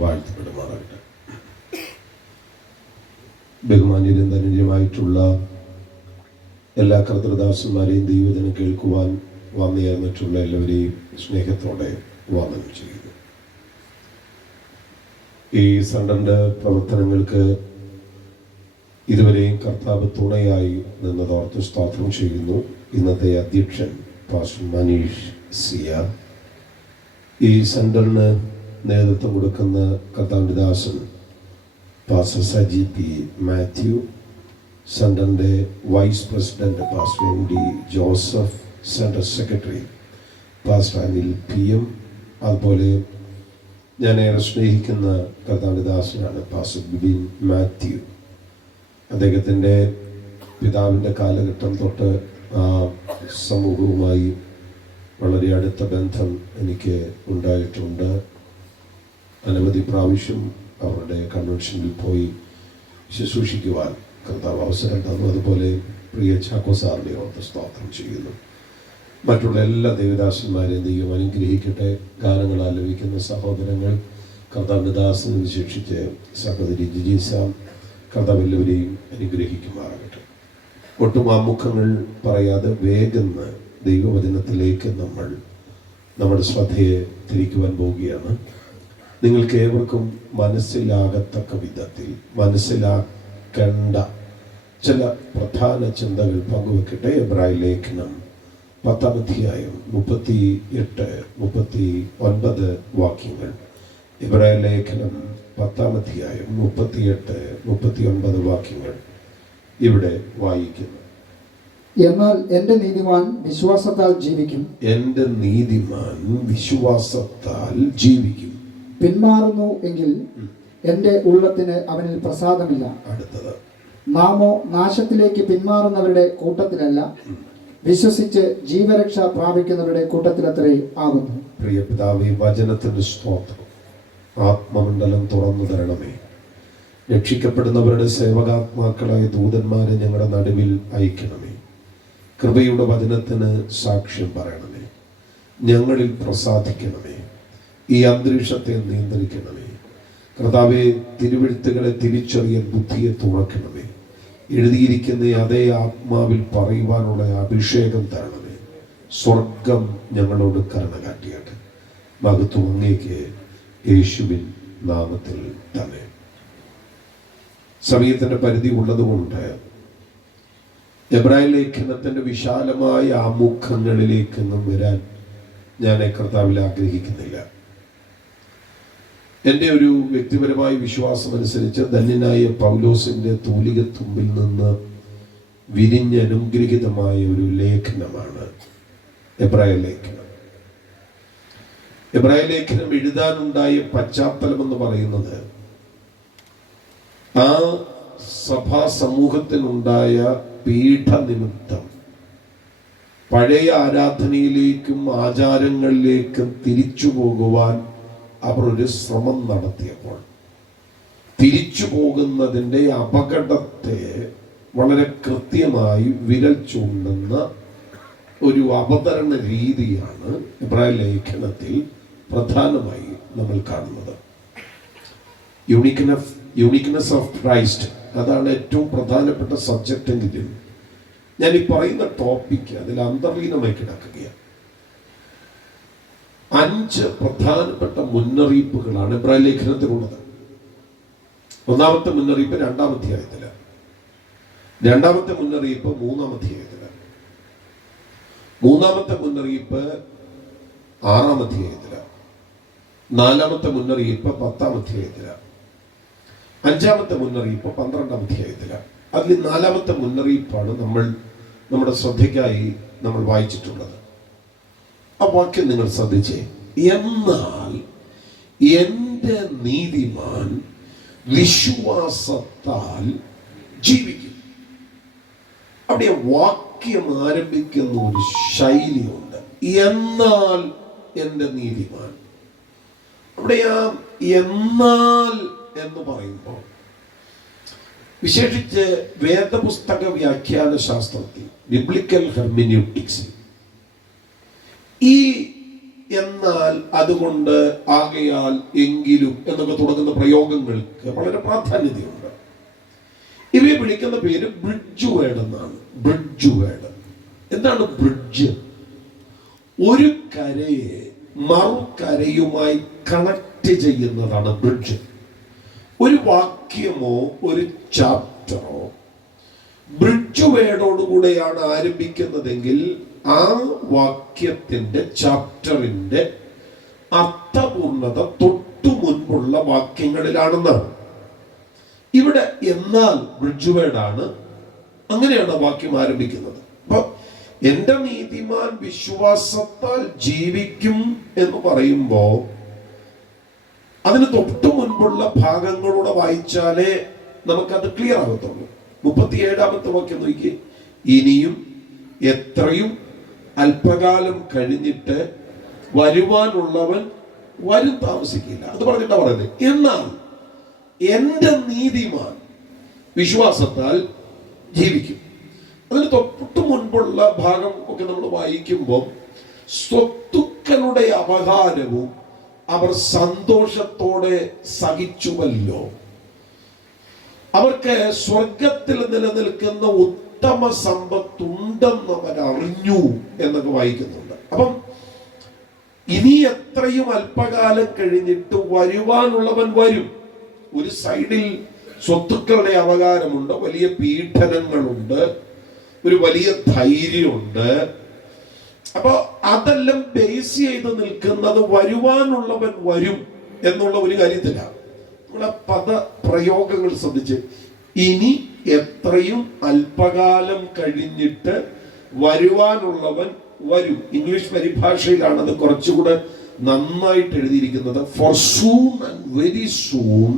വാഴ്ത്തപ്പെടുമാറാകട്ടെ. ബഹുമാന്യരും ധന്യരുമായിട്ടുള്ള എല്ലാ കർത്തൃദാസന്മാരെയും ദൈവദിനം കേൾക്കുവാൻ വന്നുചേർന്നിട്ടുള്ള എല്ലാവരെയും സ്നേഹത്തോടെ വന്ദനം ചെയ്യുന്നു. ഈ സെൻ്ററിൻ്റെ പ്രവർത്തനങ്ങൾക്ക് ഇതുവരെയും കർത്താവ് തുണയായി നിന്നതോർത്ത് സ്തോത്രം ചെയ്യുന്നു. ഇന്നത്തെ അധ്യക്ഷൻ പാസ്റ്റർ മനീഷ് സിയ, ഈ സെൻ്ററിന് നേതൃത്വം കൊടുക്കുന്ന കർത്താവിൻ്റെ ദാസൻ പാസ്റ്റർ സജി പി മാത്യു, സെൻ്ററിൻ്റെ vice president pastor M D Joseph, centre secretary pastor Anil P M, അതുപോലെ ഞാൻ ഏറെ സ്നേഹിക്കുന്ന കർത്താവിൻ്റെ ദാസനാണ് പാസ്റ്റർ ബിബിൻ മാത്യു. അദ്ദേഹത്തിൻ്റെ പിതാവിൻ്റെ കാലഘട്ടം തൊട്ട് ആ സമൂഹവുമായി വളരെ അടുത്ത ബന്ധം എനിക്ക് ഉണ്ടായിട്ടുണ്ട്. അനവധി പ്രാവശ്യം അവരുടെ കൺവെൻഷനിൽ പോയി ശുശ്രൂഷിക്കുവാൻ കർത്താവ് അവസരം തന്നു. അതുപോലെ പ്രിയ ചാക്കോ സാറിനെ ഓർത്ത് സ്തോത്രം ചെയ്യുന്നു. മറ്റുള്ള എല്ലാ ദേവദാസന്മാരെയും ദൈവം അനുഗ്രഹിക്കട്ടെ. ഗാനങ്ങൾ ആലപിക്കുന്ന സഹോദരങ്ങൾ, കർത്താവിൻ്റെ ദാസനെ വിശേഷിച്ച് സഹോദരി ജിജീസ, കർത്താവ് എല്ലാവരെയും അനുഗ്രഹിക്കുമാറാകട്ടെ. ഒട്ടും ആമുഖങ്ങൾ പറയാതെ വേഗം ദൈവവചനത്തിലേക്ക് നമ്മൾ നമ്മുടെ ശ്രദ്ധയെ തിരിക്കുവാൻ പോവുകയാണ്. നിങ്ങൾക്ക് ഏവർക്കും മനസ്സിലാകത്തക്ക വിധത്തിൽ മനസ്സിലാക്കേണ്ട ചില പ്രധാന ചിന്തകൾ പങ്കുവെക്കട്ടെ. എബ്രായ ലേഖനം 10-ാം അധ്യായം 38-39 വാക്യങ്ങൾ. എബ്രായ ലേഖനം 10-ാം അധ്യായം 38-39 വാക്യങ്ങൾ ഇവിടെ വായിക്കുന്നു. എന്നാൽ എൻ്റെ നീതിമാൻ വിശ്വാസത്താൽ ജീവിക്കും. എൻ്റെ നീതിമാൻ വിശ്വാസത്താൽ ജീവിക്കും. പിന്മാറുന്നു എങ്കിൽ എൻ്റെ ഉള്ളത്തിന് അവനിൽ പ്രസാദമില്ല. അടുത്തത്, നാമോ നാശത്തിലേക്ക് പിന്മാറുന്നവരുടെ കൂട്ടത്തിലല്ല, വിശ്വസിച്ച് ജീവരക്ഷ പ്രാപിക്കുന്നവരുടെ കൂട്ടത്തിലത്രേ ആകുന്നു. പ്രിയ പിതാവേ, വചനത്തിന്റെ സ്തോത്രം. ആത്മമണ്ഡലം തുറന്നു തരണമേ. രക്ഷിക്കപ്പെടുന്നവരുടെ സേവകാത്മാക്കളായ ദൂതന്മാരെ ഞങ്ങളുടെ നടുവിൽ അയക്കണമേ. കൃപയുടെ വചനത്തിന് സാക്ഷ്യം പറയണമേ. ഞങ്ങളിൽ പ്രസാദിക്കണമേ. ഈ അന്തരീക്ഷത്തെ നിയന്ത്രിക്കണമേ. കർത്താവേ, തിരുവെഴുത്തുകളെ തിരിച്ചറിയാൻ ബുദ്ധിയെ തുറക്കണമേ. എഴുതിയിരിക്കുന്ന അതേ ആത്മാവിൽ പറയുവാനുള്ള അഭിഷേകം തരണമേ. സ്വർഗം ഞങ്ങളോട് കരുണ കാട്ടിയാട്ടെ. മഹത്വം അങ്ങേക്ക്, യേശുവിൻ നാമത്തിൽ തന്നെ. സമയത്തിൻ്റെ പരിധി ഉള്ളതുകൊണ്ട് എബ്രായ ലേഖനത്തിൻ്റെ വിശാലമായ ആമുഖങ്ങളിലേക്കൊന്നും വരാൻ ഞാൻ കർത്താവിൽ ആഗ്രഹിക്കുന്നില്ല. എൻ്റെ ഒരു വ്യക്തിപരമായ വിശ്വാസമനുസരിച്ച് ധന്യനായ പൗലോസിൻ്റെ തൂലികത്തുമ്പിൽ നിന്ന് വിരിഞ്ഞനുഗ്രഹിതമായ ഒരു ലേഖനമാണ് എബ്രായ ലേഖനം. എബ്രായ ലേഖനം എഴുതാനുണ്ടായ പശ്ചാത്തലം എന്ന് പറയുന്നത് ആ സഭാ സമൂഹത്തിനുണ്ടായ പീഡനിമിത്തം പഴയ ആരാധനയിലേക്കും ആചാരങ്ങളിലേക്കും തിരിച്ചു പോകുവാൻ അവർ ഒരു ശ്രമം നടത്തിയപ്പോൾ തിരിച്ചു പോകുന്നതിൻ്റെ അപകടത്തെ വളരെ കൃത്യമായി വിരൽ ചൂണ്ടുന്ന ഒരു അവതരണ രീതിയാണ് എബ്രായ ലേഖനത്തിൽ പ്രധാനമായി നമ്മൾ കാണുന്നത്. യൂണിക്നെസ് ഓഫ് ക്രൈസ്റ്റ്, അതാണ് ഏറ്റവും പ്രധാനപ്പെട്ട സബ്ജക്റ്റ് എങ്കിലും ഞാൻ ഈ പറയുന്ന ടോപ്പിക്ക് അതിൽ അന്തർലീനമായി കിടക്കുകയാണ്. 5 പ്രധാനപ്പെട്ട മുന്നറിയിപ്പുകളാണ് എബ്രായ ലേഖനത്തിലുള്ളത്. ഒന്നാമത്തെ മുന്നറിയിപ്പ് 2-ാം അധ്യായത്തില്, 2-ാമത്തെ മുന്നറിയിപ്പ് 3-ാം അധ്യായത്തില്, 3-ാമത്തെ മുന്നറിയിപ്പ് 6-ാം അധ്യായത്തില്, 4-ാമത്തെ മുന്നറിയിപ്പ് 10-ാം അധ്യായത്തില്, 5-ാമത്തെ മുന്നറിയിപ്പ് 12-ാം അധ്യായത്തില്. അതിൽ 4-ാമത്തെ മുന്നറിയിപ്പാണ് നമ്മുടെ ശ്രദ്ധയ്ക്കായി നമ്മൾ വായിച്ചിട്ടുള്ളത്. ആ വാക്യം നിങ്ങൾ ശ്രദ്ധിച്ചേ. എന്നാൽ എൻ്റെ നീതിമാൻ വിശ്വാസത്താൽ ജീവിക്കും. അവിടെ വാക്യം ആരംഭിക്കുന്ന ഒരു ശൈലിയുണ്ട്. എന്നാൽ എൻ്റെ നീതിമാൻ. അവിടെ ആ എന്നാൽ എന്ന് പറയുമ്പോൾ വിശേഷിച്ച് വേദപുസ്തക വ്യാഖ്യാന ശാസ്ത്രത്തിൽ, ബിബ്ലിക്കൽ ഹെർമിന്യൂട്ടിക്സിൽ, ഈ എന്നാൽ, അതുകൊണ്ട്, ആകയാൽ, എങ്കിലും എന്നൊക്കെ തുടങ്ങുന്ന പ്രയോഗങ്ങൾക്ക് വളരെ പ്രാധാന്യതയുണ്ട്. ഇവയെ വിളിക്കുന്ന പേര് ബ്രിഡ്ജ് വേർഡ് എന്നാണ്. ബ്രിഡ്ജ് വേർഡ് എന്താണ്? ബ്രിഡ്ജ് ഒരു കരയെ മറുകരയുമായി കണക്ട് ചെയ്യുന്നതാണ് ബ്രിഡ്ജ്. ഒരു വാക്യമോ ഒരു ചാപ്റ്ററോ ബ്രിഡ്ജ് വേർഡോടുകൂടെയാണ് ആരംഭിക്കുന്നതെങ്കിൽ ആ വാക്യത്തിന്റെ ചാപ്റ്ററിന്റെ അർത്ഥപൂർണത തൊട്ടു മുൻപുള്ള വാക്യങ്ങളിലാണെന്നാണ്. ഇവിടെ എന്നാൽ ബ്രിഡ്ജ് വേർഡാണ്. അങ്ങനെയാണ് വാക്യം ആരംഭിക്കുന്നത്. അപ്പൊ എന്റെ നീതിമാൻ വിശ്വാസത്താൽ ജീവിക്കും എന്ന് പറയുമ്പോ അതിന് തൊട്ടു മുൻപുള്ള ഭാഗങ്ങളൂടെ വായിച്ചാലേ നമുക്കത് ക്ലിയർ ആകത്തുള്ളൂ. 37-ാമത്തെ വാക്യം നോക്കി. ഇനിയും എത്രയും അല്പകാലം കഴിഞ്ഞിട്ട് വരുവാനുള്ളവൻ വരും, താമസിക്കില്ല. അത് പറഞ്ഞിട്ടാ പറയുന്നത്. എന്നാൽ എന്റെ നീതിമാൻ വിശ്വാസത്താൽ ജീവിക്കും. അതിന് തൊട്ടു മുൻപുള്ള ഭാഗം ഒക്കെ നമ്മൾ വായിക്കുമ്പോൾ സ്വത്തുക്കളുടെ അപഹാരവും അവർ സന്തോഷത്തോടെ സഹിച്ചുവല്ലോ, അവർക്ക് സ്വർഗത്തിൽ നിലനിൽക്കുന്ന ഉത്തമ സമ്പത്തുണ്ടെന്ന് അവർ അറിഞ്ഞു എന്നൊക്കെ വായിക്കുന്നുണ്ട്. അപ്പം ഇനി എത്രയും അല്പകാലം കഴിഞ്ഞിട്ട് വരുവാനുള്ളവൻ വരും. ഒരു സൈഡിൽ സ്വത്തുക്കളുടെ അപകാരമുണ്ട്, വലിയ പീഡനങ്ങളുണ്ട്, ഒരു വലിയ ധൈര്യമുണ്ട്. അപ്പൊ അതെല്ലാം ബേസ് ചെയ്ത് നിൽക്കുന്നത് വരുവാനുള്ളവൻ വരും എന്നുള്ള ഒരു കാര്യത്തിലാണ്. നമ്മുടെ പദപ്രയോഗങ്ങൾ ശ്രദ്ധിച്ച്. ഇനി എത്രയും അല്പകാലം കഴിഞ്ഞിട്ട് വരുവാനുള്ളവൻ വരും. ഇംഗ്ലീഷ് പരിഭാഷയിലാണ് അത് കുറച്ചുകൂടെ നന്നായിട്ട് എഴുതിയിരിക്കുന്നത്. For soon and very soon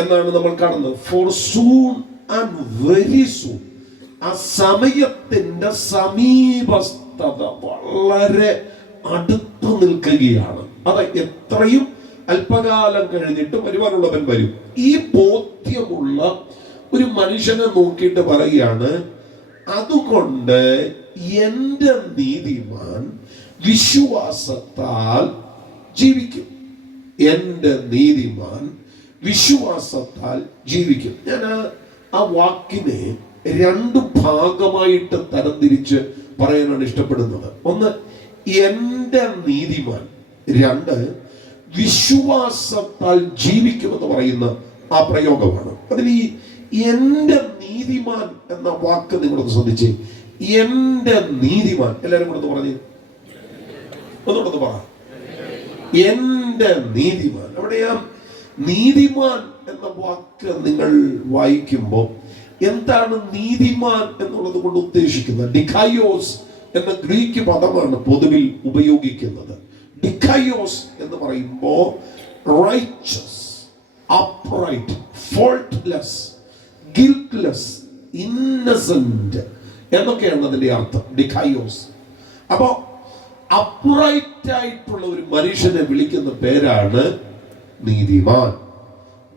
എന്നാണ് നമ്മൾ കാണുന്നത്. For soon and very soon. ആ സമയത്തിന്റെ സമീപസ്ഥത വളരെ അടുത്ത് നിൽക്കുകയാണ്. അത് എത്രയും അല്പകാലം കഴിഞ്ഞിട്ട് വരുവാനുള്ളവൻ വരും. ഈ ബോധ്യമുള്ള ഒരു മനുഷ്യനെ നോക്കിയിട്ട് പറയുകയാണ്, അതുകൊണ്ട് എന്റെ നീതിമാൻ വിശ്വാസത്താൽ ജീവിക്കും. എന്റെ നീതിമാൻ വിശ്വാസത്താൽ ജീവിക്കും. ഞാൻ ആ വാക്കിനെ രണ്ട് ഭാഗമായിട്ട് തരംതിരിച്ച് പറയാനാണ് ഇഷ്ടപ്പെടുന്നത്. ഒന്ന്, എന്റെ നീതിമാൻ. രണ്ട്, വിശ്വാസത്താൽ ജീവിക്കുമെന്ന് പറയുന്ന ആ പ്രയോഗമാണ്. അതിൽ ഈ എന്റെ നീതിമാൻ എന്ന വാക്ക് നിങ്ങളൊന്ന് ശ്രദ്ധിച്ച്. എന്റെ നീതിമാൻ, എല്ലാവരും കൂടെ പറഞ്ഞ് ഒന്നുകൂടെ പറ. എന്റെ നീതിമാൻ. അവിടെ ആ നീതിമാൻ എന്ന വാക്ക് നിങ്ങൾ വായിക്കുമ്പോൾ എന്താണ് നീതിമാൻ എന്നുള്ളത് കൊണ്ട് ഉദ്ദേശിക്കുന്നത്? ഡിഖൈയോസ് എന്ന ഗ്രീക്ക് പദമാണ് പൊതുവിൽ ഉപയോഗിക്കുന്നത്. ഡിഖൈയോസ് എന്ന് പറയുമ്പോൾ റൈച്ചസ്, അപ്രൈറ്റ്, ഫോൾട്ട്ലെസ്, ഗിൽറ്റ്ലെസ്, ഇന്നസെന്റ് എന്നൊക്കെയാണ് അതിന്റെ അർത്ഥം. ഡിഖൈയോസ്. അപ്പോ അപ്രൈറ്റ് ആയിട്ടുള്ള ഒരു മനുഷ്യനെ വിളിക്കുന്ന പേരാണ് നീതിമാൻ.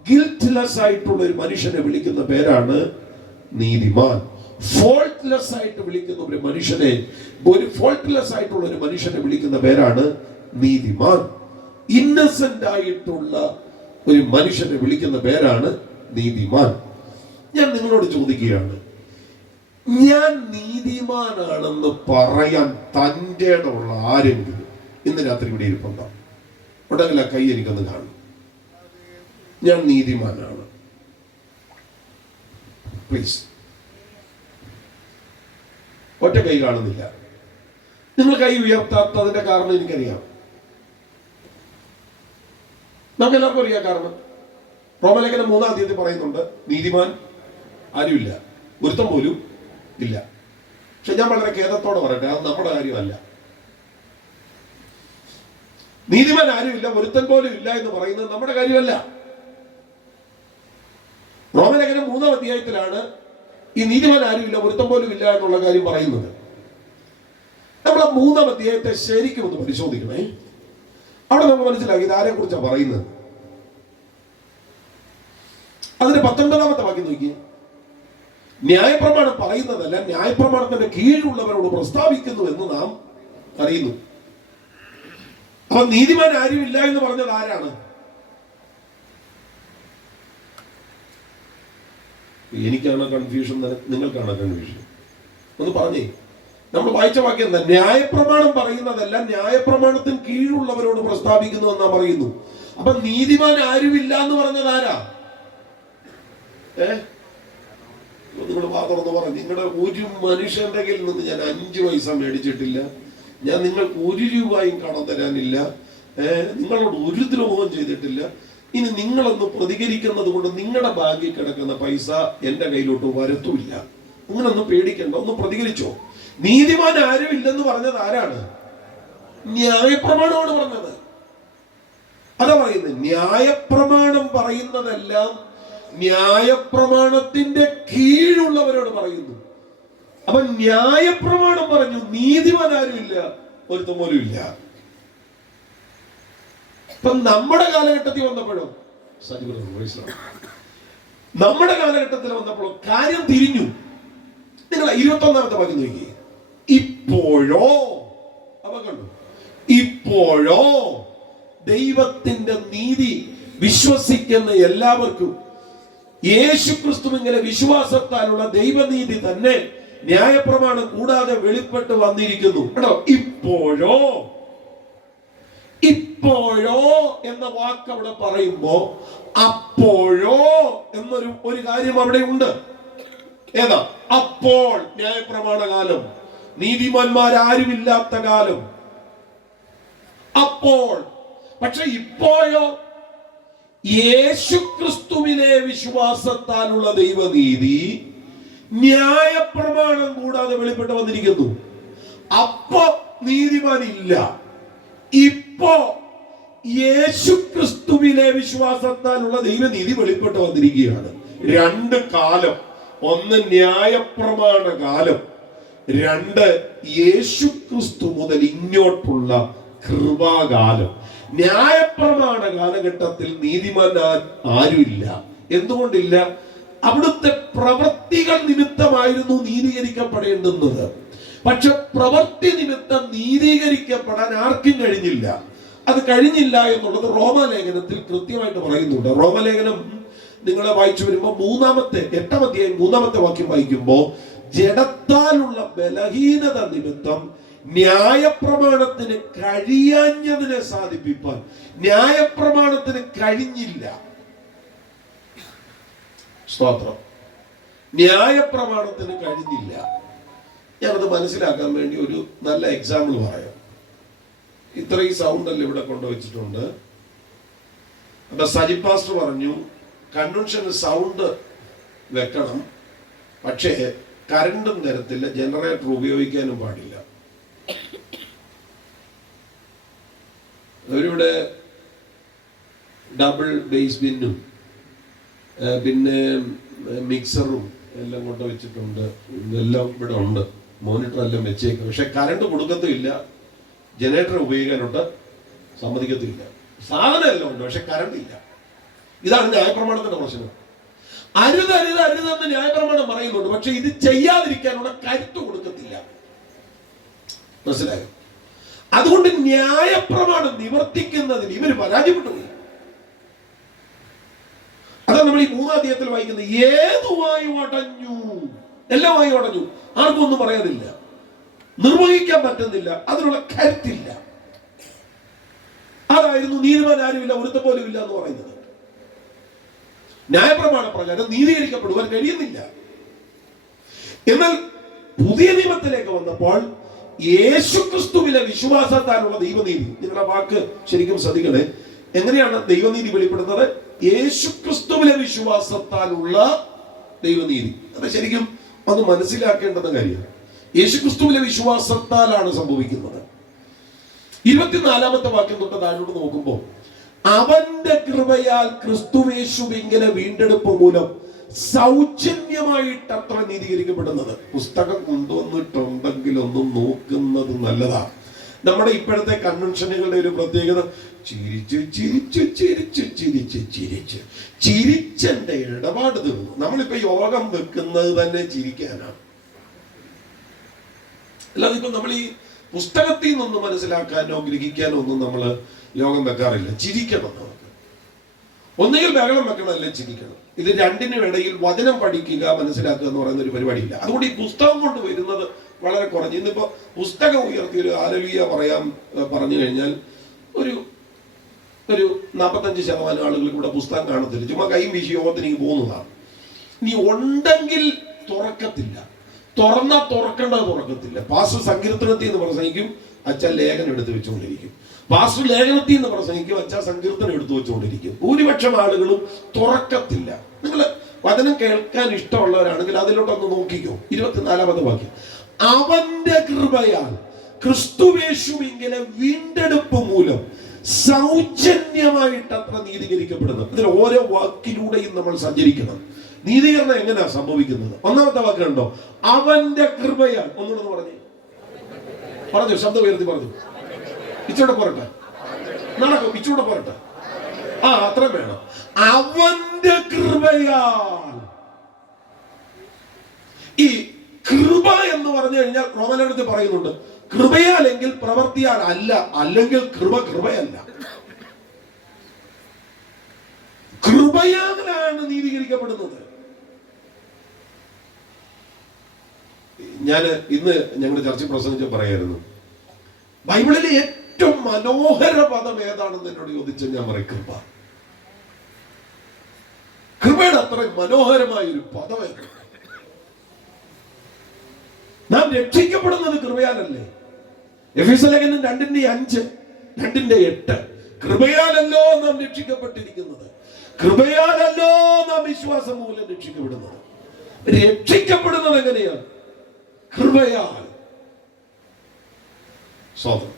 ഗിൽറ്റ്ലെസ് ആയിട്ടുള്ള ഒരു മനുഷ്യനെ വിളിക്കുന്ന പേരാണ് നീതിമാൻ. ഫോൾട്ട്ലെസ് ആയിട്ട് വിളിക്കുന്ന ഒരു മനുഷ്യനെ, ഒരു ഫോൾട്ട്ലെസ് ആയിട്ടുള്ള ഒരു മനുഷ്യനെ വിളിക്കുന്ന പേരാണ് നീതിമാൻ. ഇന്നസെന്റ് ആയിട്ടുള്ള ഒരു മനുഷ്യനെ വിളിക്കുന്ന പേരാണ് നീതിമാൻ. ഞാൻ നിങ്ങളോട് ചോദിക്കുകയാണ്, ഞാൻ നീതിമാനാണെന്ന് പറയാൻ തൻ്റെ ഇടമുള്ള ആരെങ്കിലും ഇന്ന് രാത്രി ഇവിടെ ഇരിപ്പുണ്ടോ? ഉണ്ടെങ്കിൽ ആ കൈ എനിക്കൊന്ന് കാണും. ഞാൻ നീതിമാനാണ്. പ്ലീസ്. ഒറ്റ കൈ കാണുന്നില്ല. നിങ്ങൾ കൈ ഉയർത്താത്തതിന്റെ കാരണം എനിക്കറിയാം. നമുക്ക് എല്ലാവർക്കും അറിയാം കാരണം. റോമലേഖനം 3-ാം അധ്യായത്തിൽ പറയുന്നുണ്ട്, നീതിമാൻ ആരുമില്ല, ഒരുത്തം പോലും ഇല്ല. പക്ഷെ ഞാൻ വളരെ ഖേദത്തോടെ പറയട്ടെ, അത് നമ്മുടെ കാര്യമല്ല. നീതിമാൻ ആരുമില്ല, ഒരുത്തൻ പോലും ഇല്ല എന്ന് പറയുന്നത് നമ്മുടെ കാര്യമല്ല. റോമലേഖനം 3-ാം അധ്യായത്തിലാണ് ഈ നീതിമാൻ ആരുമില്ല, ഒരുത്തം പോലും ഇല്ല എന്നുള്ള കാര്യം പറയുന്നത്. നമ്മൾ ആ 3-ാം അധ്യായത്തെ ശരിക്കും ഒന്ന് പരിശോധിക്കണേ. അവിടെ നമുക്ക് മനസ്സിലാക്കി ഇത് ആരെ കുറിച്ചാണ് പറയുന്നത്. അതിന്റെ 19-ാമത്തെ വാക്യം നോക്കി. ന്യായപ്രമാണം പറയുന്നതല്ല, ന്യായപ്രമാണത്തിന്റെ കീഴിലുള്ളവരോട് പ്രസ്താവിക്കുന്നു എന്ന് നാം അറിയുന്നു. അപ്പൊ നീതിമാൻ ആരുമില്ല എന്ന് പറഞ്ഞത് ആരാണ്? എനിക്കാണ് കൺഫ്യൂഷൻ, നിങ്ങൾക്കാണ് കൺഫ്യൂഷൻ? ഒന്ന് പറഞ്ഞേ. നമ്മൾ വായിച്ച വാക്യം എന്താ? ന്യായപ്രമാണം പറയുന്നതല്ല, ന്യായപ്രമാണത്തിന് കീഴുള്ളവരോട് പ്രസ്താവിക്കുന്നു എന്നാ പറയുന്നു. അപ്പൊ നീതിമാൻ ആരുമില്ല എന്ന് പറഞ്ഞത് ആരാ? നിങ്ങൾ തുറന്ന് പറഞ്ഞു. നിങ്ങളുടെ ഒരു മനുഷ്യന്റെ കയ്യിൽ നിന്ന് ഞാൻ 5 പൈസ മേടിച്ചിട്ടില്ല, ഞാൻ നിങ്ങൾക്ക് 1 രൂപയും കടം തരാനില്ല, നിങ്ങളോട് ഒരു ദ്രോഹവും ചെയ്തിട്ടില്ല. ഇനി നിങ്ങളൊന്ന് പ്രതികരിക്കുന്നത് കൊണ്ട് നിങ്ങളുടെ ബാഗിൽ കിടക്കുന്ന പൈസ എന്റെ കയ്യിലോട്ട് വരത്തുമില്ല. അങ്ങനൊന്നും പേടിക്കണ്ട, ഒന്ന് പ്രതികരിച്ചോ. നീതിമാൻ ആരുമില്ലെന്ന് പറഞ്ഞത് ആരാണ്? ന്യായപ്രമാണമാണ് പറഞ്ഞത്. അതാ പറയുന്നത്, ന്യായപ്രമാണം പറയുന്നതെല്ലാം ന്യായപ്രമാണത്തിന്റെ കീഴുള്ളവരോട് പറയുന്നു. അപ്പൊ ന്യായപ്രമാണം പറഞ്ഞു, നീതിമാൻ ആരുമില്ല, ഒരുത്തം പോലും ഇല്ല. ഇപ്പൊ നമ്മുടെ കാലഘട്ടത്തിൽ വന്നപ്പോഴോ, നമ്മുടെ കാലഘട്ടത്തിൽ വന്നപ്പോഴോ കാര്യം തിരിഞ്ഞു. നിങ്ങൾ 21-ാമത്തെ വാക്യം നോക്കിയേ. ഇപ്പോഴോ, അവ കണ്ടു, ഇപ്പോഴോ ദൈവത്തിന്റെ നീതി വിശ്വസിക്കുന്ന എല്ലാവർക്കും യേശുക്രിസ്തുവിന്റെ വിശ്വാസത്താലുള്ള ദൈവനീതി തന്നെ ന്യായപ്രമാണം കൂടാതെ വെളിപ്പെട്ട് വന്നിരിക്കുന്നു. കേട്ടോ, ഇപ്പോഴോ. ഇപ്പോഴോ എന്ന വാക്ക് അവിടെ പറയുമ്പോ അപ്പോഴോ എന്നൊരു കാര്യം അവിടെ ഉണ്ട്. ഏതാ? അപ്പോൾ ന്യായപ്രമാണ കാലം, നീതിമാന്മാരാരുമില്ലാത്ത കാലം. അപ്പോൾ. പക്ഷെ ഇപ്പോഴോ യേശുക്രിസ്തുവിലെ വിശ്വാസത്താലുള്ള ദൈവനീതി ന്യായപ്രമാണം കൂടാതെ വെളിപ്പെട്ട് വന്നിരിക്കുന്നു. അപ്പോ നീതിമാൻ ഇല്ല. ഇപ്പോ യേശുക്രിസ്തുവിലെ വിശ്വാസത്താലുള്ള ദൈവനീതി വെളിപ്പെട്ട് വന്നിരിക്കുകയാണ്. 2 കാലം. ഒന്ന് ന്യായപ്രമാണ കാലം, 2 യേശുക്രിസ്തു മുതൽ ഇങ്ങോട്ടുള്ള കൃപാകാലം. ന്യായപ്രമാണ കാലഘട്ടത്തിൽ നീതിമാൻ ആരുമില്ല. എന്തുകൊണ്ടില്ല? അവിടുത്തെ പ്രവൃത്തികൾ നിമിത്തമായിരുന്നു നീതീകരിക്കപ്പെടേണ്ടുന്നത്. പക്ഷെ പ്രവൃത്തി നിമിത്തം നീതീകരിക്കപ്പെടാൻ ആർക്കും കഴിഞ്ഞില്ല. അത് കഴിഞ്ഞില്ല എന്നുള്ളത് റോമാലേഖനത്തിൽ കൃത്യമായിട്ട് പറയുന്നുണ്ട്. റോമാലേഖനം നിങ്ങളെ വായിച്ചു വരുമ്പോൾ 8-ാം അധ്യായം 3-ാമത്തെ വാക്യം വായിക്കുമ്പോൾ, ജഡത്താലുള്ള ബലഹീനത നിമിത്തം ന്യായപ്രമാണത്തിന് കഴിയാഞ്ഞതിനെ സാധിപ്പിക്കാൻ ന്യായപ്രമാണത്തിന് കഴിഞ്ഞില്ല. സ്തോത്രം. ന്യായപ്രമാണത്തിന് കഴിഞ്ഞില്ല. ഞാനത് മനസ്സിലാക്കാൻ വേണ്ടി ഒരു നല്ല എക്സാമ്പിൾ പറയാം. ഇത്രയും സൗണ്ട് അല്ല ഇവിടെ കൊണ്ടുവച്ചിട്ടുണ്ട്. അപ്പൊ സജി പാസ്റ്റർ പറഞ്ഞു, കൺവെൻഷന് സൗണ്ട് വെക്കണം, പക്ഷേ കറണ്ടും തരത്തില്ല, ജനറേറ്റർ ഉപയോഗിക്കാനും പാടില്ല. അവരിവിടെ ഡബിൾ ബേസ് ബിന്നും പിന്നെ മിക്സറും എല്ലാം കൊണ്ട് വെച്ചിട്ടുണ്ട്. ഇതെല്ലാം ഇവിടെ ഉണ്ട്, മോണിറ്റർ എല്ലാം വെച്ചേക്കും. പക്ഷെ കറണ്ട് കൊടുക്കത്തുമില്ല, ജനറേറ്റർ ഉപയോഗിക്കാനോട്ട് സമ്മതിക്കത്തില്ല. സാധനം എല്ലാം ഉണ്ട്, പക്ഷെ കറണ്ട് ഇല്ല. ഇതാണ് ന്യായപ്രമാണത്തിന്റെ പ്രശ്നം. അരുതെന്ന് ന്യായപ്രമാണം പറയുന്നുണ്ട്, പക്ഷെ ഇത് ചെയ്യാതിരിക്കാനുള്ള കരുത്ത് കൊടുക്കത്തില്ല. മനസ്സിലായോ? അതുകൊണ്ട് ന്യായപ്രമാണം നിവർത്തിക്കുന്നതിന് ഇവർ പരാജയപ്പെട്ടു പോയി. അതാണ് നമ്മൾ ഈ 3-ാം അധ്യായത്തിൽ വായിക്കുന്നത്. ഏതുമായി അടഞ്ഞു, എല്ലാമായി അടഞ്ഞു, ആർക്കും ഒന്നും പറയാനില്ല, നിർവഹിക്കാൻ പറ്റുന്നില്ല, അതിനുള്ള കരുത്തില്ല. അതായിരുന്നു നീതിമാൻ ആരുമില്ല, ഒരുത്തം പോലും ഇല്ല എന്ന് പറയുന്നത്. ന്യായപ്രമാണ പ്രകാരം നീതീകരിക്കപ്പെടുവാൻ കഴിയുന്നില്ല. എന്നാൽ പുതിയ നിയമത്തിലേക്ക് വന്നപ്പോൾ യേശുക്രിസ്തുവിലെ വിശ്വാസത്താലുള്ള ദൈവനീതി, നിങ്ങളുടെ വാക്ക് ശരിക്കും ശ്രദ്ധിക്കണേ. എങ്ങനെയാണ് ദൈവനീതി വെളിപ്പെടുന്നത്? യേശുക്രിസ്തുവിലെ വിശ്വാസത്താലുള്ള ദൈവനീതി. അത് ശരിക്കും അത് മനസ്സിലാക്കേണ്ടുന്ന കാര്യമാണ്. യേശുക്രിസ്തുവിലെ വിശ്വാസത്താലാണ് സംഭവിക്കുന്നത്. 24-ാമത്തെ വാക്യം തൊട്ട് താഴോട്ട് നോക്കുമ്പോൾ, അവന്റെ കൃപയാൽ ക്രിസ്തുവേശുവിങ്കലെ വീണ്ടെടുപ്പ് മൂലം സൗജന്യമായിട്ട് അത്ര നീതീകരിക്കപ്പെടുന്നത്. പുസ്തകം കൊണ്ടുവന്നിട്ടുണ്ടെങ്കിൽ ഒന്നും നോക്കുന്നത് നല്ലതാണ്. നമ്മുടെ ഇപ്പോഴത്തെ കൺവെൻഷനുകളുടെ ഒരു പ്രത്യേകത, ചിരിച്ചെന്റെ ഇടപാട് തീർന്നു. നമ്മളിപ്പോ യോഗം വെക്കുന്നത് തന്നെ ചിരിക്കാനാണ്. അല്ലാതെ ഇപ്പൊ നമ്മൾ ഈ പുസ്തകത്തിൽ നിന്നൊന്നും മനസ്സിലാക്കാനോ ഗ്രഹിക്കാനോ ഒന്നും നമ്മൾ യോഗം വെക്കാറില്ല. ചിരിക്കണം നമുക്ക്. ഒന്നുകിൽ ബഹളം വെക്കണം, അല്ലെ ചിരിക്കണം. ഇത് രണ്ടിനും ഇടയിൽ വചനം പഠിക്കുക, മനസ്സിലാക്കുക എന്ന് പറയുന്ന ഒരു പരിപാടിയില്ല. അതുകൊണ്ട് ഈ പുസ്തകം കൊണ്ട് വരുന്നത് വളരെ കുറഞ്ഞു. ഇന്നിപ്പോ പുസ്തകം ഉയർത്തി ഒരു ഹല്ലേലൂയ പറഞ്ഞു കഴിഞ്ഞാൽ ഒരു 45% ആളുകൾ കൂടെ പുസ്തകം കാണത്തില്ല. ചുമ്മാ കൈയും വീശി യോഗത്തിലേക്ക് പോകുന്നതാണ്. ഇനി ഉണ്ടെങ്കിൽ തുറക്കത്തില്ല. തുറക്കേണ്ടത് തുറക്കത്തില്ല. പാസ്റ്റർ സങ്കീർത്തനത്തിൽ നിന്ന് പ്രസംഗിക്കും, അച്ഛൻ ലേഖനം എടുത്തു വെച്ചുകൊണ്ടിരിക്കും. പാസ്റ്റർ ലേഖനത്തിൽ നിന്ന് പ്രസംഗിക്കും, അച്ഛൻ സങ്കീർത്തനം എടുത്തു വെച്ചുകൊണ്ടിരിക്കും. ഭൂരിപക്ഷം ആളുകളും തുറക്കത്തില്ല. നിങ്ങൾ വചനം കേൾക്കാൻ ഇഷ്ടമുള്ളവരാണെങ്കിൽ അതിലോട്ടൊന്ന് നോക്കിക്കോ. 24ാമത്തെ വാക്യം, അവന്റെ കൃപയാൽ ക്രിസ്തുവേശുവിങ്കലെ വീണ്ടെടുപ്പ് മൂലം സൗജന്യമായിട്ട് അത്ര നീതീകരിക്കപ്പെടുന്നു. ഇതിൽ ഓരോ വാക്കിലൂടെയും നമ്മൾ സഞ്ചരിക്കണം. നീതീകരണം എങ്ങനെയാ സംഭവിക്കുന്നത്? ഒന്നാമത്തെ വാക്ക് കണ്ടോ, അവന്റെ കൃപയാൽ. ഒന്നുകൂടെ പറഞ്ഞു, ശബ്ദം ഉയർത്തി പറഞ്ഞു. ഇച്ചൂടെ പോരട്ടെ, നടക്കും. ഇച്ചൂടെ പോരട്ടെ, അത്രയും വേണം. അവന്റെ കൃപയാൽ. ഈ കൃപ എന്ന് പറഞ്ഞു കഴിഞ്ഞാൽ റോമലേഖനത്തിൽ പറയുന്നുണ്ട്, കൃപയാലെങ്കിൽ പ്രവർത്തിയാൽ അല്ല, അല്ലെങ്കിൽ കൃപയല്ല. കൃപയാലാണ് നീതീകരിക്കപ്പെടുന്നത്. ഞാൻ ഇന്ന് ഞങ്ങളുടെ ചർച്ച പ്രസംഗിച്ച് പറയായിരുന്നു, ബൈബിളിലെ ഏറ്റവും മനോഹര പദം ഏതാണെന്ന് എന്നോട് ചോദിച്ചാൽ ഞാൻ പറയും കൃപ. കൃപയുടെ അത്രയും മനോഹരമായ ഒരു പദമായിരുന്നു. നാം രക്ഷിക്കപ്പെടുന്നത് കൃപയാലല്ലേ? എഫെസ്യ ലേഖനം 2:5, 2:8. കൃപയാലല്ലോ നാം രക്ഷിക്കപ്പെട്ടിരിക്കുന്നത്, കൃപയാലല്ലോ നാം വിശ്വാസം മൂലം രക്ഷിക്കപ്പെടുന്നത്. രക്ഷിക്കപ്പെടുന്നത് എങ്ങനെയാണ്? കൃപയാൽ. സ്വതം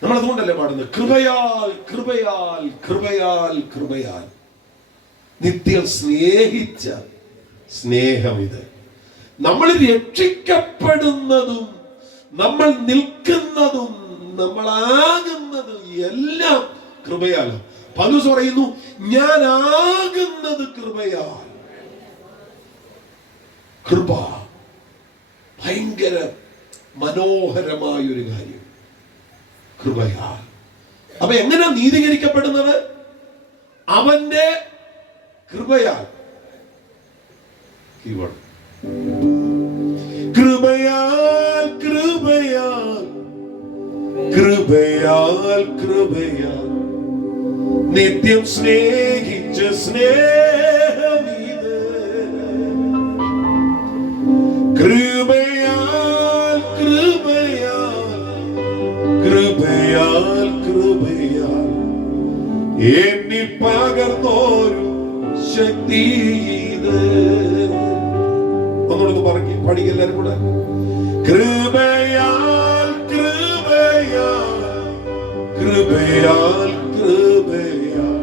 നമ്മൾ അതുകൊണ്ടല്ലേ പാടുന്നത്, കൃപയാൽ കൃപയാൽ കൃപയാൽ കൃപയാൽ. നിത്യം സ്നേഹിച്ച സ്നേഹം ഇത്. നമ്മൾ രക്ഷിക്കപ്പെടുന്നതും നമ്മൾ നിൽക്കുന്നതും നമ്മളാകുന്നതും എല്ലാം കൃപയാലോ. പൗലോസ് പറയുന്നു, ഞാൻ ആകുന്നത് കൃപയാൽ. കൃപ ഭയങ്കര മനോഹരമായൊരു കാര്യം. കൃപയാൽ. അപ്പൊ എങ്ങനെ നീതീകരിക്കപ്പെടുന്നത്? അവന്റെ കൃപയാൽ. കൃപയാൽ കൃപയാൽ കൃപയാൽ കൃപയാൽ നിത്യം സ്നേഹിച്ച സ്നേഹമീത്. കൃപയാൽ കൃപയാൽ കൃപയാൽ കൃപയാൽ എന്നിൽ പകർന്നോരു ശക്തി ഇത്. ഒന്നുകൂടെ പറഞ്ഞു പഠിക്കുക എല്ലാവരും കൂടെ. കൃപയാൽ കൃപയാൽ കൃപയാൽ കൃപയാൽ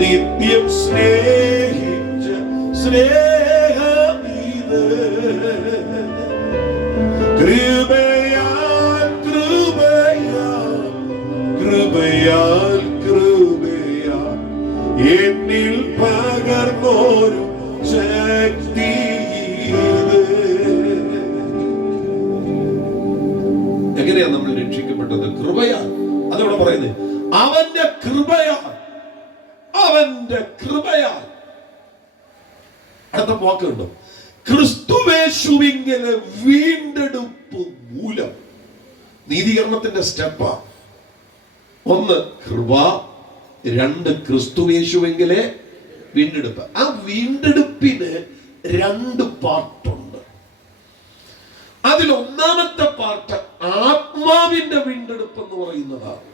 നിത്യം സ്നേഹിച്ച സ്നേഹമീത്. കൃപയാൽ കൃപയാൽ കൃപയാൽ കൃപയാൽ എന്നിൽ പകർന്നോരു ശക്തി. എങ്ങനെയാ നമ്മൾ രക്ഷിക്കപ്പെട്ടത്? കൃപയാൽ. അതോടെ പറയുന്നത് അവന്റെ കൃപയാൽ, അവന്റെ കൃപയാൽ. അടുത്ത വാക്കുണ്ടോ, ക്രിസ്തുവേശുവിങ്കലെ വീണ്ടെടുപ്പ് മൂലം. നീതീകരണത്തിന്റെ സ്റ്റെപ്പാ. 1 കൃപ, 2 ക്രിസ്തുവേശുവിങ്കലെ വീണ്ടെടുപ്പ്. ആ വീണ്ടെടുപ്പിന് 2 പാർട്ടുണ്ട്. അതിൽ ഒന്നാമത്തെ പാർട്ട് ആത്മാവിന്റെ വീണ്ടെടുപ്പ് എന്ന് പറയുന്നതാണ്.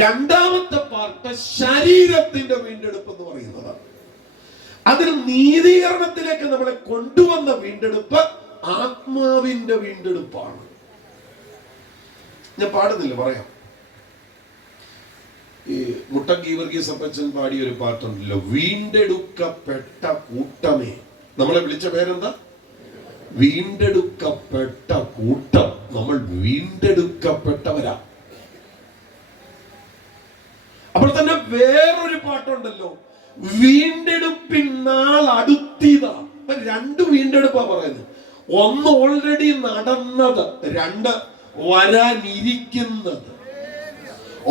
രണ്ടാമത്തെ പാർട്ട് ശരീരത്തിന്റെ വീണ്ടെടുപ്പ് എന്ന് പറയുന്നതാണ്. അതിന് നീതീകരണത്തിലേക്ക് നമ്മളെ കൊണ്ടുവന്ന വീണ്ടെടുപ്പ് ആത്മാവിന്റെ വീണ്ടെടുപ്പാണ്. ഞാൻ പാടുന്നില്ല, പറയാം. ഈ മുട്ടം ഗീവർഗീസ് അപ്പച്ചൻ പാടിയ ഒരു പാട്ടുണ്ടല്ലോ, വീണ്ടെടുക്കപ്പെട്ട കൂട്ടമേ. നമ്മളെ വിളിച്ച പേരെന്താ? വീണ്ടെടുക്കപ്പെട്ട കൂട്ടം. നമ്മൾ വീണ്ടെടുക്കപ്പെട്ടവരാ. അപ്പോൾ തന്നെ വേറൊരു പാട്ടുണ്ടല്ലോ, വീണ്ടെടുപ്പിൻ നാൾ അടുത്തിതാ. 2 വീണ്ടെടുപ്പാ പറയുന്നത്. ഒന്ന് ഓൾറെഡി നടന്നത്, രണ്ട് വരാനിരിക്കുന്നത്.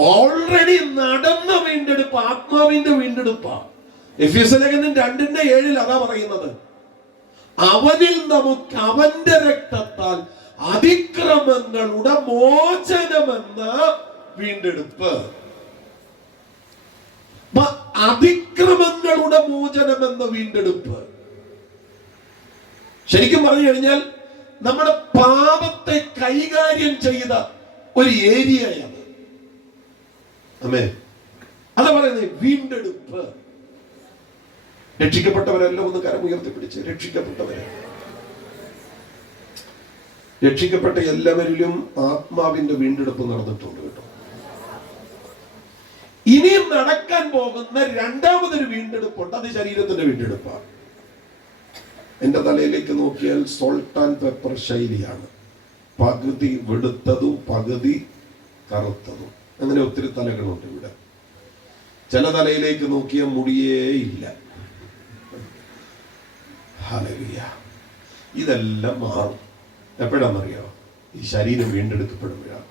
ഓൾറെഡി നടന്ന വീണ്ടെടുപ്പ് ആത്മാവിന്റെ വീണ്ടെടുപ്പാണ്. എഫെസ്യ ലേഖനം 2:7 അതാ പറയുന്നത്, അവനിൽ നമുക്ക് അവന്റെ രക്തത്താൽ അതിക്രമങ്ങളുടെ മോചനമെന്ന വീണ്ടെടുപ്പ്. അതിക്രമങ്ങളുടെ മോചനമെന്ന വീണ്ടെടുപ്പ് ശരിക്കും പറഞ്ഞു കഴിഞ്ഞാൽ നമ്മുടെ പാപത്തെ കൈകാര്യം ചെയ്ത ഒരു ഏരിയയാണ്. ആമേൻ. അതാ പറയുന്നത് വീണ്ടെടുപ്പ്. രക്ഷിക്കപ്പെട്ടവരെല്ലാം ഒന്ന് കരം ഉയർത്തിപ്പിടിച്ച്. രക്ഷിക്കപ്പെട്ട എല്ലാവരിലും ആത്മാവിന്റെ വീണ്ടെടുപ്പ് നടന്നിട്ടുണ്ട് കേട്ടോ. ഇനിയും നടക്കാൻ പോകുന്ന രണ്ടാമതൊരു വീണ്ടെടുപ്പുണ്ട്. അത് ശരീരത്തിന്റെ വീണ്ടെടുപ്പാണ്. എന്റെ തലയിലേക്ക് നോക്കിയാൽ സോൾട്ട് ആൻഡ് പെപ്പർ ശൈലിയാണ്. പകുതി വെളുത്തതും പകുതി കറുത്തതും. അങ്ങനെ ഒത്തിരി തലകളുണ്ട് ഇവിടെ. ചില തലയിലേക്ക് നോക്കിയാൽ മുടിയേ ഇല്ല. ഹല്ലേലൂയ. ഇതെല്ലാം മാറും. എപ്പോഴാണെന്നറിയോ? ഈ ശരീരം വീണ്ടെടുക്കപ്പെടുമ്പോഴാണ്.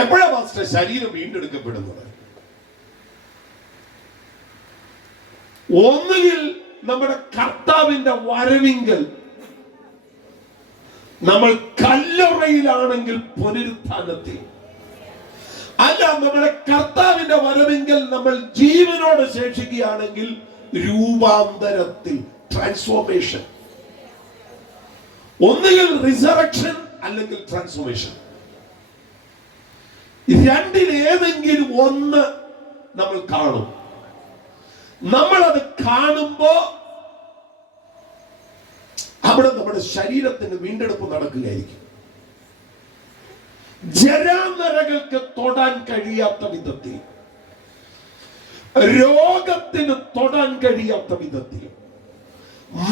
എപ്പോഴാ മാസ്റ്റർ ശരീരം വീണ്ടെടുക്കപ്പെടുന്നത്? ഒന്നുകിൽ നമ്മുടെ കർത്താവിന്റെ വരവിങ്കൽ നമ്മൾ കല്ലറയിലാണെങ്കിൽ പുനരുത്ഥാനത്തിൽ, അല്ല നമ്മുടെ കർത്താവിന്റെ വരവിങ്കൽ നമ്മൾ ജീവനോട് ശേഷിക്കുകയാണെങ്കിൽ രൂപാന്തരത്തിൽ, ട്രാൻസ്ഫോർമേഷൻ. ഒന്നുകിൽ റിസറക്ഷൻ അല്ലെങ്കിൽ ട്രാൻസ്ഫോർമേഷൻ. രണ്ടിലേതെങ്കിലും ഒന്ന് നമ്മൾ കാണും. നമ്മളത് കാണുമ്പോ അവിടെ നമ്മുടെ ശരീരത്തിന് വീണ്ടെടുപ്പ് നടക്കുകയായിരിക്കും. ജരാനരകൾക്ക് തൊടാൻ കഴിയാത്ത വിധത്തിൽ, രോഗത്തിന് തൊടാൻ കഴിയാത്ത വിധത്തിൽ,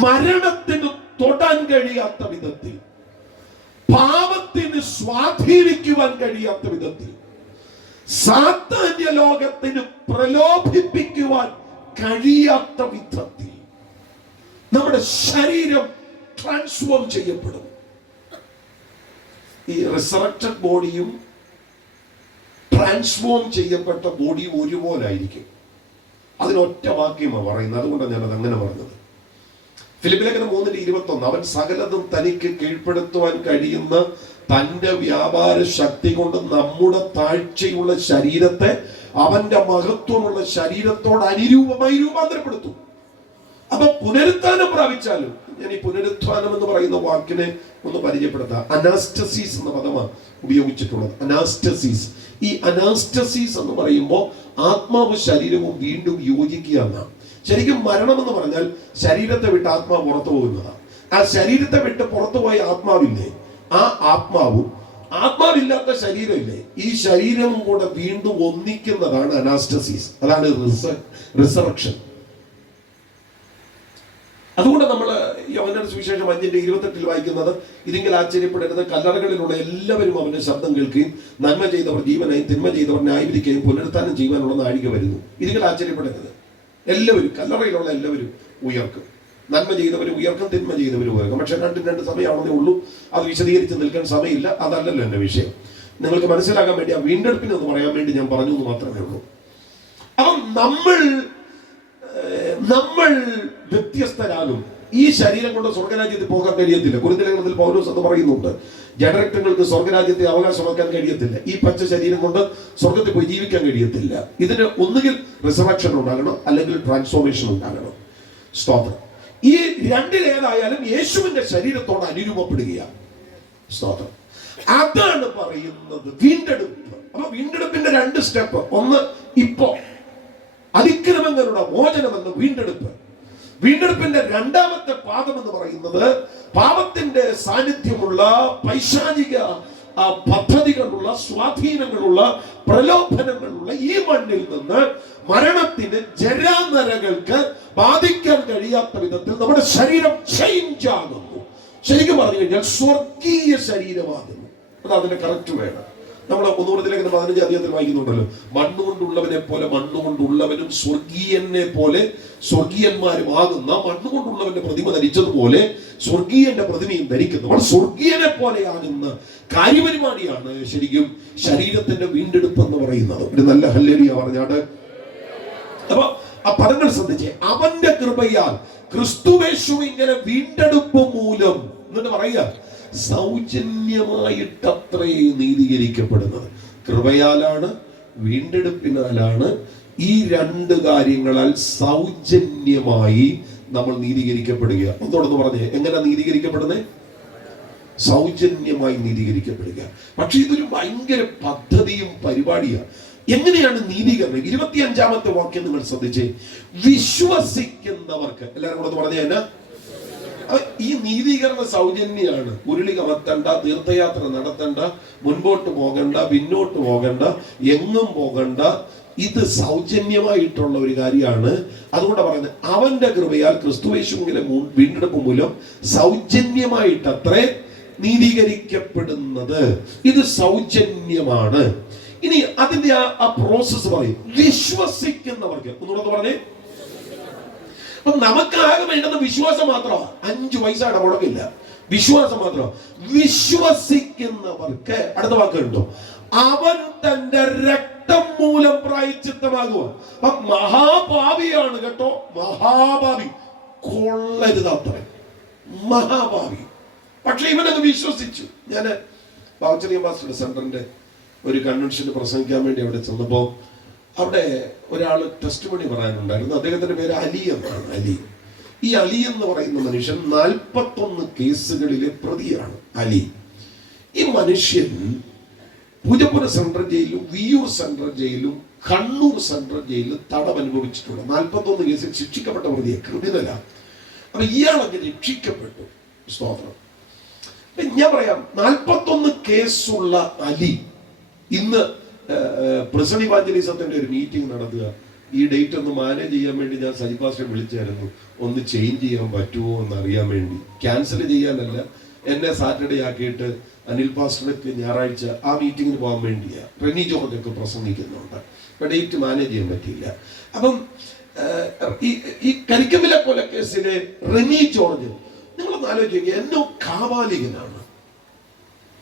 മരണത്തിന് തൊടാൻ കഴിയാത്ത വിധത്തിൽ, പാപത്തിന് സ്വാധീനിക്കുവാൻ കഴിയാത്ത വിധത്തിൽ, സാത്താന്യ ലോകത്തിന് പ്രലോഭിപ്പിക്കുവാൻ കഴിയാത്ത വിധത്തിൽ നമ്മുടെ ശരീരം ട്രാൻസ്ഫോം ചെയ്യപ്പെടും. ഈ റിസറക്റ്റഡ് ബോഡിയും ട്രാൻസ്ഫോം ചെയ്യപ്പെട്ട ബോഡിയും ഒരുപോലെ ആയിരിക്കും. അതിനൊറ്റ വാക്യമാണ് പറയുന്നത്. അതുകൊണ്ടാണ് ഞാനത് അങ്ങനെ പറഞ്ഞത്. ഫിലിപ്പിയ ലേഖനം 3:21 അവൻ സകലതും തനിക്ക് കീഴ്പ്പെടുത്തുവാൻ കഴിയുന്ന തന്റെ വ്യാപാര ശക്തി കൊണ്ട് നമ്മുടെ താഴ്ചയുള്ള ശരീരത്തെ അവന്റെ മഹത്വമുള്ള ശരീരത്തോട് അനുരൂപമായി രൂപാന്തരപ്പെടുത്തും. അപ്പൊ പുനരുത്ഥാനം പ്രാപിച്ചാലും, ഞാൻ ഈ പുനരുത്ഥാനം എന്ന് പറയുന്ന വാക്കിനെ ഒന്ന് പരിചയപ്പെടുത്താം. അനാസ്റ്റസീസ് എന്ന പദമാണ് ഉപയോഗിച്ചിട്ടുള്ളത്. അനാസ്റ്റസീസ്. ഈ അനാസ്റ്റസീസ് എന്ന് പറയുമ്പോൾ ആത്മാവ് ശരീരവും വീണ്ടും യോജിക്കുക എന്നാണ്. ശരിക്കും മരണം എന്ന് പറഞ്ഞാൽ ശരീരത്തെ വിട്ട് ആത്മാവ് പുറത്തു പോകുന്നതാണ്. ആ ശരീരത്തെ വിട്ട് പുറത്തുപോയ ആത്മാവില്ലേ, ആ ആത്മാവും ആത്മാവില്ലാത്ത ശരീരമില്ലേ, ഈ ശരീരവും കൂടെ വീണ്ടും ഒന്നിക്കുന്നതാണ് അനാസ്റ്റസീസ്. അതാണ് റിസറക്ഷൻ. അതുകൊണ്ട് നമ്മൾ യോഹന്നാന്റെ സുവിശേഷം 5:28 വായിക്കുന്നത്, ഇതിങ്കിൽ ആശ്ചര്യപ്പെടരുത്, കല്ലറകളിലുള്ള എല്ലാവരും അവന്റെ ശബ്ദം കേൾക്കുകയും നന്മ ചെയ്തവർ ജീവനായും തിന്മ ചെയ്തവർ ന്യായവിധിക്കുകയും പുനരുത്ഥാനം ചെയ്യുവാനുള്ള നാഴിക വരുന്നു. ഇതിങ്കിൽ ആശ്ചര്യപ്പെടരുത്. എല്ലാവരും, കല്ലറയിലുള്ള എല്ലാവരും ഉയർക്കും. നന്മ ചെയ്തവരും ഉയർക്കും, തിന്മ ചെയ്തവരും ഉയർക്കും. പക്ഷെ രണ്ട് സമയമാണെന്നേ ഉള്ളൂ. അത് വിശദീകരിച്ച് നിൽക്കാൻ സമയമില്ല. അതല്ലല്ലോ എൻ്റെ വിഷയം. നിങ്ങൾക്ക് മനസ്സിലാക്കാൻ വേണ്ടി ആ വീണ്ടെടുപ്പിനെന്ന് പറയാൻ വേണ്ടി ഞാൻ പറഞ്ഞു എന്ന് മാത്രമേ ഉള്ളൂ. അപ്പം നമ്മൾ വ്യത്യസ്തരാകും. ഈ ശരീരം കൊണ്ട് സ്വർഗരാജ്യത്തിൽ പോകാൻ കഴിയത്തില്ല. കൊരിന്ത്യർ ലേഖനത്തിൽ പൗലോസ് എന്ന് പറയുന്നുണ്ട്, ജഡരക്തങ്ങൾക്ക് സ്വർഗരാജ്യത്തെ അവകാശമാക്കാൻ കഴിയത്തില്ല. ഈ പച്ച ശരീരം കൊണ്ട് സ്വർഗത്തിൽ പോയി ജീവിക്കാൻ കഴിയത്തില്ല. ഇതിന് ഒന്നുകിൽ റിസറക്ഷൻ ഉണ്ടാകണം, അല്ലെങ്കിൽ ട്രാൻസ്ഫോർമേഷൻ ഉണ്ടാകണം. സ്തോത്രം. ഈ രണ്ടിലേതായാലും യേശുവിന്റെ ശരീരത്തോട് അനുരൂപപ്പെടുകയാണ്. സ്തോത്രം. അതാണ് പറയുന്നത് വീണ്ടെടുപ്പ്. അപ്പൊ വീണ്ടെടുപ്പിന്റെ രണ്ട് സ്റ്റെപ്പ്. ഒന്ന്, ഇപ്പോ അതിക്രമങ്ങളുടെ മോചനം എന്ന വീണ്ടെടുപ്പ്. വീണ്ടെടുപ്പിന്റെ രണ്ടാമത്തെ പാദം എന്ന് പറയുന്നത് പാപത്തിന്റെ സാന്നിധ്യമുള്ള പൈശാചിക പദ്ധതികളുള്ള, സ്വാധീനങ്ങളുള്ള, പ്രലോഭനങ്ങളുള്ള ഈ മണ്ണിൽ നിന്ന് മരണത്തിന്, ജരാനരകൾക്ക് ബാധിക്കാൻ കഴിയാത്ത വിധത്തിൽ നമ്മുടെ ശരീരം ചേഞ്ച് ആകുന്നു. ശരിക്കും പറഞ്ഞു കഴിഞ്ഞാൽ സ്വർഗീയ ശരീരമാകുന്നു. അത് അതിന്റെ കറക്റ്റ് വേണം. നമ്മൾ 1 അധ്യായത്തിൽ വായിക്കുന്നുണ്ടല്ലോ, മണ്ണുകൊണ്ടുള്ളവനെ പോലെ മണ്ണുകൊണ്ടുള്ളവനും സ്വർഗീയനെ പോലെ സ്വർഗീയന്മാരുമാകുന്ന മണ്ണുകൊണ്ടുള്ളവന്റെ പ്രതിമ ധരിച്ചതുപോലെ സ്വർഗീയന്റെ പ്രതിമയും ധരിക്കുന്നവർ സ്വർഗീയനെ പോലെയാകുന്ന കാര്യപരിപാടിയാണ് ശരിക്കും ശരീരത്തിന്റെ വീണ്ടെടുപ്പ് എന്ന് പറയുന്നത്. ഒരു നല്ല ഹല്ലേലൂയ പറഞ്ഞാട്. അപ്പൊ ആ പദങ്ങൾ ശ്രദ്ധിച്ചേ. അവന്റെ കൃപയാൽ ക്രിസ്തുവേശു ഇങ്ങനെ വീണ്ടെടുപ്പ് മൂലം എന്നിട്ട് പറയുക, സൗജന്യമായിട്ടത്രേ നീതീകരിക്കപ്പെടുന്നത്. കൃപയാലാണ്, വീണ്ടെടുപ്പിനാലാണ്. ഈ രണ്ട് കാര്യങ്ങളാൽ സൗജന്യമായി നമ്മൾ നീതീകരിക്കപ്പെടുക. ഒന്നോടൊന്ന് പറഞ്ഞേ, എങ്ങനെ നീതീകരിക്കപ്പെടുന്നേ? സൗജന്യമായി നീതീകരിക്കപ്പെടുക. പക്ഷെ ഇതൊരു ഭയങ്കര പദ്ധതിയും പരിപാടിയാണ്. എങ്ങനെയാണ് നീതീകരണം? 25-ാമത്തെ വാക്യം നിങ്ങൾ ശ്രദ്ധിച്ചേ. വിശ്വസിക്കുന്നവർക്ക്, എല്ലാവരും കൂടെ പറഞ്ഞ എന്നാ? ഈ നീതീകരണ സൗജന്യാണ്. ഉരുളി കമത്തണ്ട, തീർത്ഥയാത്ര നടത്തണ്ട, മുൻപോട്ട് പോകണ്ട, പിന്നോട്ട് പോകണ്ട, എങ്ങും പോകണ്ട. ഇത് സൗജന്യമായിട്ടുള്ള ഒരു കാര്യമാണ്. അതുകൊണ്ട് പറയുന്നത്, അവന്റെ കൃപയാൽ ക്രിസ്തുയേശുവിലെ വീണ്ടെടുപ്പ് മൂലം സൗജന്യമായിട്ടത്രേ നീതീകരിക്കപ്പെടുന്നത്. ഇത് സൗജന്യമാണ്. ഇനി അതിന്റെ ആ പ്രോസസ് പറയും. വിശ്വസിക്കുന്നവർക്ക്, ഒന്നുകൂടെ പറഞ്ഞേ. അപ്പൊ നമുക്കാകെ വേണ്ടുന്ന വിശ്വാസം മാത്രമാണ്. 5 പൈസയുടെ മുടക്കില്ല, വിശ്വാസം മാത്രം. വിശ്വസിക്കുന്നവർക്ക്, അടുത്ത വാക്ക് കണ്ടോ, അവൻ തന്റെ രക്തം മൂലം പ്രായശ്ചിത്തമാകുക. അപ്പൊ മഹാഭാവിയാണ് കേട്ടോ, മഹാഭാവി, കൊള്ളരുതാത്തവൻ, മഹാഭാവി. പക്ഷെ ഇവനങ്ങ് വിശ്വസിച്ചു. ഞാൻ ബാവച്ചറിയ മാസ്റ്റർ സെന്ററിന്റെ ഒരു കൺവെൻഷന് പ്രസംഗിക്കാൻ വേണ്ടി അവിടെ ചെന്നപ്പോ അവിടെ ഒരാൾ ടെസ്റ്റ് മണി പറയാനുണ്ടായിരുന്നു. അദ്ദേഹത്തിന്റെ പേര് അലി എന്നാണ്. അലി. ഈ അലി എന്ന് പറയുന്ന മനുഷ്യൻ 41 കേസുകളിലെ പ്രതിയാണ്. അലി. ഈ മനുഷ്യൻ പൂജപ്പുര സെൻട്രൽ ജയിലും വിയൂർ സെൻട്രൽ ജയിലും കണ്ണൂർ സെൻട്രൽ ജയിലിലും തടവ് അനുഭവിച്ചിട്ടുണ്ട്. 41 കേസിൽ ശിക്ഷിക്കപ്പെട്ട പ്രതിയെ, ക്രിമിനലാണ്. അപ്പൊ ഇയാളങ്ങ് രക്ഷിക്കപ്പെട്ടു. സ്തോത്രം. ഞാൻ പറയാം, 41 കേസുള്ള അലി ഇന്ന് പ്രസൺ ഇവാഞ്ചലിസത്തിന്റെ ഒരു മീറ്റിംഗ് നടത്തുക. ഈ ഡേറ്റ് ഒന്ന് മാനേജ് ചെയ്യാൻ വേണ്ടി ഞാൻ സജി പാസ്റ്ററെ വിളിച്ചായിരുന്നു. ഒന്ന് ചേഞ്ച് ചെയ്യാൻ പറ്റുമോ എന്ന് അറിയാൻ വേണ്ടി. ക്യാൻസൽ ചെയ്യാനല്ല, എന്നെ സാറ്റർഡേ ആക്കിയിട്ട് അനിൽ പാസ്റ്റർക്ക് ഞായറാഴ്ച ആ മീറ്റിങ്ങിന് പോകാൻ വേണ്ടിയാണ്. റെനി ജോർജ് ഒക്കെ പ്രസംഗിക്കുന്നുണ്ട്. അപ്പൊ ഡേറ്റ് മാനേജ് ചെയ്യാൻ പറ്റിയില്ല. അപ്പം ഈ കരിക്കമ്പിലെ കൊലക്കേസിലെ റെനി ജോർജ്, നിങ്ങളൊന്ന് ആലോചിക്കുക, എന്നോ കാവാലികനാണ്.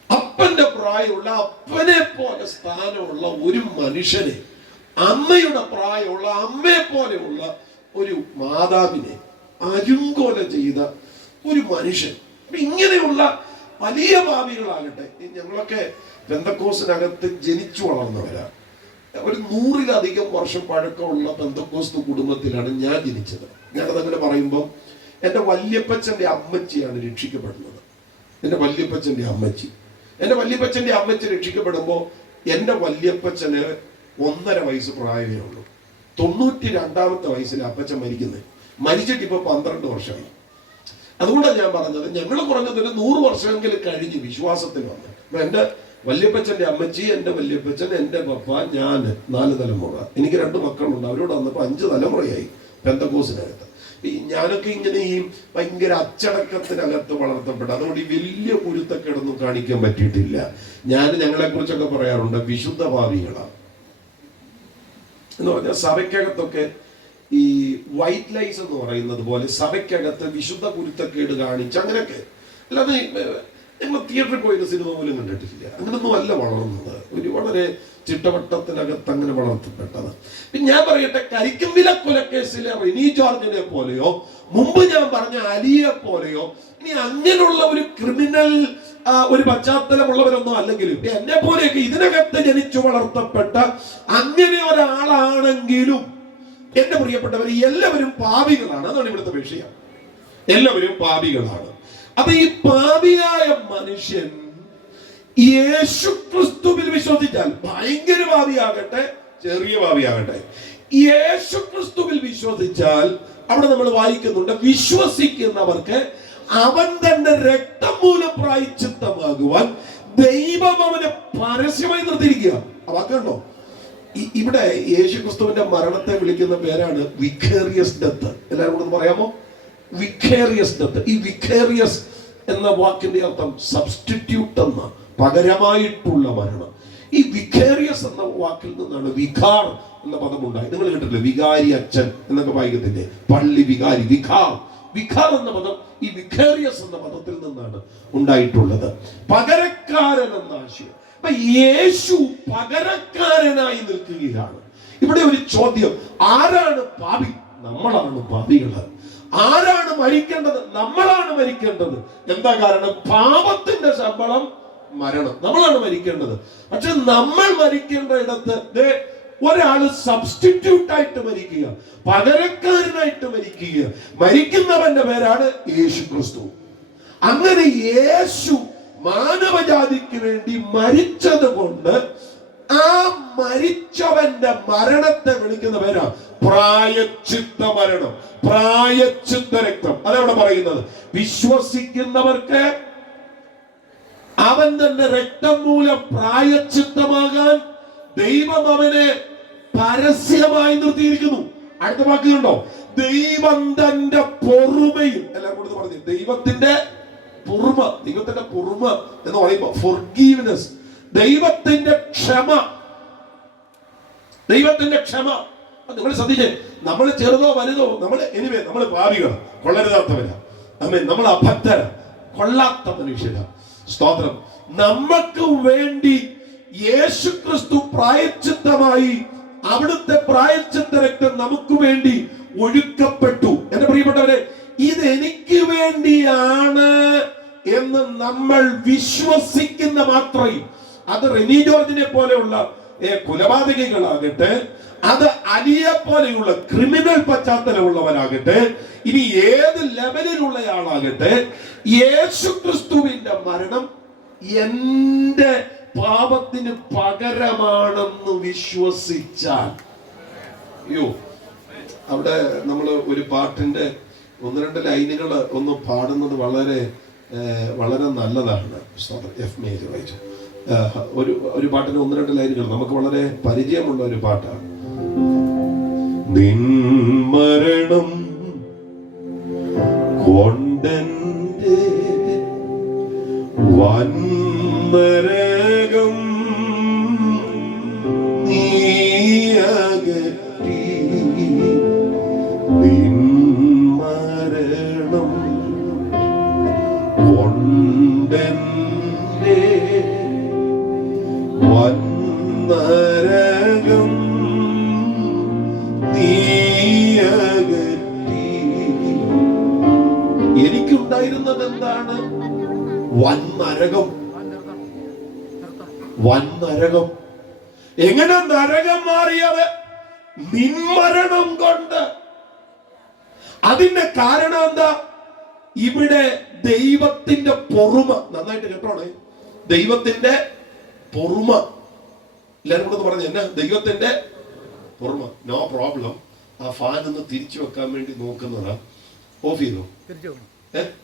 അപ്പന്റെ പ്രായമുള്ള, അപ്പനെ പോലെ സ്ഥാനമുള്ള ഒരു മനുഷ്യനെ, അമ്മയുടെ പ്രായമുള്ള, അമ്മയെ പോലെയുള്ള ഒരു മാതാവിനെ അരുങ്കോല ചെയ്ത ഒരു മനുഷ്യൻ. ഇങ്ങനെയുള്ള വലിയ ഭാവികളാകട്ടെ. ഞങ്ങളൊക്കെ പെന്തക്കോസിനകത്ത് ജനിച്ചു വളർന്നവരാണ്. ഒരു 100-ലധികം വർഷം പഴക്കമുള്ള പെന്തക്കോസ്ത് കുടുംബത്തിലാണ് ഞാൻ ജനിച്ചത്. ഞാനതങ്ങനെ പറയുമ്പോൾ എൻ്റെ വല്യപ്പച്ചൻ്റെ അമ്മച്ചിയാണ് രക്ഷിക്കപ്പെടുന്നത്. എൻ്റെ വല്യപ്പച്ചൻ്റെ അമ്മച്ചി രക്ഷിക്കപ്പെടുമ്പോൾ എൻ്റെ വല്യപ്പച്ചന് 1.5 വയസ്സ് പ്രായമേ ഉള്ളൂ. 92-ാമത്തെ വയസ്സിൽ അപ്പച്ചൻ മരിക്കുന്നത്. മരിച്ചിട്ട് ഇപ്പോൾ 12 വർഷമായി. അതുകൊണ്ടാണ് ഞാൻ പറഞ്ഞത്, ഞങ്ങൾ കുറഞ്ഞതൊരു 100 വർഷമെങ്കിലും കഴിഞ്ഞ് വിശ്വാസത്തിൽ വന്നു. അപ്പൊ എൻ്റെ വല്യപ്പച്ചൻ്റെ അമ്മച്ചി, എൻ്റെ വല്യപ്പച്ചൻ, എൻ്റെ പപ്പ, ഞാൻ, 4 തലമുറ. എനിക്ക് 2 മക്കളുണ്ട്. അവരോട് വന്നപ്പോൾ 5 തലമുറയായി പെന്തക്കോസിനകത്ത്. ഞാനൊക്കെ ഇങ്ങനെ ഈ ഭയങ്കര അച്ചടക്കത്തിനകത്ത് വളർത്തപ്പെട്ട, അതുകൊണ്ട് ഈ വലിയ കുരുത്തക്കേടൊന്നും കാണിക്കാൻ പറ്റിയിട്ടില്ല. ഞങ്ങളെ കുറിച്ചൊക്കെ പറയാറുണ്ട്, വിശുദ്ധ ഭാവികളാണ് എന്ന് പറഞ്ഞാൽ സഭയ്ക്കകത്തൊക്കെ ഈ വൈറ്റ് ലൈസ് എന്ന് പറയുന്നത് പോലെ സഭയ്ക്കകത്ത് വിശുദ്ധ കുരുത്തക്കേട് കാണിച്ച് അങ്ങനെയൊക്കെ. അല്ലാതെ ഞങ്ങൾ തിയേറ്ററിൽ പോയത് സിനിമ പോലും കണ്ടിട്ടില്ല. അങ്ങനൊന്നും അല്ല വളർന്നത്. ഒരു വളരെ ചിട്ടവട്ടത്തിനകത്ത് അങ്ങനെ വളർത്തപ്പെട്ടത്. പിന്നെ ഞാൻ പറയട്ടെ, കരിക്കമ്പില കൊലക്കേസിലെ റെനി ജോർജിനെ പോലെയോ മുമ്പ് ഞാൻ പറഞ്ഞ അലിയെ പോലെയോ ഇനി അങ്ങനെയുള്ള ഒരു ക്രിമിനൽ ഒരു പശ്ചാത്തലമുള്ളവരൊന്നും അല്ലെങ്കിലും എന്നെ പോലെയൊക്കെ ഇതിനകത്ത് ജനിച്ചു വളർത്തപ്പെട്ട അങ്ങനെ ഒരാളാണെങ്കിലും എന്റെ പ്രിയപ്പെട്ടവർ, എല്ലാവരും പാപികളാണ്. അതാണ് ഇവിടുത്തെ വിഷയം. എല്ലാവരും പാപികളാണ്. അപ്പൊ ഈ പാപിയായ മനുഷ്യൻ യേശുക്രിസ്തുവിൽ വിശ്വസിച്ചാൽ, ഭയങ്കര ഭാവിയാകട്ടെ ചെറിയ ഭാവിയാകട്ടെ, യേശുക്രിസ്തുവിൽ വിശ്വസിച്ചാൽ, അവിടെ നമ്മൾ വായിക്കുന്നുണ്ട്, വിശ്വസിക്കുന്നവർക്ക് അവൻ തന്റെ രക്തം മൂലം പ്രായശ്ചിത്തമാകുവാൻ ദൈവം അവനെ പരസ്യമായി നിർത്തിയിരിക്കുക. വാക്കുണ്ടോ? ഇവിടെ യേശുക്രിസ്തുവിന്റെ മരണത്തെ വിളിക്കുന്ന പേരാണ് വിക്കേറിയസ് ഡെത്ത്. എല്ലാവരും കൂടെ പറയാമോ? വിക്കേറിയസ് ഡെത്ത്. ഈ വിക്കേറിയസ് എന്ന വാക്കിന്റെ അർത്ഥം സബ്സ്റ്റിറ്റ്യൂട്ട് എന്ന, പകരമായിട്ടുള്ള മരണം. ഈ വികാരിയസ് എന്ന വാക്കിൽ നിന്നാണ് വികാർ എന്ന പദം ഉണ്ടായി. നിങ്ങൾ കേട്ടില്ലേ വികാരി അച്ഛൻ എന്നൊക്കെ വായിക്കത്തില്ലേ? പള്ളി വികാരി, വികാർ. വികാർ എന്ന പദം ഈ വികാരിയസ് എന്ന പദത്തിൽ നിന്നാണ് ഉണ്ടായിട്ടുള്ളത്. പകരക്കാരൻ എന്ന ആശയം. അപ്പൊ യേശു പകരക്കാരനായി നിൽക്കുകയാണ്. ഇവിടെ ഒരു ചോദ്യം, ആരാണ് പാപി? നമ്മളാണ് പാപികള്. ആരാണ് മരിക്കേണ്ടത്? നമ്മളാണ് മരിക്കേണ്ടത്. എന്താ കാരണം? പാപത്തിന്റെ ശമ്പളം മരണം. നമ്മളാണ് മരിക്കേണ്ടത്. പക്ഷെ നമ്മൾ മരിക്കേണ്ട ഇടത്ത് ഒരാള് സബ്സ്റ്റിറ്റ്യൂട്ട് ആയിട്ട് മരിക്കുക, പകരക്കാരനായിട്ട് മരിക്കുക. മരിക്കുന്നവന്റെ പേരാണ് യേശു ക്രിസ്തു. അങ്ങനെ യേശു മാനവജാതിക്ക് വേണ്ടി മരിച്ചത് കൊണ്ട് ആ മരിച്ചവന്റെ മരണത്തെ വിളിക്കുന്ന പേരാണ് പ്രായശ്ചിത്ത മരണം, പ്രായശ്ചിത്ത രക്തം. അതവിടെ പറയുന്നത്. വിശ്വസിക്കുന്നവർക്ക് അവൻ തന്നെ രക്തം മൂലം പ്രായശ്ചിത്തമാകാൻ ദൈവം അവനെ പരസ്യമായി നിർത്തിയിരിക്കുന്നു. അടുത്ത വാക്ക് കണ്ടോ? ദൈവം തന്റെ പൊറുമയും. എല്ലാവരും കൂടി പറഞ്ഞു ദൈവത്തിന്റെ പൊറുമ. ദൈവത്തിന്റെ പൊറുമ എന്ന് പറയുമ്പോ ഫോർഗീവ്നെസ്, ദൈവത്തിന്റെ ക്ഷമ. ദൈവത്തിന്റെ ക്ഷമ. നിങ്ങൾ ശ്രദ്ധിച്ചേ, നമ്മൾ ചെറുതോ വലുതോ, നമ്മൾ പാപികളാണ്, കൊള്ളരുതാത്തവരാ. നമ്മൾ അഭക്തരാ, കൊള്ളാത്ത മനുഷ്യരാ. സ്തോത്രം. നമുക്ക് വേണ്ടി യേശു ക്രിസ്തു പ്രായശ്ചിത്തമായി അവിടുത്തെ പ്രായശ്ചിത്ത രക്തം നമുക്ക് വേണ്ടി ഒഴുക്കപ്പെട്ടു. എന്റെ പ്രിയപ്പെട്ടവരെ, ഇത് എനിക്ക് വേണ്ടിയാണ് എന്ന് നമ്മൾ വിശ്വസിക്കുന്ന മാത്രം, അത് റെനി ജോർജിനെ പോലെയുള്ള കൊലപാതകികളാകട്ടെ, അത് അലിയെ പോലെയുള്ള ക്രിമിനൽ പശ്ചാത്തലമുള്ളവരാകട്ടെ, ഇനി ഏത് ലെവലിലുള്ള ആളാകട്ടെ, യേശു ക്രിസ്തുവിന്റെ മരണം എന്റെ പാപത്തിന് പകരമാണെന്ന് വിശ്വസിച്ചാൽ, അയ്യോ, അവിടെ നമ്മൾ ഒരു പാട്ടിന്റെ 1-2 ലൈനുകൾ ഒന്ന് പാടുന്നത് വളരെ വളരെ നല്ലതാണ്. എഫ് മേജർ വായിച്ചു ഒരു പാട്ടിന് 1-2 ലൈനുകൾ നമുക്ക് വളരെ പരിചയമുള്ള ഒരു പാട്ടാണ്. നിൻ മരണം കൊണ്ടെന്റെ വന്നരകം നീയകറ്റി, നിൻ മരണം കൊണ്ടെന്റെ വന്നരകം നീയകറ്റി. എനിക്കുണ്ടായിരുന്നത് എന്താണ്? വൻനരകം. വൻനരകം. എങ്ങനെ നരകം മാറിയത്? നിൻമരണം കൊണ്ട്. അതിന്റെ കാരണം എന്താ? ഇവിടെ ദൈവത്തിന്റെ പൊറുമ. നന്നായിട്ട് കേട്ടോണേ, ദൈവത്തിന്റെ പൊറുമ. എല്ലാവരും കൂടെ പറഞ്ഞു എന്നാ? ദൈവത്തിന്റെ പൊറുമ. No problem. ആ ഫാൻ ഒന്ന് തിരിച്ചു വെക്കാൻ വേണ്ടി നോക്കുന്നതാ. ഓഫ് ചെയ്തോ?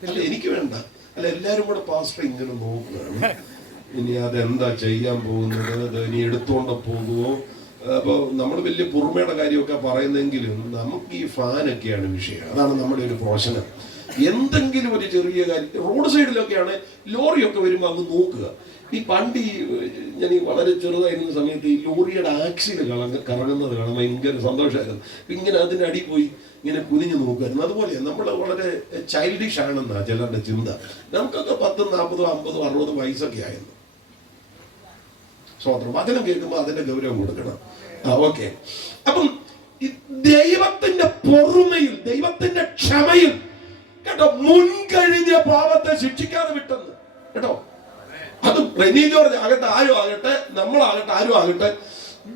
അല്ല, എനിക്ക് വേണ്ട. അല്ല, എല്ലാരും കൂടെ പാസ്റ്റർ ഇങ്ങനെ നോക്കുകയാണ്. ഇനി അതെന്താ ചെയ്യാൻ പോകുന്നത്, ഇനി എടുത്തുകൊണ്ട് പോകുമോ? അപ്പൊ നമ്മൾ വലിയ പുറമയുടെ കാര്യമൊക്കെ പറയുന്നെങ്കിലും നമുക്ക് ഈ ഫാനൊക്കെയാണ് വിഷയം. അതാണ് നമ്മുടെ ഒരു പ്രശ്നം. എന്തെങ്കിലും ഒരു ചെറിയ കാര്യം, റോഡ് സൈഡിലൊക്കെയാണ് ലോറിയൊക്കെ വരുമ്പോൾ അങ്ങ് നോക്കുക. ഈ പണ്ട് ഞാൻ വളരെ ചെറുതായിരുന്ന സമയത്ത് ഈ ലോറിയുടെ ആക്സിൽ കറങ്ങുന്നത് കാണാൻ ഭയങ്കര സന്തോഷമായിരുന്നു. ഇങ്ങനെ അതിനടി പോയി ഇങ്ങനെ കുനിഞ്ഞു നോക്കുമായിരുന്നു. അതുപോലെ നമ്മൾ വളരെ ചൈൽഡിഷ് ആണെന്നാ ചിലരുടെ ചിന്ത. നമുക്കൊക്കെ 10, 40, 50, 60 വയസ്സൊക്കെ ആയിരുന്നു. സ്വതന്ത്രം വചനം കേൾക്കുമ്പോൾ അതിന്റെ ഗൗരവം കൊടുക്കണം. ഓക്കെ. അപ്പം ദൈവത്തിന്റെ പൊറുമയിൽ, ദൈവത്തിന്റെ ക്ഷമയിൽ കേട്ടോ, മുൻകഴിഞ്ഞ പാപത്തെ ശിക്ഷിക്കാതെ വിട്ടെന്ന് കേട്ടോ. അത് റെനി ജോർജ് ആകട്ടെ, ആരും ആകട്ടെ, നമ്മളാകട്ടെ, ആരും ആകട്ടെ,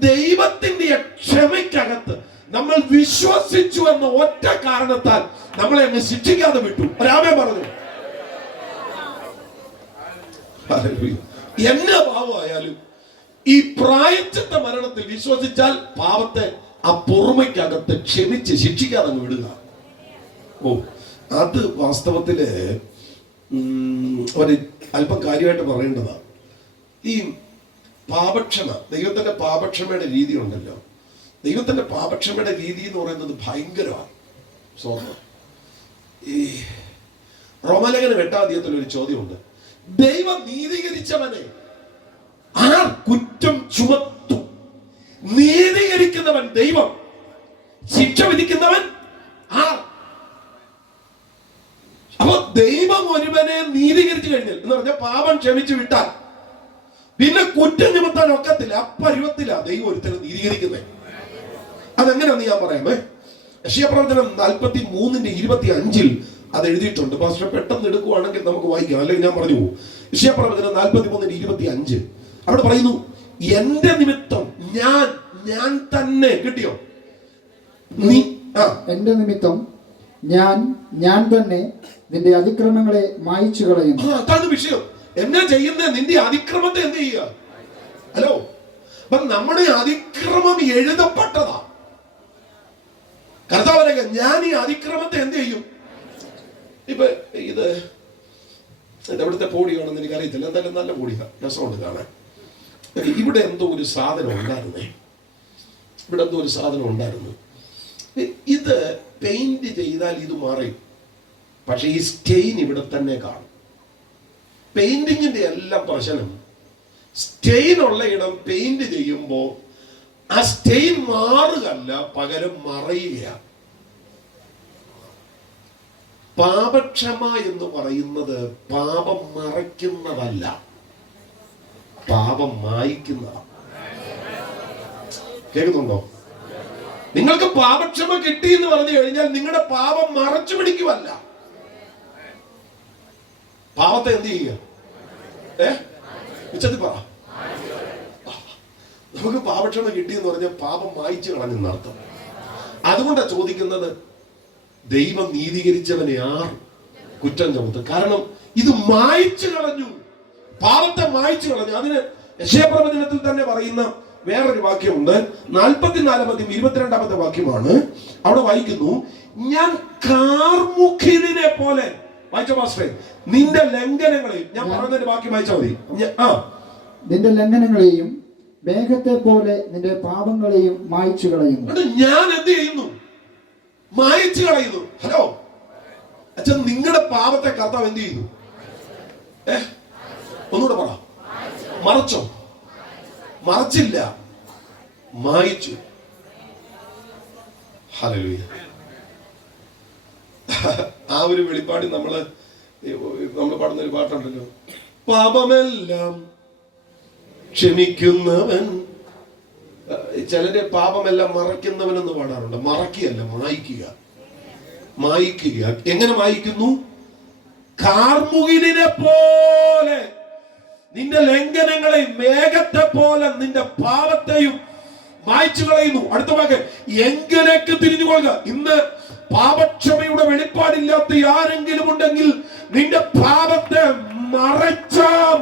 ദൈവത്തിന്റെ ക്ഷമയ്ക്കകത്ത് നമ്മൾ വിശ്വസിച്ചു എന്ന ഒറ്റ കാരണത്താൽ നമ്മളെ അങ്ങ് ശിക്ഷിക്കാതെ വിട്ടു. രാമേ പറഞ്ഞു, എന്നെ പാപമായാലും ഈ പ്രായശ്ചിത്ത മരണത്തിൽ വിശ്വസിച്ചാൽ പാപത്തെ ആ പൊറുമയ്ക്കകത്ത് ക്ഷമിച്ച് ശിക്ഷിക്കാതെ അങ്ങ് വിടുക. ഓ, അത് വാസ്തവത്തില് ഒരു അല്പം കാര്യമായിട്ട് പറയേണ്ടതാണ്. ഈ പാപക്ഷമ, ദൈവത്തിന്റെ പാപക്ഷമയുടെ രീതി ഉണ്ടല്ലോ. ദൈവത്തിന്റെ പാപക്ഷമയുടെ രീതി എന്ന് പറയുന്നത് ഭയങ്കരമാണ്. സ്വന്തം ഈ റോമാലേഖനം 8-ാം അധ്യായത്തിൽ ഒരു ചോദ്യമുണ്ട്. ദൈവം നീതീകരിച്ചവനെ ആർ കുറ്റം ചുമത്തും. നീതീകരിക്കുന്നവൻ ദൈവം, ശിക്ഷ വിധിക്കുന്നവൻ ആർ? അപ്പൊ ദൈവം ഒരുവനെ നീതീകരിച്ചു കഴിഞ്ഞാൽ എന്ന് പറഞ്ഞാൽ പാപം ക്ഷമിച്ചു വിട്ടാൽ പിന്നെ കുറ്റം ചുമത്താൻ ഒക്കത്തില്ല. അപ്പരുവത്തില്ല ദൈവം ഒരുത്തനെ നീതീകരിക്കുന്നത്. അതെങ്ങനെയാന്ന് ഞാൻ പറയാമേ. യെശയ്യാപ്രവചനം 43:25 അത് എഴുതിയിട്ടുണ്ട്. പാസ്റ്റർ പെട്ടെന്ന് എടുക്കുവാണെങ്കിൽ നമുക്ക് വായിക്കാം, അല്ലെങ്കിൽ ഞാൻ പറഞ്ഞു പോകും. യെശയ്യാപ്രവചനം 43:25 അവിടെ പറയുന്നു, എന്റെ നിമിത്തം ഞാൻ തന്നെ. കിട്ടിയോ? എന്റെ നിമിത്തം ഞാൻ തന്നെ നിന്റെ അതിക്രമങ്ങളെ മായിച്ചു കളയുന്നു. അതാണ് വിഷയം. എന്നാ ചെയ്യുന്നത്? നിന്റെ അതിക്രമത്തെ എന്ത് ചെയ്യുക? ഹലോ, അപ്പൊ നമ്മുടെ അതിക്രമം എഴുതപ്പെട്ടതാ. കർത്താവനെ ഞാൻ ഈ അതിക്രമത്തെ എന്ത് ചെയ്യും? ഇപ്പൊ ഇത് എവിടുത്തെ പോടിയാണെന്ന് എനിക്കറിയത്തില്ല, എന്തായാലും നല്ല പോടിയാ, രസമുണ്ട് കാണാൻ. ഇവിടെ എന്തോ ഒരു സാധനം ഉണ്ടായിരുന്നേ, ഇവിടെ എന്തോ ഒരു സാധനം ഉണ്ടായിരുന്നു. ഇത് പെയിന്റ് ചെയ്താൽ ഇത് മാറി, പക്ഷെ ഈ സ്റ്റെയിൻ ഇവിടെ തന്നെ കാണും. പെയിന്റിങ്ങിന്റെ എല്ലാം പ്രശ്നം, സ്റ്റെയിൻ ഉള്ള ഇടം പെയിന്റ് ചെയ്യുമ്പോൾ ആ സ്റ്റെയിൻ മാറുകയല്ല, പകരം മറയുക. പാപക്ഷമ എന്ന് പറയുന്നത് പാപം മറയ്ക്കുന്നതല്ല, പാപം മായ്ക്കുന്നതാണ്. കേൾക്കുന്നുണ്ടോ? നിങ്ങൾക്ക് പാപക്ഷമ കിട്ടി എന്ന് പറഞ്ഞു കഴിഞ്ഞാൽ നിങ്ങളുടെ പാപം മറച്ചു പിടിക്കുവല്ല, പാപത്തെ എന്ത് ചെയ്യുക? ഉച്ചത്തിൽ പറ. നമുക്ക് പാപക്ഷമ കിട്ടിയെന്ന് പറഞ്ഞാൽ പാപം മായ്ച്ചു കളഞ്ഞെന്നർത്ഥം. അതുകൊണ്ടാണ് ചോദിക്കുന്നത്, ദൈവം നീതീകരിച്ചവനെ ആർ കുറ്റം ചുമത്തും? കാരണം ഇത് മായ്ച്ചു കളഞ്ഞു, പാപത്തെ മായ്ച്ചു കളഞ്ഞു. അതിന് യെശയ്യാപ്രവചനത്തിൽ തന്നെ പറയുന്ന വേറൊരു വാക്യമുണ്ട്. 44-22 വാക്യമാണ്. അവിടെ വായിക്കുന്നു, ഞാൻ കാർമുഖിനെ പോലെ. വായിച്ച പാസ്റ്ററെ, നിന്റെ ലംഘനങ്ങളെയും, ഞാൻ പറയുന്നൊരു വാക്യം വായിച്ചാൽ മതി. നിന്റെ ലംഘനങ്ങളെയും മേഘത്തെ പോലെ നിന്റെ പാപങ്ങളെയും മായ്ച്ചു കളയുന്നു. ഞാൻ എന്ത് ചെയ്യുന്നു? മായ്ച്ചു കളയുന്നു. ഹലോ അച്ഛൻ, നിങ്ങളുടെ പാപത്തെ കർത്താവ് എന്ത് ചെയ്തു? ഒന്നുകൂടെ പറ. മറച്ചോ? മറച്ചില്ല, മായിച്ചു. ഹല്ലേലൂയ. ആ ഒരു വെളിപ്പാട് നമ്മൾ പാടുന്ന ഒരു പാട്ടുണ്ടല്ലോ, പാപമെല്ലാം ക്ഷമിക്കുന്നവൻ. ചിലര് പാപമെല്ലാം മറയ്ക്കുന്നവൻ എന്ന് പാടാറുണ്ട്. മറക്കുകയല്ല, മായിക്കുക. മായിക്കുക. എങ്ങനെ മായിക്കുന്നു? കാർമുകിലിനെ പോലെ നിന്റെ ലംഘനങ്ങളെയും മേഘത്തെ പോലെ നിന്റെ പാപത്തെയും മായ്ച്ചു കളയുന്നു. അടുത്ത വാക്ക്, എങ്കിലേക്ക് തിരിഞ്ഞുകൊള്ളുക. ഇന്ന് പാപക്ഷമയുടെ വെളിപ്പാടില്ലാത്ത ആരെങ്കിലും ഉണ്ടെങ്കിൽ നിന്റെ പാപത്തെ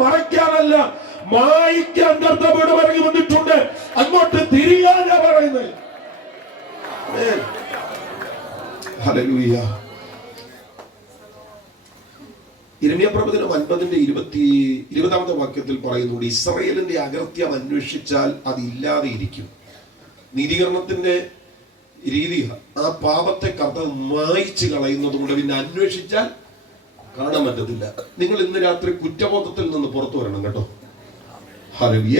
മറയ്ക്കാനല്ല, മായ്ക്കാൻ കർത്താവോട് പറഞ്ഞു വന്നിട്ടുണ്ട്. അങ്ങോട്ട് തിരിയാനാ പറയുന്നത്. ഹല്ലേലൂയ. യിരെമ്യാപ്രവചനം 50:20 വാക്യത്തിൽ പറയുന്നുണ്ട്, ഇസ്രായേലിന്റെ അകൃത്യം അന്വേഷിച്ചാൽ അത് ഇല്ലാതെ ഇരിക്കും. നീതീകരണത്തിന്റെ രീതി ആ പാപത്തെ കർത്താവ് മായ്ച്ചു കളയുന്നത് കൊണ്ട് പിന്നെ അന്വേഷിച്ചാൽ കാണാൻ പറ്റത്തില്ല. നിങ്ങൾ ഇന്ന് രാത്രി കുറ്റബോധത്തിൽ നിന്ന് പുറത്തു വരണം കേട്ടോ.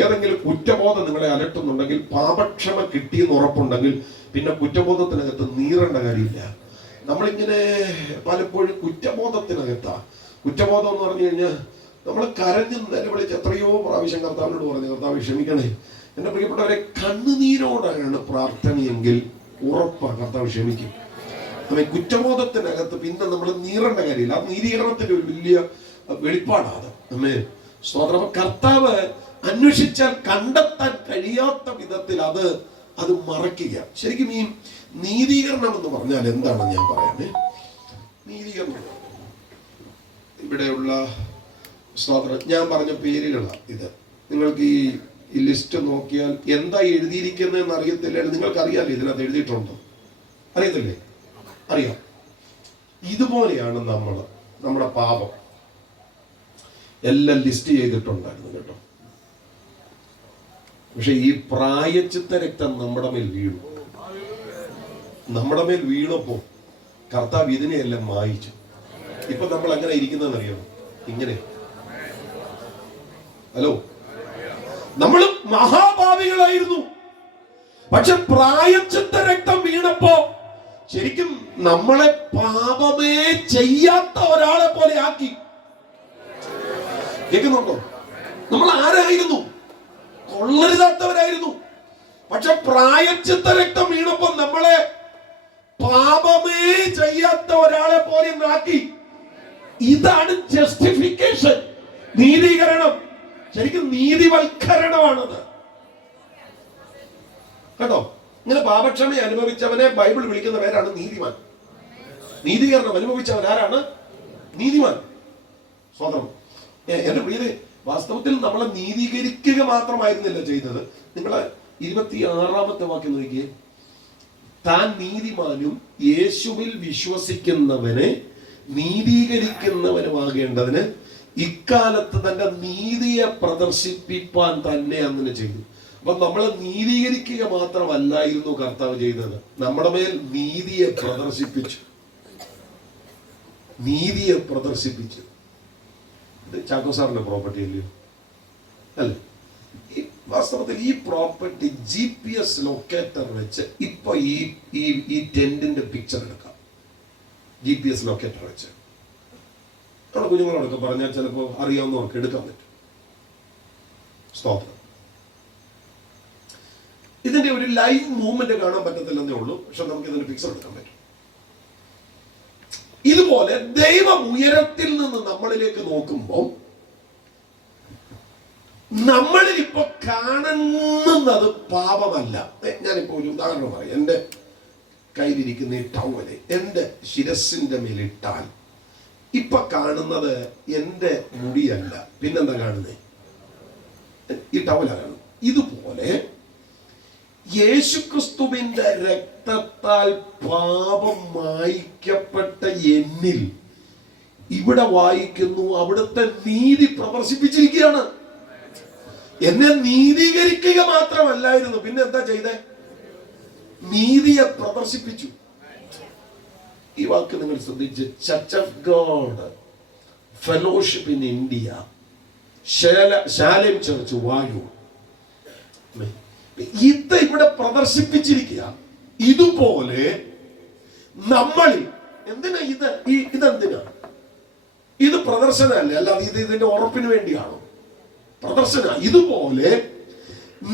ഏതെങ്കിലും കുറ്റബോധം നിങ്ങളെ അലട്ടുന്നുണ്ടെങ്കിൽ, പാപക്ഷമ കിട്ടിയെന്ന് ഉറപ്പുണ്ടെങ്കിൽ പിന്നെ കുറ്റബോധത്തിനകത്ത് നീറേണ്ട കാര്യമില്ല. നമ്മളിങ്ങനെ പലപ്പോഴും കുറ്റബോധത്തിനകത്താ. കുറ്റബോധം എന്ന് പറഞ്ഞു കഴിഞ്ഞാൽ നമ്മൾ കരഞ്ഞ് നിലവിളിച്ച് എത്രയോ പ്രാവശ്യം കർത്താവിനോട് പറഞ്ഞു, കർത്താവ് ക്ഷമിക്കണേ. എന്റെ പ്രിയപ്പെട്ടവരെ, കണ്ണുനീരോടാണ് പ്രാർത്ഥനയെങ്കിൽ ഉറപ്പാണ് കർത്താവ് ക്ഷമിക്കും. അപ്പൊ കുറ്റബോധത്തിനകത്ത് പിന്നെ നമ്മൾ നീറേണ്ട കാര്യമില്ല. ആ നീരീകരണത്തിന്റെ ഒരു വലിയ വെളിപ്പാടാണ്. നമ്മെ സ്തോത്രം. കർത്താവ് അന്വേഷിച്ചാൽ കണ്ടെത്താൻ കഴിയാത്ത വിധത്തിൽ അത് മറയ്ക്കുക. ശരിക്കും ഈ നീതീകരണം എന്ന് പറഞ്ഞാൽ എന്താണെന്ന് ഞാൻ പറയാമേ. നീതീകരണം ഇവിടെയുള്ള സ്തോത്രം ഞാൻ പറഞ്ഞ പേരുകളാണ് ഇത്. നിങ്ങൾക്ക് ഈ ലിസ്റ്റ് നോക്കിയാൽ എന്താ എഴുതിയിരിക്കുന്നതെന്ന് അറിയത്തില്ല. നിങ്ങൾക്ക് അറിയാമല്ലോ ഇതിനകത്ത് എഴുതിയിട്ടുണ്ടോ? അറിയത്തില്ലേ? അറിയാം. ഇതുപോലെയാണ് നമ്മുടെ പാപം എല്ലാം ലിസ്റ്റ് ചെയ്തിട്ടുണ്ടായിരുന്നു കേട്ടോ. പക്ഷെ ഈ പ്രായച്ചിത്ത രക്തം നമ്മുടെ മേൽ വീണപ്പോ കർത്താവ് ഇതിനെയെല്ലാം മായിച്ചു. ഇപ്പൊ നമ്മൾ അങ്ങനെ ഇരിക്കുന്നതെന്ന് അറിയാമോ? ഇങ്ങനെ. ഹലോ, നമ്മൾ മഹാപാപികളായിരുന്നു. പക്ഷെ പ്രായശ്ചിത്ത രക്തം വീണപ്പോ ശരിക്കും നമ്മളെ പാപമേ ചെയ്യാത്ത ഒരാളെ പോലെ ആക്കി. കേൾക്കുന്നുണ്ടോ? നമ്മൾ ആരായിരുന്നു? കൊള്ളരുതാത്തവരായിരുന്നു. പക്ഷെ പ്രായശ്ചിത്ത രക്തം വീണപ്പോ നമ്മളെ പാപമേ ചെയ്യാത്ത ഒരാളെ പോലെ ആക്കി. ഇതാണ് ജസ്റ്റിഫിക്കേഷൻ, നീതീകരണം. ശരിക്കും നീതിവൽക്കരണമാണത് കേട്ടോ. ഇങ്ങനെ പാപക്ഷമ അനുഭവിച്ചവനെ ബൈബിൾ വിളിക്കുന്ന പേരാണ് നീതിമാൻ. നീതീകരണം അനുഭവിച്ചവൻ ആരാണ്? നീതിമാൻ. സ്വതന്ത്രം. എന്റെ പ്രിയരെ, വാസ്തവത്തിൽ നമ്മളെ നീതീകരിക്കുക മാത്രമായിരുന്നില്ല ചെയ്തത്. നിങ്ങളെ 26-ാമത്തെ വാക്യം നോക്കിയേ. താൻ നീതിമാനും യേശുവിൽ വിശ്വസിക്കുന്നവനെ നീതീകരിക്കുന്നവനുമാകേണ്ടതിന് ഇക്കാലത്ത് തന്റെ നീതിയെ പ്രദർശിപ്പിപ്പാൻ തന്നെ അങ്ങനെ ചെയ്തു. അപ്പൊ നമ്മളെ നീതീകരിക്കുക മാത്രമല്ലായിരുന്നു കർത്താവ് ചെയ്തത്, നമ്മുടെ മേൽ നീതിയെ പ്രദർശിപ്പിച്ചു. നീതിയെ പ്രദർശിപ്പിച്ചു. ഇത് ചാക്കോ സാറിന്റെ പ്രോപ്പർട്ടി അല്ലയോ? അല്ലേ? ഈ വാസ്തവത്തിൽ ഈ പ്രോപ്പർട്ടി GPS ലൊക്കേറ്റർ വെച്ച് ഇപ്പൊ ഈ ടെന്റിന്റെ പിക്ചർ എടുക്കാം. GPS ലൊക്കേറ്റർ വെച്ച് നമ്മുടെ കുഞ്ഞുങ്ങളോടൊക്കെ പറഞ്ഞാൽ ചിലപ്പോൾ അറിയാവുന്നവർക്ക് എടുക്കാൻ പറ്റും. സ്തോത്രം. ഇതിന്റെ ഒരു ലൈവ് മൂവ്മെന്റ് കാണാൻ പറ്റത്തില്ലെന്നേ ഉള്ളൂ, പക്ഷെ നമുക്ക് ഇതിന്റെ പിക്ചർ എടുക്കാൻ പറ്റും. ഇതുപോലെ ദൈവം ഉയരത്തിൽ നിന്ന് നമ്മളിലേക്ക് നോക്കുമ്പോൾ നമ്മളിൽ ഇപ്പൊ കാണുന്നത് പാപമല്ല. ഞാനിപ്പോ ഒരു ഉദാഹരണം പറയാം. എന്റെ കയ്യിലിരിക്കുന്ന ഈ ടവല് എന്റെ ശിരസിന്റെ മേലിട്ടാൽ ഇപ്പൊ കാണുന്നത് എന്റെ മുടിയല്ല, പിന്നെന്താ കാണുന്നത്? ഈ ടവലാണ്. ഇതുപോലെ യേശുക്രിസ്തുവിന്റെ രക്തത്താൽ പാപം മായ്ക്കപ്പെട്ട എന്നിൽ ഇവിടെ വായിക്കുന്നു അവിടുത്തെ നീതി പ്രദർശിപ്പിച്ചിരിക്കുകയാണ്. എന്നെ നീതീകരിക്കുക മാത്രമല്ലായിരുന്നു, പിന്നെ എന്താ ചെയ്തേ? നീതിയെ പ്രദർശിപ്പിച്ചു. ഈ വാക്ക് നിങ്ങൾ ശ്രദ്ധിച്ച്. Church of God fellowship in India, Salem church, വായു, ഇത് ഇവിടെ പ്രദർശിപ്പിച്ചിരിക്കുക. ഇതുപോലെ നമ്മളിൽ എന്തിനാ ഇതെന്തിനാ? ഇത് പ്രദർശനമല്ലേ, അല്ലാതെ ഇതിന്റെ ഉറപ്പിന് വേണ്ടിയാണോ? പ്രദർശന. ഇതുപോലെ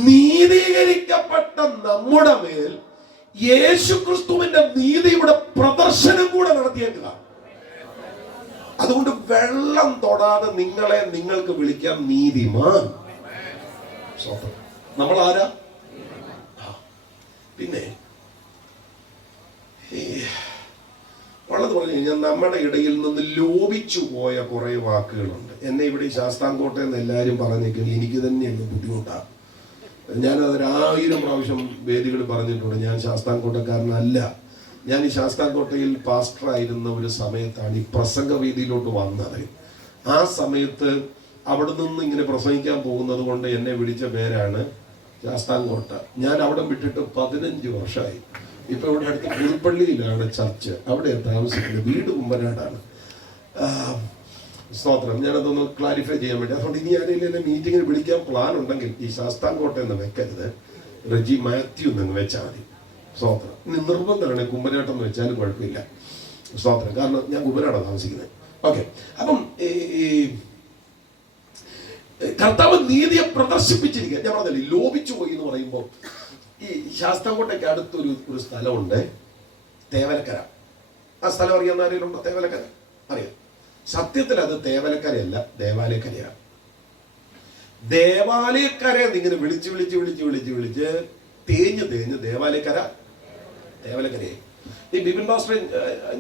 നീതീകരിക്കപ്പെട്ട നമ്മുടെ മേൽ യേശുക്രിസ്തുവിന്റെ നീതിയുടെ പ്രദർശനം കൂടെ നടത്തിയേക്കുക. അതുകൊണ്ട് വെള്ളം തൊടാതെ നിങ്ങൾക്ക് വിളിക്കാം നീതിമാൻ. നമ്മൾ ആരാ? പിന്നെ ഉള്ളത് പറഞ്ഞു കഴിഞ്ഞാൽ നമ്മുടെ ഇടയിൽ നിന്ന് ലോപിച്ചു പോയ കുറെ വാക്കുകളുണ്ട്. എന്നെ ഇവിടെ ഈ ശാസ്താംകോട്ടയിൽ നിന്ന് എല്ലാവരും പറഞ്ഞേക്കും, എനിക്ക് തന്നെയാണ് ബുദ്ധിമുട്ടാണ്. ഞാനതൊരു 1000 പ്രാവശ്യം വേദികൾ പറഞ്ഞിട്ടുണ്ട്. ഞാൻ ശാസ്താംകോട്ടക്കാരനല്ല. ഞാൻ ഈ ശാസ്താംകോട്ടയിൽ പാസ്റ്ററായിരുന്ന ഒരു സമയത്താണ് ഈ പ്രസംഗ വേദിയിലോട്ട് വന്നത്. ആ സമയത്ത് അവിടെ നിന്ന് ഇങ്ങനെ പ്രസംഗിക്കാൻ പോകുന്നത് കൊണ്ട് എന്നെ വിളിച്ച പേരാണ് ശാസ്താംകോട്ട. ഞാൻ അവിടെ വിട്ടിട്ട് 15 വർഷമായി. ഇപ്പൊ ഇവിടെ അടുത്ത് പുതുപ്പള്ളിയിലാണ് ചർച്ച്, അവിടെ താമസിക്കുന്നത്. വീട് കുമ്പനാടാണ്. സ്തോത്രം. ഞാനതൊന്ന് ക്ലാരിഫൈ ചെയ്യാൻ വേണ്ടി. അതുകൊണ്ട് ഇനി ആരെങ്കിലും മീറ്റിങ്ങിന് വിളിക്കാൻ പ്ലാൻ ഉണ്ടെങ്കിൽ ഈ ശാസ്താംകോട്ട എന്ന് വെക്കരുത്, റെജി മാത്യു എന്ന് വെച്ചാൽ മതി. സ്തോത്രം. ഇനി നിർബന്ധമാണ് കുമ്പനാട്ടം എന്ന് വെച്ചാലും കുഴപ്പമില്ല. സ്തോത്രം. കാരണം ഞാൻ കുമ്പനാടാണ് താമസിക്കുന്നത്. ഓക്കെ. അപ്പം ഈ കർത്താവ് നീതിയെ പ്രദർശിപ്പിച്ചിരിക്കുക. ഞാൻ പറഞ്ഞില്ലേ ലോപിച്ചു പോയി എന്ന് പറയുമ്പോൾ, ഈ ശാസ്താംകോട്ടയ്ക്ക് അടുത്തൊരു സ്ഥലമുണ്ട്, തേവലക്കര. ആ സ്ഥലം അറിയാവുന്ന ആരെങ്കിലും ഉണ്ടോ? തേവലക്കര അറിയാം. സത്യത്തിൽ അത് തേവലക്കരയല്ല, ദേവാലയക്കരയാണ്. ദേവാലയക്കര എന്നിങ്ങനെ വിളിച്ച് തേഞ്ഞ് ദേവാലയക്കരയായി. ഈ ബിപിൻ പാസ്റ്റർ,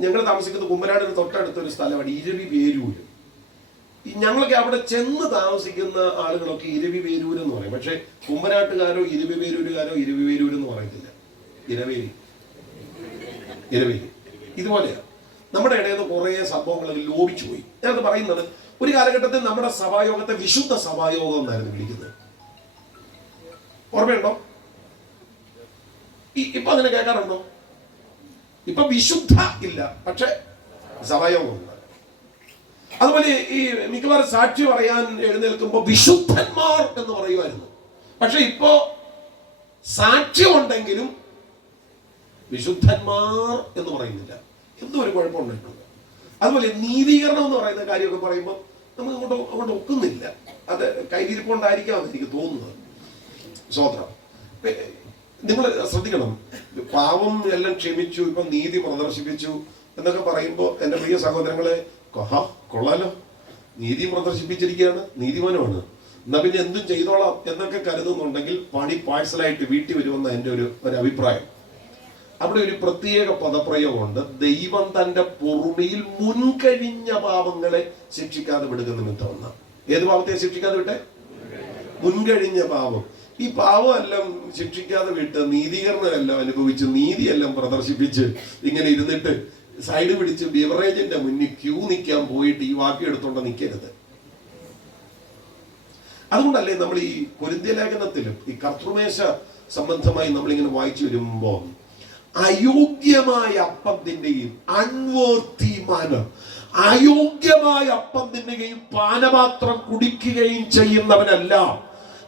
ഞങ്ങൾ താമസിക്കുന്ന കുമ്പനാടിന് തൊട്ടടുത്തൊരു സ്ഥലമാണ് ഇരവി വേരൂര്. ഞങ്ങളൊക്കെ അവിടെ ചെന്ന് താമസിക്കുന്ന ആളുകളൊക്കെ ഇരവി വേരൂർ എന്ന് പറയും. പക്ഷെ കുമ്പനാട്ടുകാരോ ഇരവി വേരൂരുകാരോ ഇരവി വേരൂർ എന്ന് പറയത്തില്ല, ഇരവേലി. ഇതുപോലെയാണ് നമ്മുടെ ഇടയിൽ നിന്ന് കുറെ സംഭവങ്ങൾ ലോപിച്ചു പോയി. ഞാനത് പറയുന്നത്, ഒരു കാലഘട്ടത്തിൽ നമ്മുടെ സഭായോഗത്തെ വിശുദ്ധ സഭായോഗം എന്നായിരുന്നു വിളിക്കുന്നത്. ഓർമ്മയുണ്ടോ? ഇപ്പൊ അതിനെ കേൾക്കാറുണ്ടോ? ഇപ്പൊ വിശുദ്ധ ഇല്ല, പക്ഷെ സഭായോഗമുണ്ട്. അതുപോലെ ഈ മിക്കവാറും സാക്ഷി പറയാൻ എഴുന്നേൽക്കുമ്പോൾ വിശുദ്ധന്മാർ എന്ന് പറയുമായിരുന്നു. പക്ഷെ ഇപ്പോ സാക്ഷ്യമുണ്ടെങ്കിലും വിശുദ്ധന്മാർ എന്ന് പറയുന്നില്ല. എന്തോ ഒരു കുഴപ്പമുണ്ടായിട്ടുണ്ട്. അതുപോലെ നീതീകരണം എന്ന് പറയുന്ന കാര്യമൊക്കെ പറയുമ്പോൾ നമുക്ക് അങ്ങോട്ട് ഒക്കുന്നില്ല. അത് കൈവിരിപ്പുണ്ടായിരിക്കാമെന്ന് എനിക്ക് തോന്നുന്നത്. സ്വോത്രം. നിങ്ങൾ ശ്രദ്ധിക്കണം, പാവം എല്ലാം ക്ഷമിച്ചു, ഇപ്പൊ നീതി പ്രദർശിപ്പിച്ചു എന്നൊക്കെ പറയുമ്പോൾ എൻ്റെ പ്രിയ സഹോദരങ്ങളെ, കൊള്ളാലോ, നീതി പ്രദർശിപ്പിച്ചിരിക്കുകയാണ്, നീതിമാനുമാണ്, എന്നാ പിന്നെ എന്തും ചെയ്തോളാം എന്നൊക്കെ കരുതുന്നുണ്ടെങ്കിൽ പണി പാഴ്സലായിട്ട് വീട്ടിൽ വരുമെന്ന എൻ്റെ ഒരു അഭിപ്രായം. അവിടെ ഒരു പ്രത്യേക പദപ്രയോഗമുണ്ട്. ദൈവം തന്റെ പൊറുമയിൽ മുൻകഴിഞ്ഞ പാപങ്ങളെ ശിക്ഷിക്കാതെ വിടുക നിമിത്തം എന്ന. ഏത് പാപത്തെ ശിക്ഷിക്കാതെ വിട്ടെ? മുൻകഴിഞ്ഞ പാപം. ഈ പാവമെല്ലാം ശിക്ഷിക്കാതെ വിട്ട് നീതീകരണമെല്ലാം അനുഭവിച്ച് നീതിയെല്ലാം പ്രദർശിപ്പിച്ച് ഇങ്ങനെ ഇരുന്നിട്ട് സൈഡ് പിടിച്ച് ബിവറേജിന്റെ മുന്നിൽ ക്യൂ നിൽക്കാൻ പോയിട്ട് ഈ വാക്യം എടുത്തോണ്ട് നിൽക്കരുത്. അതുകൊണ്ടല്ലേ നമ്മൾ ഈ കൊരിന്ത്യ ലേഖനത്തിലും ഈ കർത്തൃമേശ സംബന്ധമായി നമ്മളിങ്ങനെ വായിച്ചു വരുമ്പോൾ അയോഗ്യമായ അപ്പം തിന്നുകയും അൺവർത്തി മാനർ, അയോഗ്യമായ അപ്പം തിന്നുകയും പാനപാത്രം കുടിക്കുകയും ചെയ്യുന്നവനല്ല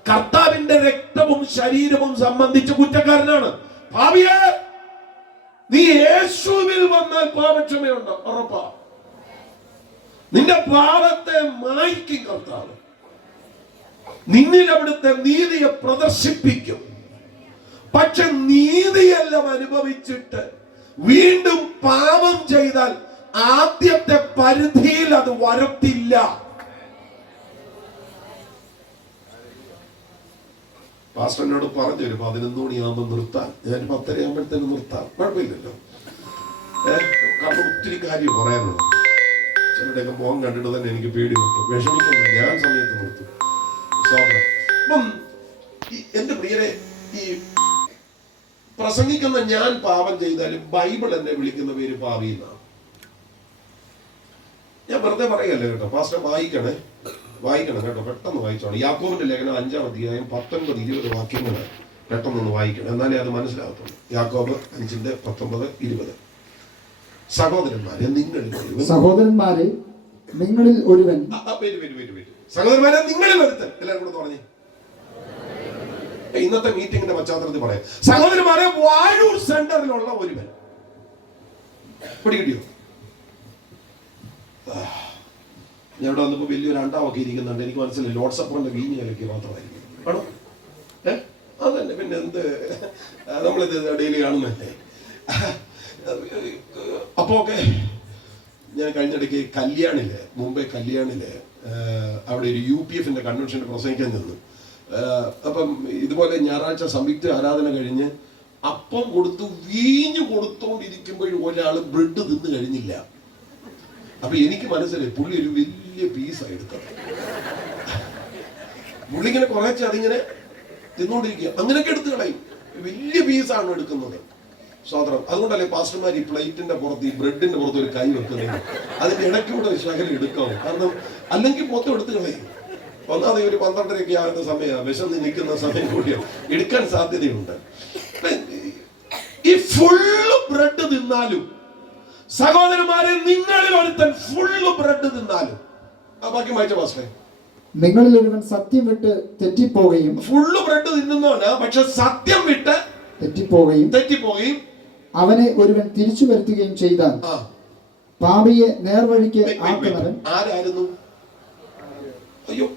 കർത്താവിന്റെ രക്തവും ശരീരവും സംബന്ധിച്ച് കുറ്റക്കാരനാണ്. ഭാവിയെ നീ യേശുവിൽ വന്നാൽ പാപക്ഷമയുണ്ട്, ഉറപ്പാ. നിന്റെ പാപത്തെ മായ്ക്കും കർത്താവ്. നിന്നിൽ അവിടുത്തെ നീതിയെ പ്രദർശിപ്പിക്കും. പക്ഷെ നീതിയെല്ലാം അനുഭവിച്ചിട്ട് വീണ്ടും പാപം ചെയ്താൽ ആദ്യത്തെ പരിധിയിൽ അത് വരത്തില്ല. പാസ്റ്ററിനോട് പറഞ്ഞു ഒരു 11 മണിയാകുമ്പോൾ നിർത്താൻ. ഞാൻ 10:30 ആകുമ്പോഴത്തേന് നിർത്താം, കുഴപ്പമില്ലല്ലോ. കാരണം ഒത്തിരി കാര്യം പറയാനുണ്ട്. ചിലരുടെയൊക്കെ മുഖം കണ്ടിട്ട് തന്നെ എനിക്ക് പേടി നിർത്തും, വിഷമിക്കുന്നു. ഞാൻ സമയത്ത് നിർത്തും. അപ്പം എന്റെ പ്രിയരെ, ഈ പ്രസംഗിക്കുന്ന ഞാൻ പാപം ചെയ്താലും ബൈബിൾ എന്നെ വിളിക്കുന്ന പേര് പാപി എന്നാണ്. ഞാൻ വെറുതെ പറയല്ലേ കേട്ടോ. പാസ്റ്റർ വായിക്കണം കേട്ടോ, പെട്ടെന്ന് വായിച്ചോണം. യാക്കോബിന്റെ ലേഖനം 5-ാം അധ്യായം 19-20 വാക്യങ്ങൾ പെട്ടെന്നൊന്ന് വായിക്കണം, എന്നാലേ അത് മനസ്സിലാകത്തുള്ളൂ. യാക്കോബ് 5:19-20. സഹോദരന്മാരെ നിങ്ങളിൽ ഒരുവൻ സഹോദരന്മാരെ നിങ്ങളിൽ ഒരുത്തൻ. എല്ലാവരും കൂടെ പറഞ്ഞേ. ഇന്നത്തെ മീറ്റിംഗിന്റെ പശ്ചാത്തലത്തിൽ പറയാം. സഹോദരന്മാരെ, വാഴൂർ സെന്ററിലുള്ള ഒരുവൻ പിടികിട്ടിയോ? ഞാൻ ഇവിടെ വന്നപ്പോ വലിയൊരു അണ്ടാവൊക്കെ ഇരിക്കുന്നുണ്ട്. എനിക്ക് മനസ്സിലായി ലോട്ട്സപ്പോന്റെ വീഞ്ഞ് കലക്കി മാത്രമായിരിക്കും. ആണോ? അതന്നെ, പിന്നെ എന്ത്, നമ്മളിത് ഡെയിലി കാണുന്നല്ലേ. അപ്പോ ഒക്കെ ഞാൻ കഴിഞ്ഞിടയ്ക്ക് കല്യാണില്, മുംബൈ കല്യാണില്, അവിടെ ഒരു UPFന്റെ കൺവെൻഷന് പ്രസംഗിക്കാൻ ചെന്നു. അപ്പം ഇതുപോലെ ഞായറാഴ്ച സംയുക്ത ആരാധന കഴിഞ്ഞ് അപ്പം കൊടുത്തു വീഞ്ഞു കൊടുത്തോണ്ടിരിക്കുമ്പോഴും ഒരാൾ ബ്രെഡ് തിന്നു കഴിഞ്ഞില്ല. അപ്പൊ എനിക്ക് മനസ്സിലായി പുള്ളി ഒരു വലിയ പീസാണ് എടുത്തത്. പുള്ളി ഇങ്ങനെ കുറച്ച് അതിങ്ങനെ തിന്നോണ്ടിരിക്കുക, അങ്ങനെയൊക്കെ എടുത്തു കളയും. വലിയ പീസാണ് എടുക്കുന്നത്. സ്വാതന്ത്ര്യം. അതുകൊണ്ടല്ലേ പാസ്റ്റർമാർ ഈ പ്ലേറ്റിന്റെ പുറത്ത്, ഈ ബ്രെഡിന്റെ പുറത്ത് ഒരു കൈ വെക്കുന്നത്. അതിന്റെ ഇടയ്ക്കൂടെ ഒരു ശകലം എടുക്കാവും. കാരണം അല്ലെങ്കിൽ മൊത്തം എടുത്തു കളയും. ഒന്നാമത് ഒരു 12:30 ആകുന്ന സമയമാണ്, വിശന്ന് നിൽക്കുന്ന സമയം കൂടിയാണ്, എടുക്കാൻ സാധ്യതയുണ്ട്. ഈ ഫുള്ള് ബ്രെഡ് തിന്നാലും, സഹോദരന്മാരെ, നിങ്ങളിൽ ഒരുത്തൻ ഫുള്ള് ബ്രെഡ് തിന്നാലും, ബാക്കി വായിച്ച പാസ്റ്റേ, നിങ്ങളിൽ ഒരുവൻ സത്യം വിട്ട് തെറ്റിപ്പോവുകയും, ഫുള്ള് ബ്രെഡ് തിന്നുന്നവന് പക്ഷെ സത്യം വിട്ട് തെറ്റിപ്പോവുകയും അവനെ ഒരുവൻ തിരിച്ചു വരുത്തുകയും ചെയ്താൽ പാപിയെ നേർവഴിക്ക് ആക്കുന്നവൻ ആരായിരുന്നു? അയ്യോ,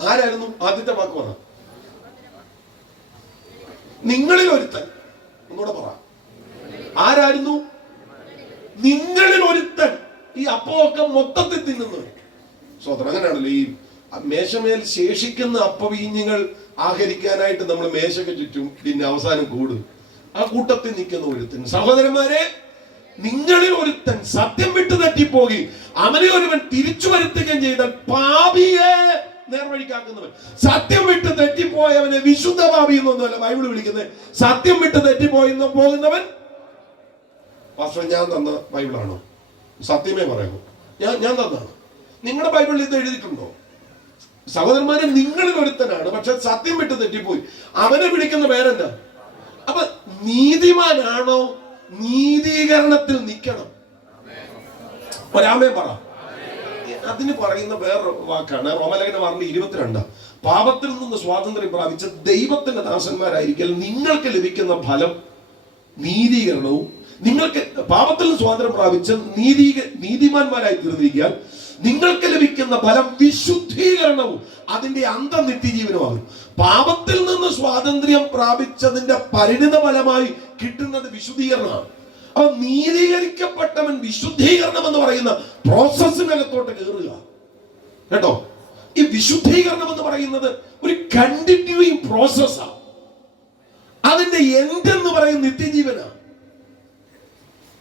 ആരായിരുന്നു? ആദ്യത്തെ വാക്ക് പറ. നിങ്ങളിൽ ഒരുത്തൻ. ഒന്നുകൂടെ പറ. ആരായിരുന്നു? നിങ്ങളിൽ ഒരുത്തൻ. ഈ അപ്പമൊക്കെ മൊത്തത്തിൽ തിന്നുന്നത്. സ്വതന്ത്രം. അങ്ങനെയാണല്ലോ ഈ മേശമേൽ ശേഷിക്കുന്ന അപ്പവീഞ്ഞുങ്ങൾ ആഹരിക്കാനായിട്ട് നമ്മൾ മേശയ്ക്ക് ചുറ്റും പിന്നെ അവസാനം കൂടും. ആ കൂട്ടത്തിൽ നിൽക്കുന്ന ഒരുത്തൻ. സഹോദരന്മാരെ, നിങ്ങളിൽ ഒരുത്തൻ സത്യം വിട്ട് തെറ്റിപ്പോകി അവനെ ഒരുവൻ തിരിച്ചു വരുത്തുകയും ചെയ്താൽ പാപിയെ നേർവഴിക്കാക്കുന്നവൻ. സത്യം വിട്ട് തെറ്റിപ്പോയവനെ വിശുദ്ധ പാപി എന്നൊന്നുമല്ല ബൈബിൾ വിളിക്കുന്നത്. സത്യം വിട്ട് പോകുന്നവൻ. പാസ്റ്റർ, ഞാൻ തന്ന ബൈബിളാണോ? സത്യമേ പറയുന്നു. ഞാൻ തന്നാണ്. നിങ്ങളുടെ ബൈബിളിൽ ഇത് എഴുതിയിട്ടുണ്ടോ? സഹോദരന്മാരെ, നിങ്ങളിൽ ഒരുത്തനാണ് പക്ഷെ സത്യം വിട്ട് തെറ്റിപ്പോയി, അവനെ വിളിക്കുന്ന പേരെന്താ? അപ്പൊ നീതിമാനാണോ? നീതീകരണത്തിൽ നിൽക്കണം. ഒരാമേ പറ. അതിന് പറയുന്ന വേറൊരു വാക്കാണ് റോമലേഖനം 6:22. പാപത്തിൽ നിന്ന് സ്വാതന്ത്ര്യം പ്രാപിച്ച ദൈവത്തിന്റെ ദാസന്മാരായിരിക്കൽ നിങ്ങൾക്ക് ലഭിക്കുന്ന ഫലം നീതീകരണവും, നിങ്ങൾക്ക് പാപത്തിൽ നിന്ന് സ്വാതന്ത്ര്യം പ്രാപിച്ച നീതിമാന്മാരായി തീർന്നിരിക്കാൻ നിങ്ങൾക്ക് ലഭിക്കുന്ന ഫലം വിശുദ്ധീകരണവും അതിന്റെ അന്തം നിത്യജീവനുമാകും. പാപത്തിൽ നിന്ന് സ്വാതന്ത്ര്യം പ്രാപിച്ചതിന്റെ പരിണിത ഫലമായി കിട്ടുന്നത് വിശുദ്ധീകരണമാണ്. അപ്പൊ നീതീകരിക്കപ്പെട്ടവൻ വിശുദ്ധീകരണം എന്ന് പറയുന്ന പ്രോസസ്സിനകത്തോട്ട് കയറുക കേട്ടോ. ഈ വിശുദ്ധീകരണം എന്ന് പറയുന്നത് ഒരു കണ്ടിന്യൂയിങ് പ്രോസസ്സാണ്. അതിന്റെ എൻഡ് എന്ന് പറയുന്ന നിത്യജീവനാണ്.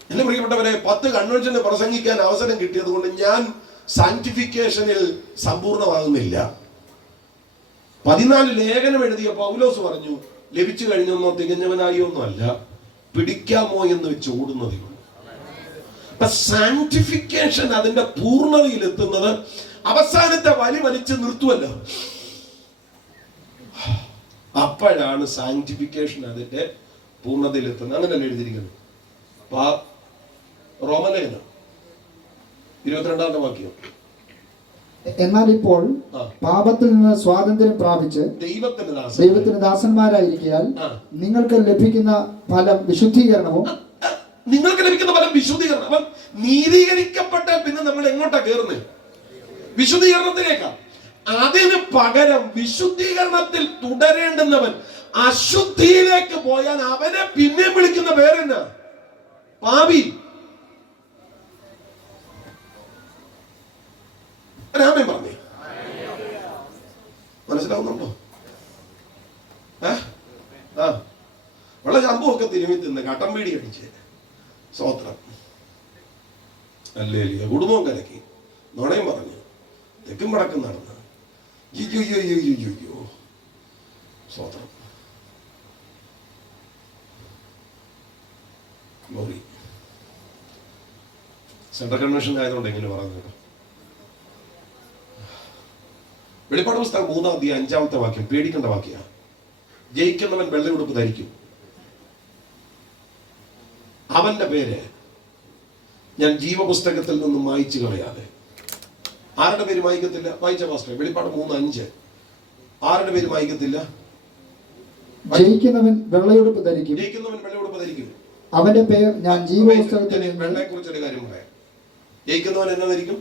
എന്നെ പ്രിയപ്പെട്ടവരെ, 10 കൺവെൻഷന് പ്രസംഗിക്കാൻ അവസരം കിട്ടിയത് കൊണ്ട് ഞാൻ സാങ്ക്ടിഫിക്കേഷനിൽ സമ്പൂർണ്ണമാകുന്നില്ല. 14 ലേഖനം എഴുതിയ പൗലോസ് പറഞ്ഞു, ലഭിച്ചു കഴിഞ്ഞൊന്നോ തികഞ്ഞവനായി ഒന്നും അല്ല, പിടിക്കാമോ എന്ന് വെച്ച് ഓടുന്നതേ ഉള്ളൂ. അപ്പൊ സാങ്ക്ടിഫിക്കേഷൻ അതിന്റെ പൂർണ്ണതയിൽ എത്തുന്നത് അവസാനത്തെ വലിച്ച് നിർത്തുമല്ലോ, അപ്പോഴാണ് സാങ്ക്ടിഫിക്കേഷൻ അതിന്റെ പൂർണ്ണതയിൽ എത്തുന്നത്. അങ്ങനെയല്ല എഴുതിയിരിക്കുന്നത്. റോമലേഖനം 22-ാമത്തെ വാക്യം. എന്നാൽ ഇപ്പോൾ പാപത്തിൽ നിന്ന് സ്വാതന്ത്ര്യം പ്രാപിച്ച് ദൈവത്തിന് ദാസന്മാരായിരിക്കാൻ നിങ്ങൾക്ക് ലഭിക്കുന്ന ഫലം വിശുദ്ധീകരണവും. നിങ്ങൾക്ക് ലഭിക്കുന്ന ഫലം വിശുദ്ധീകരണം. അപ്പം നീതീകരിക്കപ്പെട്ടാൽ പിന്നെ നമ്മൾ എങ്ങോട്ടാ കയറുന്നത്? വിശുദ്ധീകരണത്തിലേക്കാ. അതിന് പകരം വിശുദ്ധീകരണത്തിൽ തുടരേണ്ടുന്നവൻ അശുദ്ധിയിലേക്ക് പോയാൽ അവനെ പിന്നെ വിളിക്കുന്ന പേരെന്നാ? പാപി. രാമൻ പറഞ്ഞേ, മനസ്സിലാവുന്നുണ്ടോ? വെള്ള ചമ്പുമൊക്കെ തിരുമി തിന്ന് കട്ടൻ പീടി അടിച്ച് സ്വോത്രം അല്ലേ, കുടുംബവും കലക്കി നുണയും പറഞ്ഞു തെക്കും വടക്കും നടന്ന് സ്വോത്രം. സെൻട്രൽ കൺവെൻഷൻ ആയതുകൊണ്ട് എങ്ങനെ പറഞ്ഞു. വെളിപ്പാട് പുസ്തകം 3-ാം അധ്യായം 5-ാമത്തെ വാക്യം പേടിക്കേണ്ട വാക്യ. ജയിക്കുന്നവൻ വെള്ളയുടുപ്പ് ധരിക്കും, അവന്റെ പേര് ഞാൻ ജീവപുസ്തകത്തിൽ നിന്നും മായ്ച്ചു കളയാതെ. ആരുടെ പേര് മായ്ക്കത്തില്ല? വായിച്ച പാസ്റ്റർ, വെളിപ്പാട് 3:5. ആരുടെ പേര് മായ്ക്കത്തില്ല? ജയിക്കുന്നവൻ വെള്ളയുടുപ്പ് ധരിക്കും, അവന്റെ പേര് ഞാൻ ജീവപുസ്തകത്തിൽ. വെള്ളയെ കുറിച്ചൊരു കാര്യം പറയാം. ജയിക്കുന്നവൻ എന്നാ ധരിക്കും?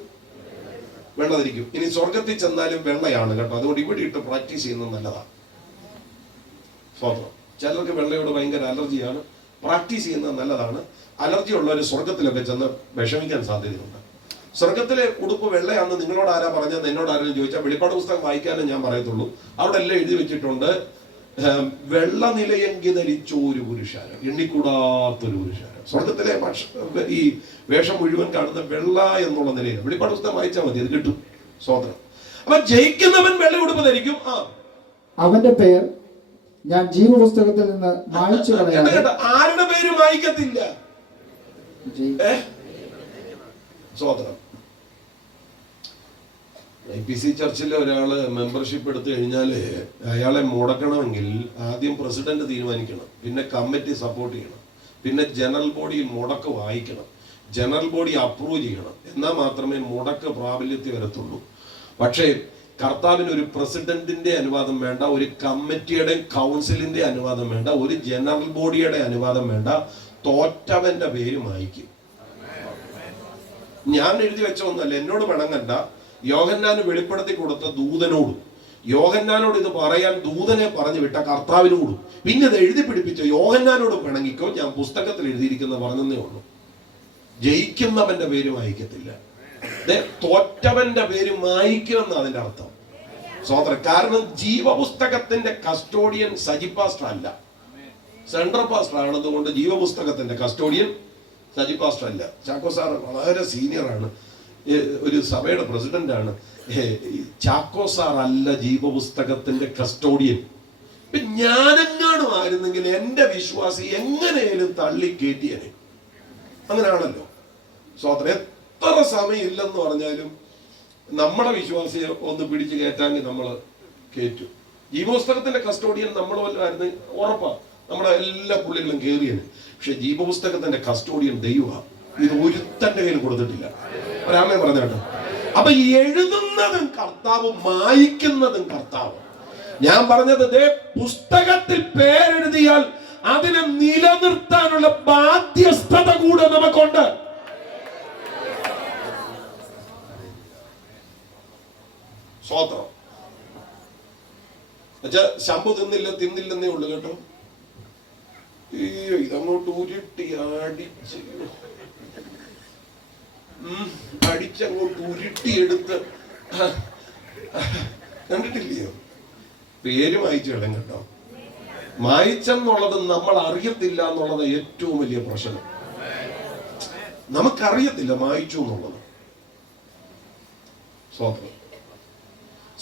വെള്ള ധരിക്കും. ഇനി സ്വർഗത്തിൽ ചെന്നാലും വെള്ളയാണ് കേട്ടോ. അതുകൊണ്ട് ഇവിടെ ഇട്ട് പ്രാക്ടീസ് ചെയ്യുന്നത് നല്ലതാണ്. സ്വന്തം ചിലർക്ക് വെള്ളയോട് ഭയങ്കര അലർജിയാണ്. പ്രാക്ടീസ് ചെയ്യുന്നത് നല്ലതാണ്. അലർജി ഉള്ളവർ സ്വർഗത്തിലൊക്കെ ചെന്ന് വിഷമിക്കാൻ സാധ്യതയുണ്ട്. സ്വർഗത്തിലെ ഉടുപ്പ് വെള്ളയാണെന്ന് നിങ്ങളോട് ആരാ പറഞ്ഞത്? എന്നോട് ആരെങ്കിലും ചോദിച്ചാൽ വെളിപ്പാട് പുസ്തകം വായിക്കാനേ ഞാൻ പറയത്തുള്ളൂ. അവിടെ എല്ലാം എഴുതി വെച്ചിട്ടുണ്ട്, വെള്ള നിലയെങ്കി ധരിച്ച ഒരു പുരുഷാരം, എണ്ണിക്കൂടാത്തൊരു പുരുഷാരം. സ്വർഗത്തിലെ ഈ വേഷം മുഴുവൻ കാണുന്ന വെള്ള എന്നുള്ള നിലയിൽ വെളിപ്പാട് പുസ്തകം വായിച്ചാൽ മതി, അത് കിട്ടും. സ്വോത്രം. അപ്പൊ ജയിക്കുന്നവൻ വെള്ള ഉടുപ്പ് ധരിക്കും, അവന്റെ പേർ ഞാൻ ജീവപുസ്തകത്തിൽ നിന്ന് മായ്ച്ചു കളയാതെ. ആരുടെ പേര് മായ്ക്കത്തില്ല? സ്വോത്രം. IPC ചർച്ചിലെ ഒരാള് മെമ്പർഷിപ്പ് എടുത്തു കഴിഞ്ഞാല് അയാളെ മുടക്കണമെങ്കിൽ ആദ്യം പ്രസിഡന്റ് തീരുമാനിക്കണം, പിന്നെ കമ്മിറ്റി സപ്പോർട്ട് ചെയ്യണം, പിന്നെ ജനറൽ ബോഡി മുടക്ക് വായിക്കണം, ജനറൽ ബോഡി അപ്രൂവ് ചെയ്യണം. എന്നാൽ മാത്രമേ മുടക്ക് പ്രാബല്യത്തിൽ വരത്തുള്ളൂ. പക്ഷേ കർത്താവിന് ഒരു പ്രസിഡന്റിന്റെ അനുവാദം വേണ്ട, ഒരു കമ്മിറ്റിയുടെ കൗൺസിലിന്റെ അനുവാദം വേണ്ട, ഒരു ജനറൽ ബോഡിയുടെ അനുവാദം വേണ്ട. തോറ്റവന്റെ പേര് മായ്ക്കും. ഞാൻ എഴുതി വെച്ചൊന്നല്ല, എന്നോട് പിണങ്ങണ്ട. യോഹന്നാന് വെളിപ്പെടുത്തി കൊടുത്ത ദൂതനോടും യോഹന്നാനോട് ഇത് പറയാൻ ദൂതനെ പറഞ്ഞു വിട്ട കർത്താവിനോടും പിന്നെ ഇത് എഴുതി പിടിപ്പിച്ച യോഹന്നാനോടും പിണങ്ങിക്കോ, ഞാൻ പുസ്തകത്തിൽ എഴുതിയിരിക്കുന്ന പറഞ്ഞതേ ഉള്ളൂ. ജയിക്കുന്നവന്റെ പേര് മായ്ക്കത്തില്ല, തോറ്റവന്റെ പേര് മായ്ക്കുമെന്ന് അതിന്റെ അർത്ഥം. സ്വതന്ത്രം. കാരണം ജീവപുസ്തകത്തിന്റെ കസ്റ്റോഡിയൻ സജി പാസ്റ്റർ അല്ല, സെൻട്രൽ പാസ്റ്റർ ആണതുകൊണ്ട് ജീവപുസ്തകത്തിന്റെ കസ്റ്റോഡിയൻ സജി പാസ്റ്റർ അല്ല. ചാക്കോ സാർ വളരെ സീനിയറാണ്, ഒരു സഭയുടെ പ്രസിഡന്റ് ആണ്. ചാക്കോ സാർ അല്ല ജീവപുസ്തകത്തിന്റെ കസ്റ്റോഡിയൻ. ഞാനെങ്ങാനും ആയിരുന്നെങ്കിൽ എന്റെ വിശ്വാസി എങ്ങനെയും തള്ളി കയറ്റിയനെ. അങ്ങനെയാണല്ലോ സ്വതന്ത്രം. എത്ര സമയം ഇല്ലെന്ന് പറഞ്ഞാലും നമ്മുടെ വിശ്വാസിയെ ഒന്ന് പിടിച്ചു കയറ്റാമെങ്കിൽ നമ്മൾ കയറ്റും. ജീവപുസ്തകത്തിന്റെ കസ്റ്റോഡിയൻ നമ്മൾ വല്ലതായിരുന്നു ഉറപ്പാ, നമ്മുടെ എല്ലാ പുള്ളികളും കയറിയാണ്. പക്ഷെ ജീവപുസ്തകത്തിന്റെ കസ്റ്റോഡിയൻ ദൈവമാണ്. ഇത് ഒരുത്തന്റെ കയ്യിൽ കൊടുത്തിട്ടില്ല. രാമൻ പറഞ്ഞു കേട്ടോ. അപ്പൊ എഴുതുന്നതും കർത്താവ്, മായ്ക്കുന്നതും കർത്താവ്. ഞാൻ പറഞ്ഞത് പുസ്തകത്തിൽ പേരെഴുതിയാൽ അതിനെ നിലനിർത്താനുള്ള ബാധ്യസ്ഥത കൂടെ നമുക്കുണ്ട്. സ്വോത്രം. ശമ്പു തിന്നില്ലെന്നേ ഉള്ളു കേട്ടോ. ഇതങ്ങോട്ട് ഉരുട്ടി അടിച്ചങ്ങോട്ട് ഉരുട്ടിയെടുത്ത് കണ്ടിട്ടില്ലയോ? പേര് മായിച്ചു കളയും കേട്ടോ. മായിച്ചെന്നുള്ളത് നമ്മൾ അറിയത്തില്ല എന്നുള്ളത് ഏറ്റവും വലിയ പ്രശ്നം. നമുക്കറിയത്തില്ല മായിച്ചു എന്നുള്ളത്. സ്വന്തം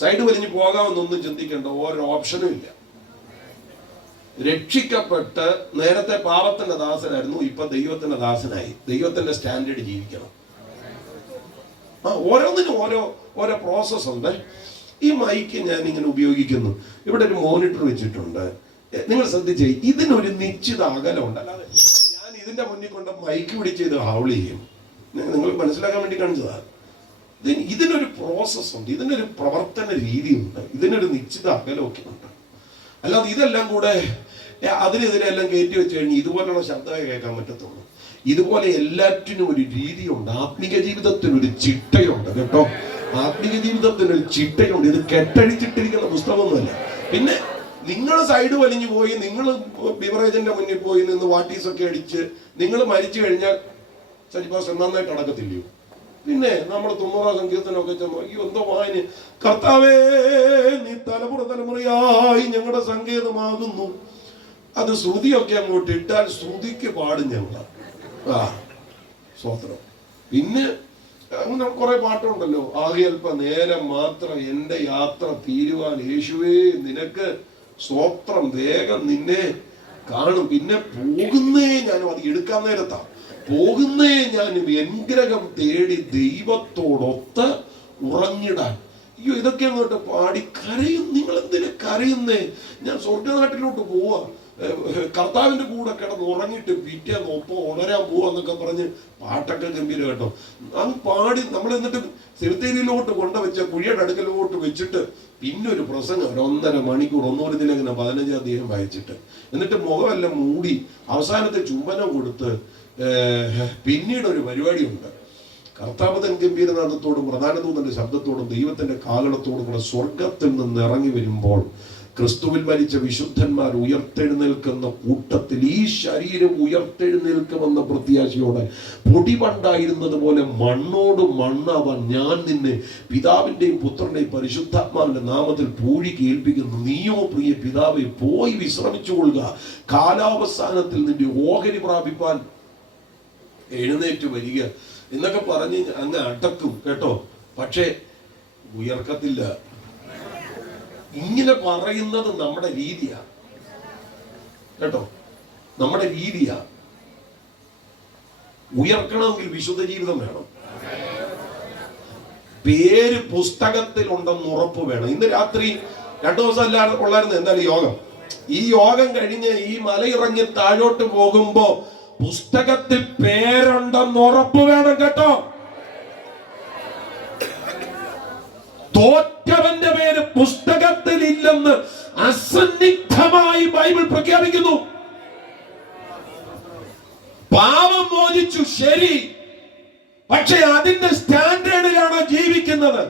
സൈഡ് വലിഞ്ഞു പോകാമെന്നൊന്നും ചിന്തിക്കേണ്ട, ഓരോ ഓപ്ഷനും ഇല്ല. രക്ഷിക്കപ്പെട്ട് നേരത്തെ പാപത്തിന്റെ ദാസനായിരുന്നു, ഇപ്പൊ ദൈവത്തിന്റെ ദാസനായി. ദൈവത്തിന്റെ സ്റ്റാൻഡേർഡ് ജീവിക്കണം. ഓരോന്നിനും ഓരോ പ്രോസസ് ഉണ്ട്. ഈ മൈക്ക് ഞാൻ ഇങ്ങനെ ഉപയോഗിക്കുന്നു. ഇവിടെ ഒരു മോണിറ്റർ വെച്ചിട്ടുണ്ട്. നിങ്ങൾ ശ്രദ്ധിച്ചേ, ഇതിനൊരു നിശ്ചിത അകലമുണ്ട്. അല്ലാതെ ഞാൻ ഇതിന്റെ മുന്നിൽ കൊണ്ട് മൈക്ക് പിടിച്ച് ഇത് ഹൗൾ ചെയ്യും. നിങ്ങൾ മനസ്സിലാക്കാൻ വേണ്ടി കാണിച്ചതാണ്. ഇതിനൊരു പ്രോസസ് ഉണ്ട്, ഇതിനൊരു പ്രവർത്തന രീതിയുണ്ട്, ഇതിനൊരു നിശ്ചിത അകലമൊക്കെ ഉണ്ട്. അല്ലാതെ ഇതെല്ലാം കൂടെ അതിനെതിരെല്ലാം കയറ്റി വെച്ച് കഴിഞ്ഞാൽ ഇതുപോലുള്ള ശബ്ദമേ കേൾക്കാൻ പറ്റത്തുള്ളൂ. ഇതുപോലെ എല്ലാറ്റിനും ഒരു രീതിയുണ്ട്. ആത്മീക ജീവിതത്തിനൊരു ചിട്ടയുണ്ട് കേട്ടോ. ആത്മീക ജീവിതത്തിനൊരു ചിട്ടയുണ്ട്. ഇത് കെട്ടഴിച്ചിട്ടിരിക്കുന്ന പുസ്തകമൊന്നുമല്ല. പിന്നെ നിങ്ങൾ സൈഡ് വലിഞ്ഞു പോയി, നിങ്ങൾ ബിവറേജിന്റെ മുന്നിൽ പോയി നിന്ന് വാട്ടീസൊക്കെ അടിച്ച് നിങ്ങൾ മരിച്ചു കഴിഞ്ഞാൽ സജിപാസ് നന്നായിട്ട് അടക്കത്തില്ലയോ? പിന്നെ നമ്മൾ 90 സങ്കീർത്തനമൊക്കെ ചെന്നു, ഈ എന്തോ വായന, കർത്താവേ നീ തലമുറയായി ഞങ്ങളുടെ സങ്കേതമാകുന്നു. അത് ശ്രുതിയൊക്കെ അങ്ങോട്ട് ഇട്ടാൽ ശ്രുതിക്ക് പാടും ഞങ്ങൾ. സ്വോത്രം. പിന്നെ അങ്ങനെ കുറെ പാട്ടുണ്ടല്ലോ. ആകെയൽപ്പ നേരം മാത്രം എന്റെ യാത്ര തീരുവാൻ യേശുവേ നിനക്ക് സ്വോത്രം, വേഗം നിന്നെ കാണും. പിന്നെ പോകുന്നേ ഞാനും അത് എടുക്കാൻ നേരത്താ പോകുന്നേ ഞാനും എൻഗ്രഹം തേടി ദൈവത്തോടൊത്ത് ഉറങ്ങിടാൻ. അയ്യോ, ഇതൊക്കെ അങ്ങോട്ട് പാടി കരയും. നിങ്ങൾ എന്തിനു കരയുന്നേ? ഞാൻ സ്വർഗനാട്ടിലോട്ട് പോവാ, കർത്താവിന്റെ കൂടെ കിടന്ന് ഉറങ്ങിട്ട് പിറ്റേന്ന് ഒപ്പം ഉണരാൻ പോവാന്നൊക്കെ പറഞ്ഞ് പാട്ടൊക്കെ ഗംഭീരം കേട്ടോ. അത് പാടി നമ്മൾ എന്നിട്ട് സെമിത്തേരിയിലോട്ട് കൊണ്ടുവച്ച കുഴിയുടെ അടുക്കലോട്ട് വെച്ചിട്ട് പിന്നെ ഒരു പ്രസംഗം 1.5 മണിക്കൂർ ഒന്നൂരിതിലങ്ങനെ 15 അധ്യായം വായിച്ചിട്ട് എന്നിട്ട് മുഖമെല്ലാം മൂടി അവസാനത്തെ ചുംബനം കൊടുത്ത് പിന്നീട് ഒരു പരിപാടിയുണ്ട്. കർത്താവ് തൻ ഗംഭീരനാഥത്തോടും പ്രധാന ദൂതന്റെ ശബ്ദത്തോടും ദൈവത്തിന്റെ കാഹളത്തോടും കൂടെ സ്വർഗത്തിൽ നിന്ന് ഇറങ്ങി വരുമ്പോൾ ക്രിസ്തുവിൽ മരിച്ച വിശുദ്ധന്മാർ ഉയർത്തെഴുന്നേൽക്കുന്ന കൂട്ടത്തിൽ ഈ ശരീരം ഉയർത്തെഴുന്നേൽക്കുമെന്ന പ്രത്യാശയോടെ പൊടിപണ്ടായിരുന്നത് പോലെ മണ്ണോട് മണ്ണാവാൻ ഞാൻ നിന്നെ പിതാവിന്റെയും പുത്രന്റെയും പരിശുദ്ധാത്മാവിന്റെ നാമത്തിൽ പൂഴി കേൾപ്പിക്കുന്നു. നീയോ പ്രിയ പിതാവെ പോയി വിശ്രമിച്ചുകൊള്ളുക, കാലാവസാനത്തിൽ നിന്റെ ഓഹരി പ്രാപിപ്പാൻ എഴുന്നേറ്റ് വരിക എന്നൊക്കെ പറഞ്ഞ് അങ്ങ് അടക്കും കേട്ടോ. പക്ഷേ ഉയർക്കത്തില്ല. ഇങ്ങനെ പറയുന്നത് നമ്മുടെ രീതിയാ കേട്ടോ, നമ്മുടെ രീതിയാ. ഉയർക്കണമെങ്കിൽ വിശുദ്ധ ജീവിതം വേണം. പേര് പുസ്തകത്തിൽ ഉണ്ടെന്ന് ഉറപ്പ് വേണം. ഇന്ന് രാത്രി 2 ദിവസം അല്ലാതെ ഉള്ളായിരുന്നു എന്തായാലും യോഗം. ഈ യോഗം കഴിഞ്ഞ് ഈ മലയിറങ്ങി താഴോട്ട് പോകുമ്പോ പുസ്തകത്തിൽ പേരുണ്ടെന്ന് ഉറപ്പ് വേണം കേട്ടോ. തോറ്റവന്റെ പേര് പുസ്തകത്തിൽ ഇല്ലെന്ന് അസന്നിഗ്ധമായി ബൈബിൾ പ്രഖ്യാപിക്കുന്നു. പാപം മോചിച്ചു, ശരി, പക്ഷെ അതിന്റെ സ്റ്റാൻഡേർഡിലാണോ ജീവിക്കുന്നത്?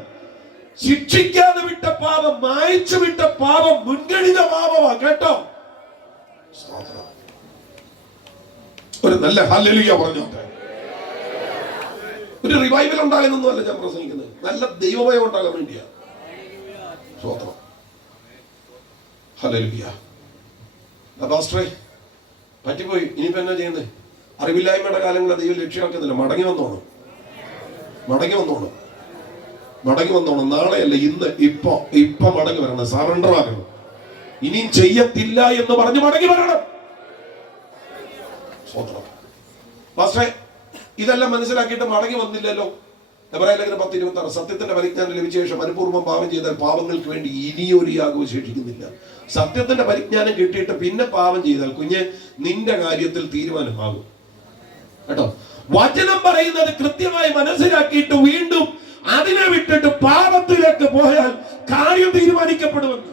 ശിക്ഷിക്കാതെ വിട്ട പാപം, മായ്ച്ചു വിട്ട പാപം മുൻഗണിത പാപമാ കേട്ടോ. ഒരു നല്ല ഹല്ലേലൂയ പറഞ്ഞോട്ടെ. ഒരു റിവൈവൽ ഉണ്ടാകുന്നൊന്നുമല്ല ഞാൻ പ്രസംഗിക്കുന്നത്, നല്ല ദൈവമയം ഉണ്ടാകാൻ വേണ്ടിയാ. സ്വോത്രം. ഹല്ലേലൂയ. പാസ്റ്ററേ പറ്റിപ്പോയി, ഇനിയിപ്പോ എന്നാ ചെയ്യുന്നത്? അറിവില്ലായ്മയുടെ കാലങ്ങളെ ദൈവം ലക്ഷ്യമാക്കുന്നില്ല. മടങ്ങി വന്നോണം. നാളെയല്ല, ഇന്ന്, ഇപ്പൊ മടങ്ങി വരണം. സറണ്ടർ ആകണം. ഇനിയും ചെയ്യത്തില്ല എന്ന് പറഞ്ഞ് മടങ്ങി വരണം. സ്വോത്രം. പാസ്റ്ററേ ഇതെല്ലാം മനസ്സിലാക്കിയിട്ട് മടങ്ങി വന്നില്ലല്ലോ. എബ്രായലേഖനം 10:26 സത്യത്തിന്റെ പരിജ്ഞാനം ലഭിച്ച ശേഷം അനുപൂർവ്വം പാപം ചെയ്താൽ പാപങ്ങൾക്ക് വേണ്ടി ഇനിയൊരു യാഗവും ശേഷിക്കുന്നില്ല. സത്യത്തിന്റെ പരിജ്ഞാനം കിട്ടിയിട്ട് പിന്നെ പാപം ചെയ്താൽ കുഞ്ഞെ നിന്റെ കാര്യത്തിൽ തീരുമാനമാകും കേട്ടോ. വചനം പറയുന്നത് കൃത്യമായി മനസ്സിലാക്കിയിട്ട് വീണ്ടും അതിനെ വിട്ടിട്ട് പാപത്തിലേക്ക് പോയാൽ കാര്യം തീരുമാനിക്കപ്പെടുമെന്ന്.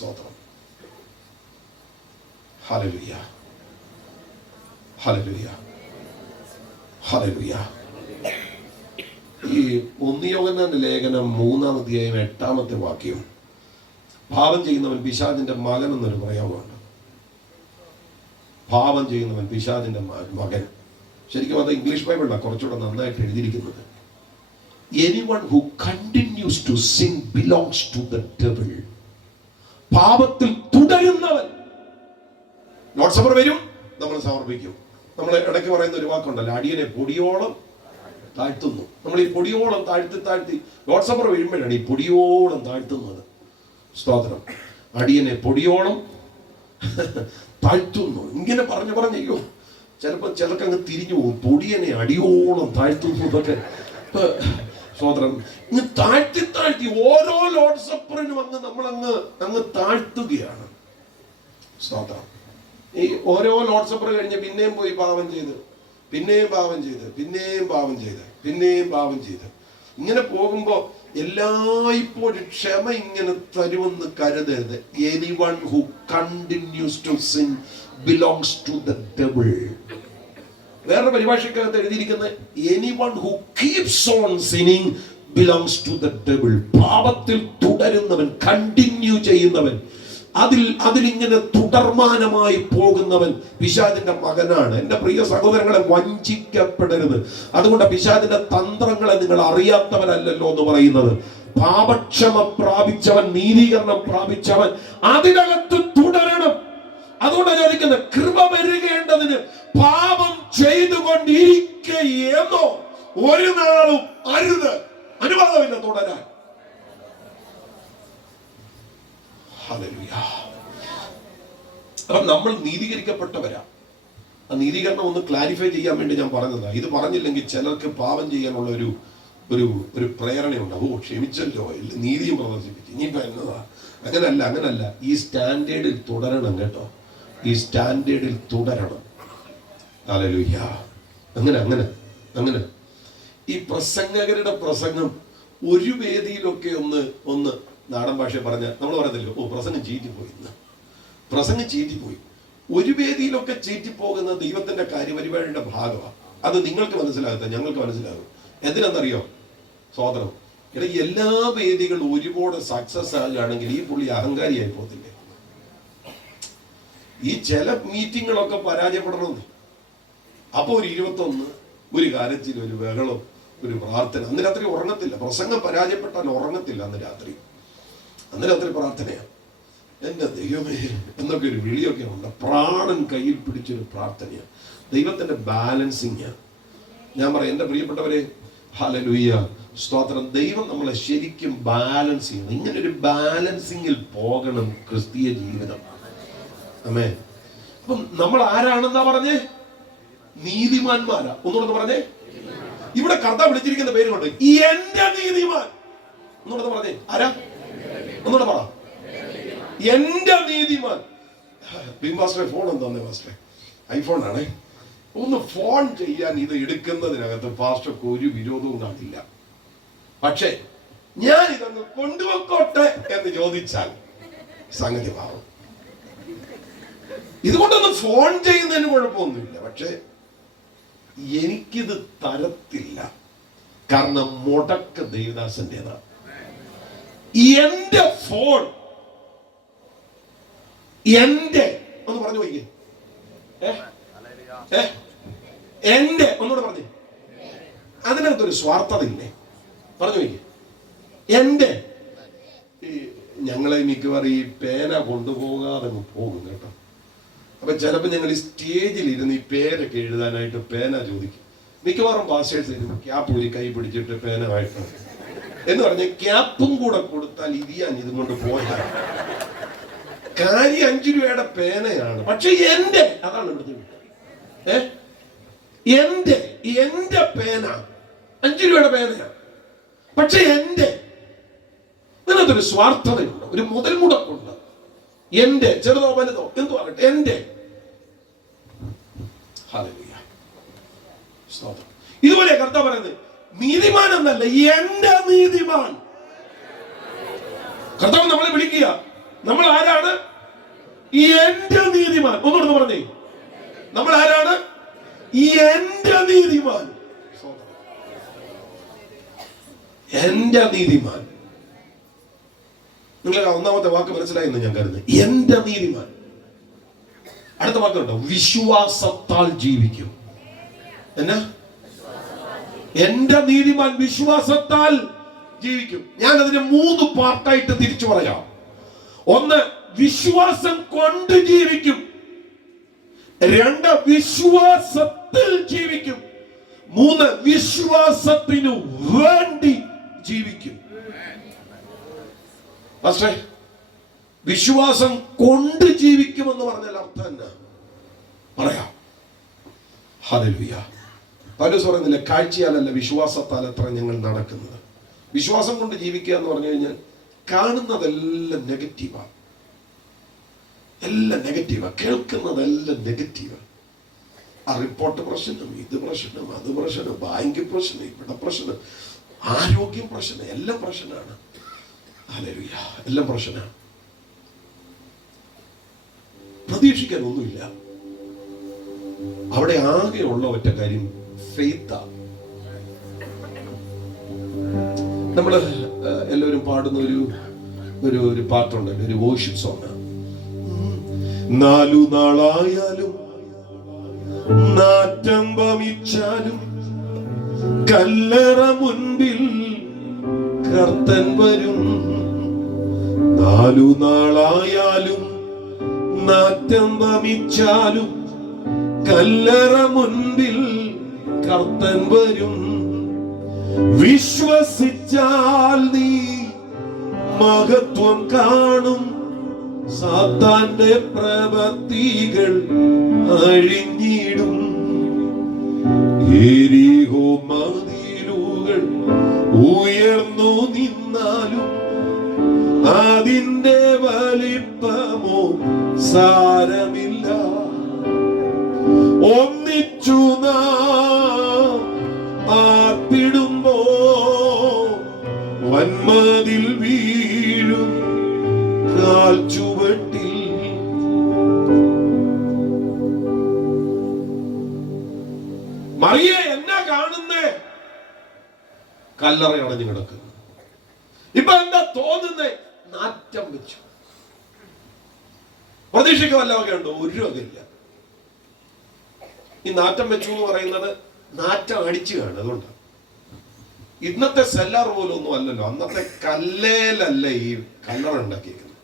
സ്തോത്രം. Hallelujah, hallelujah, hallelujah. ഈ 1 യോഹന്നാന്റെ ലേഖനം 3-ാം അധ്യായം 8-ാമത്തെ വാക്യം, പാപം ചെയ്യുന്നവൻ പിശാചിന്റെ മകൻ എന്നൊരു പ്രയോഗമുണ്ട്. പാപം ചെയ്യുന്നവൻ പിശാചിന്റെ മകൻ. ശരിക്കും അത് ഇംഗ്ലീഷ് ബൈബിളിലാണ് കുറച്ചുകൂടെ നന്നായിട്ട് എഴുതിയിരിക്കുന്നത്. Anyone who continues to sin belongs to the devil. പാപത്തിൽ തുടരുന്നവൻ. ലോർഡ് സപ്പർ വരും, നമ്മൾ സമർപ്പിക്കും. നമ്മൾ ഇടയ്ക്ക് പറയുന്ന ഒരു വാക്കുണ്ടല്ലോ, അടിയനെ പൊടിയോളം താഴ്ത്തുന്നു. നമ്മൾ ഈ പൊടിയോളം താഴ്ത്തി ലോർഡ് സപ്പർ വരുമ്പോഴാണ് ഈ പൊടിയോളം താഴ്ത്തുന്നത്. സ്തോത്രം. അടിയനെ പൊടിയോളം താഴ്ത്തുന്നു. ഇങ്ങനെ പറഞ്ഞയ്യോ ചിലപ്പോൾ ചിലർക്ക് അങ്ങ് തിരിഞ്ഞു പോകും. പൊടിയനെ അടിയോളം താഴ്ത്തുന്നു എന്നൊക്കെ. സ്തോത്രം. ഇങ്ങ് താഴ്ത്തി ഓരോ ലോർഡ് സപ്പറിനും അങ്ങ് താഴ്ത്തുകയാണ്. സ്തോത്രം. ഈ ഓരോ ലോർഡ് സപ്പർ കഴിഞ്ഞ് പിന്നെയും പോയി പാപം ചെയ്ത്, പിന്നെയും പാപം ചെയ്ത് ഇങ്ങനെ പോകുമ്പോ എല്ലായ്പ്പോഴും ക്ഷമ ഇങ്ങനെ തരുമെന്ന് കരുതരുത്. Anyone who continues to sin belongs to the devil. വേറെ പരിഭാഷയ്ക്കകത്ത് എഴുതിയിരിക്കുന്നത് anyone who keeps on sinning belongs to the devil. പാപത്തിൽ തുടരുന്നവൻ, കണ്ടിന്യൂ ചെയ്യുന്നവൻ, അതിലിങ്ങനെ തുടർമാനമായി പോകുന്നവൻ പിശാചിന്റെ മകനാണ്. എൻ്റെ പ്രിയ സഹോദരങ്ങളെ, വഞ്ചിക്കപ്പെടരുത്. അതുകൊണ്ട് പിശാചിന്റെ തന്ത്രങ്ങളെ നിങ്ങൾ അറിയാത്തവരല്ലല്ലോ എന്ന് പറയുന്നത്. പാപക്ഷമ പ്രാപിച്ചവൻ, നീതീകരണം പ്രാപിച്ചവൻ അതിനകത്ത് തുടരണം. അതുകൊണ്ട് ചോദിക്കുന്നത്, കൃപ വരികേണ്ടതിന് പാപം ചെയ്തുകൊണ്ടിരിക്കുകയെന്നോ ഒരു നാളും അരുത്. അനുവാദമില്ല തുടരാൻ. അപ്പം നമ്മൾ നീതീകരിക്കപ്പെട്ടവരാ. ആ നീതീകരണം ഒന്ന് ക്ലാരിഫൈ ചെയ്യാൻ വേണ്ടി ഞാൻ പറഞ്ഞതാ. ഇത് പറഞ്ഞില്ലെങ്കിൽ ചിലർക്ക് പാപം ചെയ്യാനുള്ള ഒരു പ്രേരണയുണ്ട്. ക്ഷമിച്ചല്ലോ, നീതിയും പ്രദർശിപ്പിച്ചു, ഇനിയിപ്പോ എന്നതാ. അങ്ങനല്ല. ഈ സ്റ്റാൻഡേർഡിൽ തുടരണം കേട്ടോ. ഈ സ്റ്റാൻഡേർഡിൽ തുടരണം. ഹല്ലേലൂയ. അങ്ങനെ ഈ പ്രസംഗകരുടെ പ്രസംഗം ഒരു വേദിയിലൊക്കെ ഒന്ന് നാടൻ ഭാഷ പറഞ്ഞ നമ്മൾ പറയത്തില്ലോ, പ്രസംഗം ചീറ്റിപ്പോയി. ഒരു വേദിയിലൊക്കെ ചീറ്റിപ്പോകുന്ന ദൈവത്തിന്റെ കാര്യപരിപാടിയുടെ ഭാഗമാണ്. അത് നിങ്ങൾക്ക് മനസ്സിലാകത്ത, ഞങ്ങൾക്ക് മനസ്സിലാകും. എന്തിനാണെന്നറിയോ? സ്തോത്രം. എല്ലാ വേദികളും ഒരുപാട് സക്സസ് ആകുകയാണെങ്കിൽ ഈ പുള്ളി അഹങ്കാരിയായി പോകത്തില്ലേ? ഈ ചില മീറ്റിങ്ങുകളൊക്കെ പരാജയപ്പെടണമെന്ന്. അപ്പൊ ഒരു 21, ഒരു കരച്ചിൽ, ഒരു ബഹളം, ഒരു പ്രാർത്ഥന. അന്ന് രാത്രി ഉറങ്ങത്തില്ല. പ്രസംഗം പരാജയപ്പെട്ടാൽ ഉറങ്ങത്തില്ല. അന്ന് രാത്രി പ്രാർത്ഥനയാണ്. എൻ്റെ ദൈവമേ എന്നൊക്കെ ഒരു വിളിയൊക്കെ ഉണ്ട്. പ്രാണൻ കയ്യിൽ പിടിച്ചൊരു പ്രാർത്ഥനയാണ്. ദൈവത്തിന്റെ ബാലൻസിങ്. ഞാൻ പറയാം, എൻ്റെ പ്രിയപ്പെട്ടവരെ, ഹല്ലേലൂയ, സ്തോത്രം. ദൈവം നമ്മളെ ശരിക്കും ബാലൻസ് ചെയ്യണം. ഇങ്ങനെ ഒരു ബാലൻസിങ്ങിൽ പോകണം ക്രിസ്തീയ ജീവിതം. ആമേൻ. അപ്പം നമ്മൾ ആരാണെന്നാ പറഞ്ഞേ? നീതിമാന്മാരാ. ഒന്നുകൂടെ പറഞ്ഞേ. ഇവിടെ കർത്താവ് വിളിച്ചിരിക്കുന്ന പേര് കൊണ്ട് എന്റെ നീതിമാൻ. ഒന്നുകൂടെ പറഞ്ഞേ. ആരാ? ഒന്നുകൂടെ പറ. എന്റെ നീതിമാൻ. മാസ്റ്ററെ ഫോൺ എന്താ മാസ്റ്ററെ? ഐഫോൺ ആണേ. ഒന്ന് ഫോൺ ചെയ്യാൻ ഇത് എടുക്കുന്നതിനകത്ത് പാസ്റ്റർക്ക് ഒരു വിരോധവും കാണില്ല. പക്ഷേ ഞാൻ ഇതൊന്ന് കൊണ്ടുവെക്കോട്ടെ എന്ന് ചോദിച്ചാൽ സംഗതി മാറും. ഇതുകൊണ്ടൊന്ന് ഫോൺ ചെയ്യുന്നതിന് കുഴപ്പമൊന്നുമില്ല. പക്ഷേ എനിക്കിത് തരത്തില്ല. കാരണം മുടക്ക് ദേവദാസന്റേതാണ്. എന്റെ ഫോൺ, എന്റെ ഒന്ന് പറഞ്ഞു പോയിക്കേ. എന്റെ ഒന്നുകൂടെ പറഞ്ഞു. അതിനകത്തൊരു സ്വാർത്ഥതയില്ലേ? പറഞ്ഞു പോയിക്കേ. എന്റെ. ഞങ്ങളെ മിക്കവാറും ഈ പേന കൊണ്ടുപോകാതെ പോകും കേട്ടോ. അപ്പൊ ചിലപ്പോ ഞങ്ങൾ ഈ സ്റ്റേജിൽ ഇരുന്ന് ഈ പേരൊക്കെ എഴുതാനായിട്ട് പേന ചോദിക്കും. മിക്കവാറും പാസ്റ്റേഴ്സ് ക്യാപ്പ് ഒരു കൈ പിടിച്ചിട്ട് പേന വായിക്കണം എന്ന് പറഞ്ഞ ക്യാപ്പും കൂടെ കൊടുത്താൽ ഇരിയാൻ ഇതും കൊണ്ട് പോയാൽ കാര്യം 5 രൂപയുടെ പേനയാണ്. പക്ഷെ എന്റെ, അതാണ് ഇവിടുത്തെ എന്റെ പേന 5 രൂപയുടെ പേനയാണ്. പക്ഷെ എന്റെ ഇതിനകത്തൊരു സ്വാർത്ഥതയുണ്ട്, ഒരു മുതൽ മുടക്കുണ്ട്. എന്റെ, ചെറുതോ വലുതോ എന്തോ ആകട്ടെ, എന്റെ. ഹല്ലേലൂയ. ഇതുപോലെ കർത്താവ് പറയുന്നത് നീതിമാൻ എന്നല്ല, എന്റെ നീതിമാൻ. കർത്താവ് നമ്മളെ വിളിക്കുക നമ്മൾ ആരാണ്? എന്റെ നീതിമാൻ. ഒന്നുകൂടെ പറഞ്ഞേ, നമ്മൾ ആരാണ്? എന്റെ നീതിമാൻ. എന്റെ നീതിമാൻ. നിങ്ങൾക്ക് ഒന്നാമത്തെ വാക്ക് മനസ്സിലായെന്ന് ഞാൻ കരുതുന്നു. എന്റെ നീതിമാൻ. അടുത്ത വാക്കുണ്ടോ? വിശ്വാസത്താൽ ജീവിക്കും. എന്നാ? എന്റെ നീതിമാൻ വിശ്വാസത്താൽ ജീവിക്കും. ഞാൻ അതിനെ 3 പാർട്ടായിട്ട് തിരിച്ചു പറയാം. 1, വിശ്വാസം കൊണ്ട് ജീവിക്കും. 2, വിശ്വാസത്തിൽ ജീവിക്കും. 3, വിശ്വാസത്തിനു വേണ്ടി ജീവിക്കും. പക്ഷേ വിശ്വാസം കൊണ്ട് ജീവിക്കുമെന്ന് പറഞ്ഞാൽ അർത്ഥം എന്നാ പറയാം? ഹല്ലേലൂയ. പൗലോസ് പറയുന്നില്ല, കാഴ്ചയാലല്ല വിശ്വാസത്താൽ അത്ര ഞങ്ങൾ നടക്കുന്നത്. വിശ്വാസം കൊണ്ട് ജീവിക്കുക എന്ന് പറഞ്ഞു കഴിഞ്ഞാൽ കാണുന്നതെല്ലാം നെഗറ്റീവാണ്, എല്ലാം നെഗറ്റീവാണ്, കേൾക്കുന്നതെല്ലാം നെഗറ്റീവാണ്. ആ റിപ്പോർട്ട് പ്രശ്നം, ഇത് പ്രശ്നം, അത് പ്രശ്നം, ബാങ്ക് പ്രശ്നം, ഇവിടെ പ്രശ്നം, ആരോഗ്യം പ്രശ്നം, എല്ലാം പ്രശ്നമാണ്. ഹല്ലേലൂയ, എല്ലാം പ്രശ്നമാണ്. പ്രതീക്ഷിക്കാൻ ഒന്നുമില്ല. അവിടെ ആകെയുള്ള ഒറ്റ കാര്യം ഫെയ്ത്താ. നമ്മള് എല്ലാവരും പാടുന്ന ഒരു പാട്ടുണ്ടല്ലോ, ഒരു വോർഷിപ്പ് സോങ്. 4 നാളായാലും നാറ്റം വമിച്ചാലും കല്ലറ മുൻപിൽ കർത്തൻ വരും. 4 നാളായാലും നാറ്റം വമിച്ചാലും കല്ലറ മുൻപിൽ കർത്തൻ വരും. വിശ്വസിച്ചാൽ നീ മഹത്വം കാണും. സാത്താന്റെ പ്രവൃത്തികൾ അഴിഞ്ഞിടും. യെരിഹോ മതിലുകൾ ഉയർന്നു നിന്നാലും അതിന്റെ വലിപ്പമോ സാരമില്ല. ഒന്നിച്ചു നാം ആർത്തിടുമ്പോ വന്മതിൽ വീഴും കാൽ ചുവട്ടിൽ. മറിയ എന്നാ കാണുന്നേ? കല്ലറയടഞ്ഞു കിടക്കുന്നു. ഇപ്പൊ എന്താ തോന്നുന്നേ? നാറ്റം വെച്ചു. പ്രതീക്ഷയ്ക്ക് വല്ല വകയുണ്ടോ? ഒരു വകയില്ല. ഈ നാറ്റം വെച്ചു എന്ന് പറയുന്നത് നാറ്റം അടിച്ചു കാണും. അതുകൊണ്ടാണ് ഇന്നത്തെ സെല്ലാർ പോലും ഒന്നും അല്ലല്ലോ. അന്നത്തെ കല്ലേലല്ല ഈ കല്ലറ ഉണ്ടാക്കിയിരിക്കുന്നത്,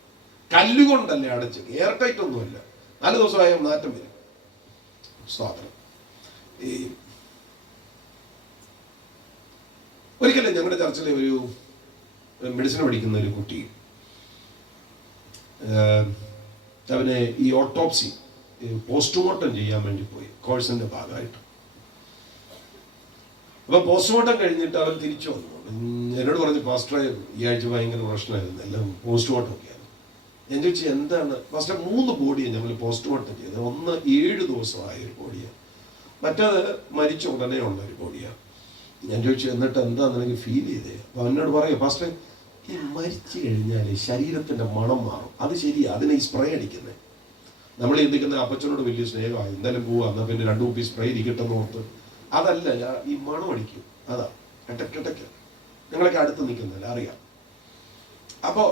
കല്ലുകൊണ്ടല്ലേ അടച്ച്. എയർ ടൈറ്റ് ഒന്നുമല്ല. 4 ദിവസമായ നാറ്റം വരും. സ്വാതന്ത്ര്യം. ഈ ഒരിക്കലും ഞങ്ങളുടെ ചർച്ചിലെ ഒരു മെഡിസിൻ പഠിക്കുന്ന ഒരു കുട്ടി, അവനെ ഈ ഓട്ടോപ്സി പോസ്റ്റ്മോർട്ടം ചെയ്യാൻ വേണ്ടി പോയി, കോഴ്സിന്റെ ഭാഗമായിട്ട്. അപ്പൊ പോസ്റ്റ്മോർട്ടം കഴിഞ്ഞിട്ട് അവൻ തിരിച്ചു വന്നു. എന്നോട് പറഞ്ഞു, പാസ്റ്ററെ ഈ ആഴ്ച ഭയങ്കര പ്രശ്നമായിരുന്നു, എല്ലാം പോസ്റ്റ്മോർട്ടം ഒക്കെ ആയിരുന്നു. ഞാൻ ചോദിച്ചു എന്താണ് പാസ്റ്റർ? 3 ബോഡിയാണ് ഞങ്ങൾ പോസ്റ്റ്മോർട്ടം ചെയ്തത്. ഒന്ന് 7 ദിവസമായ ഒരു ബോഡിയാണ്, മറ്റേത് മരിച്ച ഉടനെ ഉള്ള ഒരു ബോഡിയാണ്. ഞാൻ ചോദിച്ചു എന്നിട്ട് എന്താ നിനക്ക് ഫീൽ ചെയ്തേ? അപ്പൊ അവനോട് പറയാം, പാസ്റ്റർ ഈ മരിച്ചു കഴിഞ്ഞാൽ ശരീരത്തിന്റെ മണം മാറും. അത് ശരിയാ, അതിനെ ഈ സ്പ്രേ അടിക്കുന്നത്. നമ്മൾ ചിന്തിക്കുന്ന അപ്പച്ചനോട് വലിയ സ്നേഹമായി, എന്തായാലും പോവാ, എന്നാൽ പിന്നെ 2 കുപ്പി സ്പ്രേ ഇരിക്കട്ടെന്ന് ഓർത്ത്. അതല്ല, ഈ മണം അടിക്കും. അതാ ഇടയ്ക്കിടയ്ക്ക് ഞങ്ങളൊക്കെ അടുത്ത് നിൽക്കുന്നില്ല, അറിയാം. അപ്പോ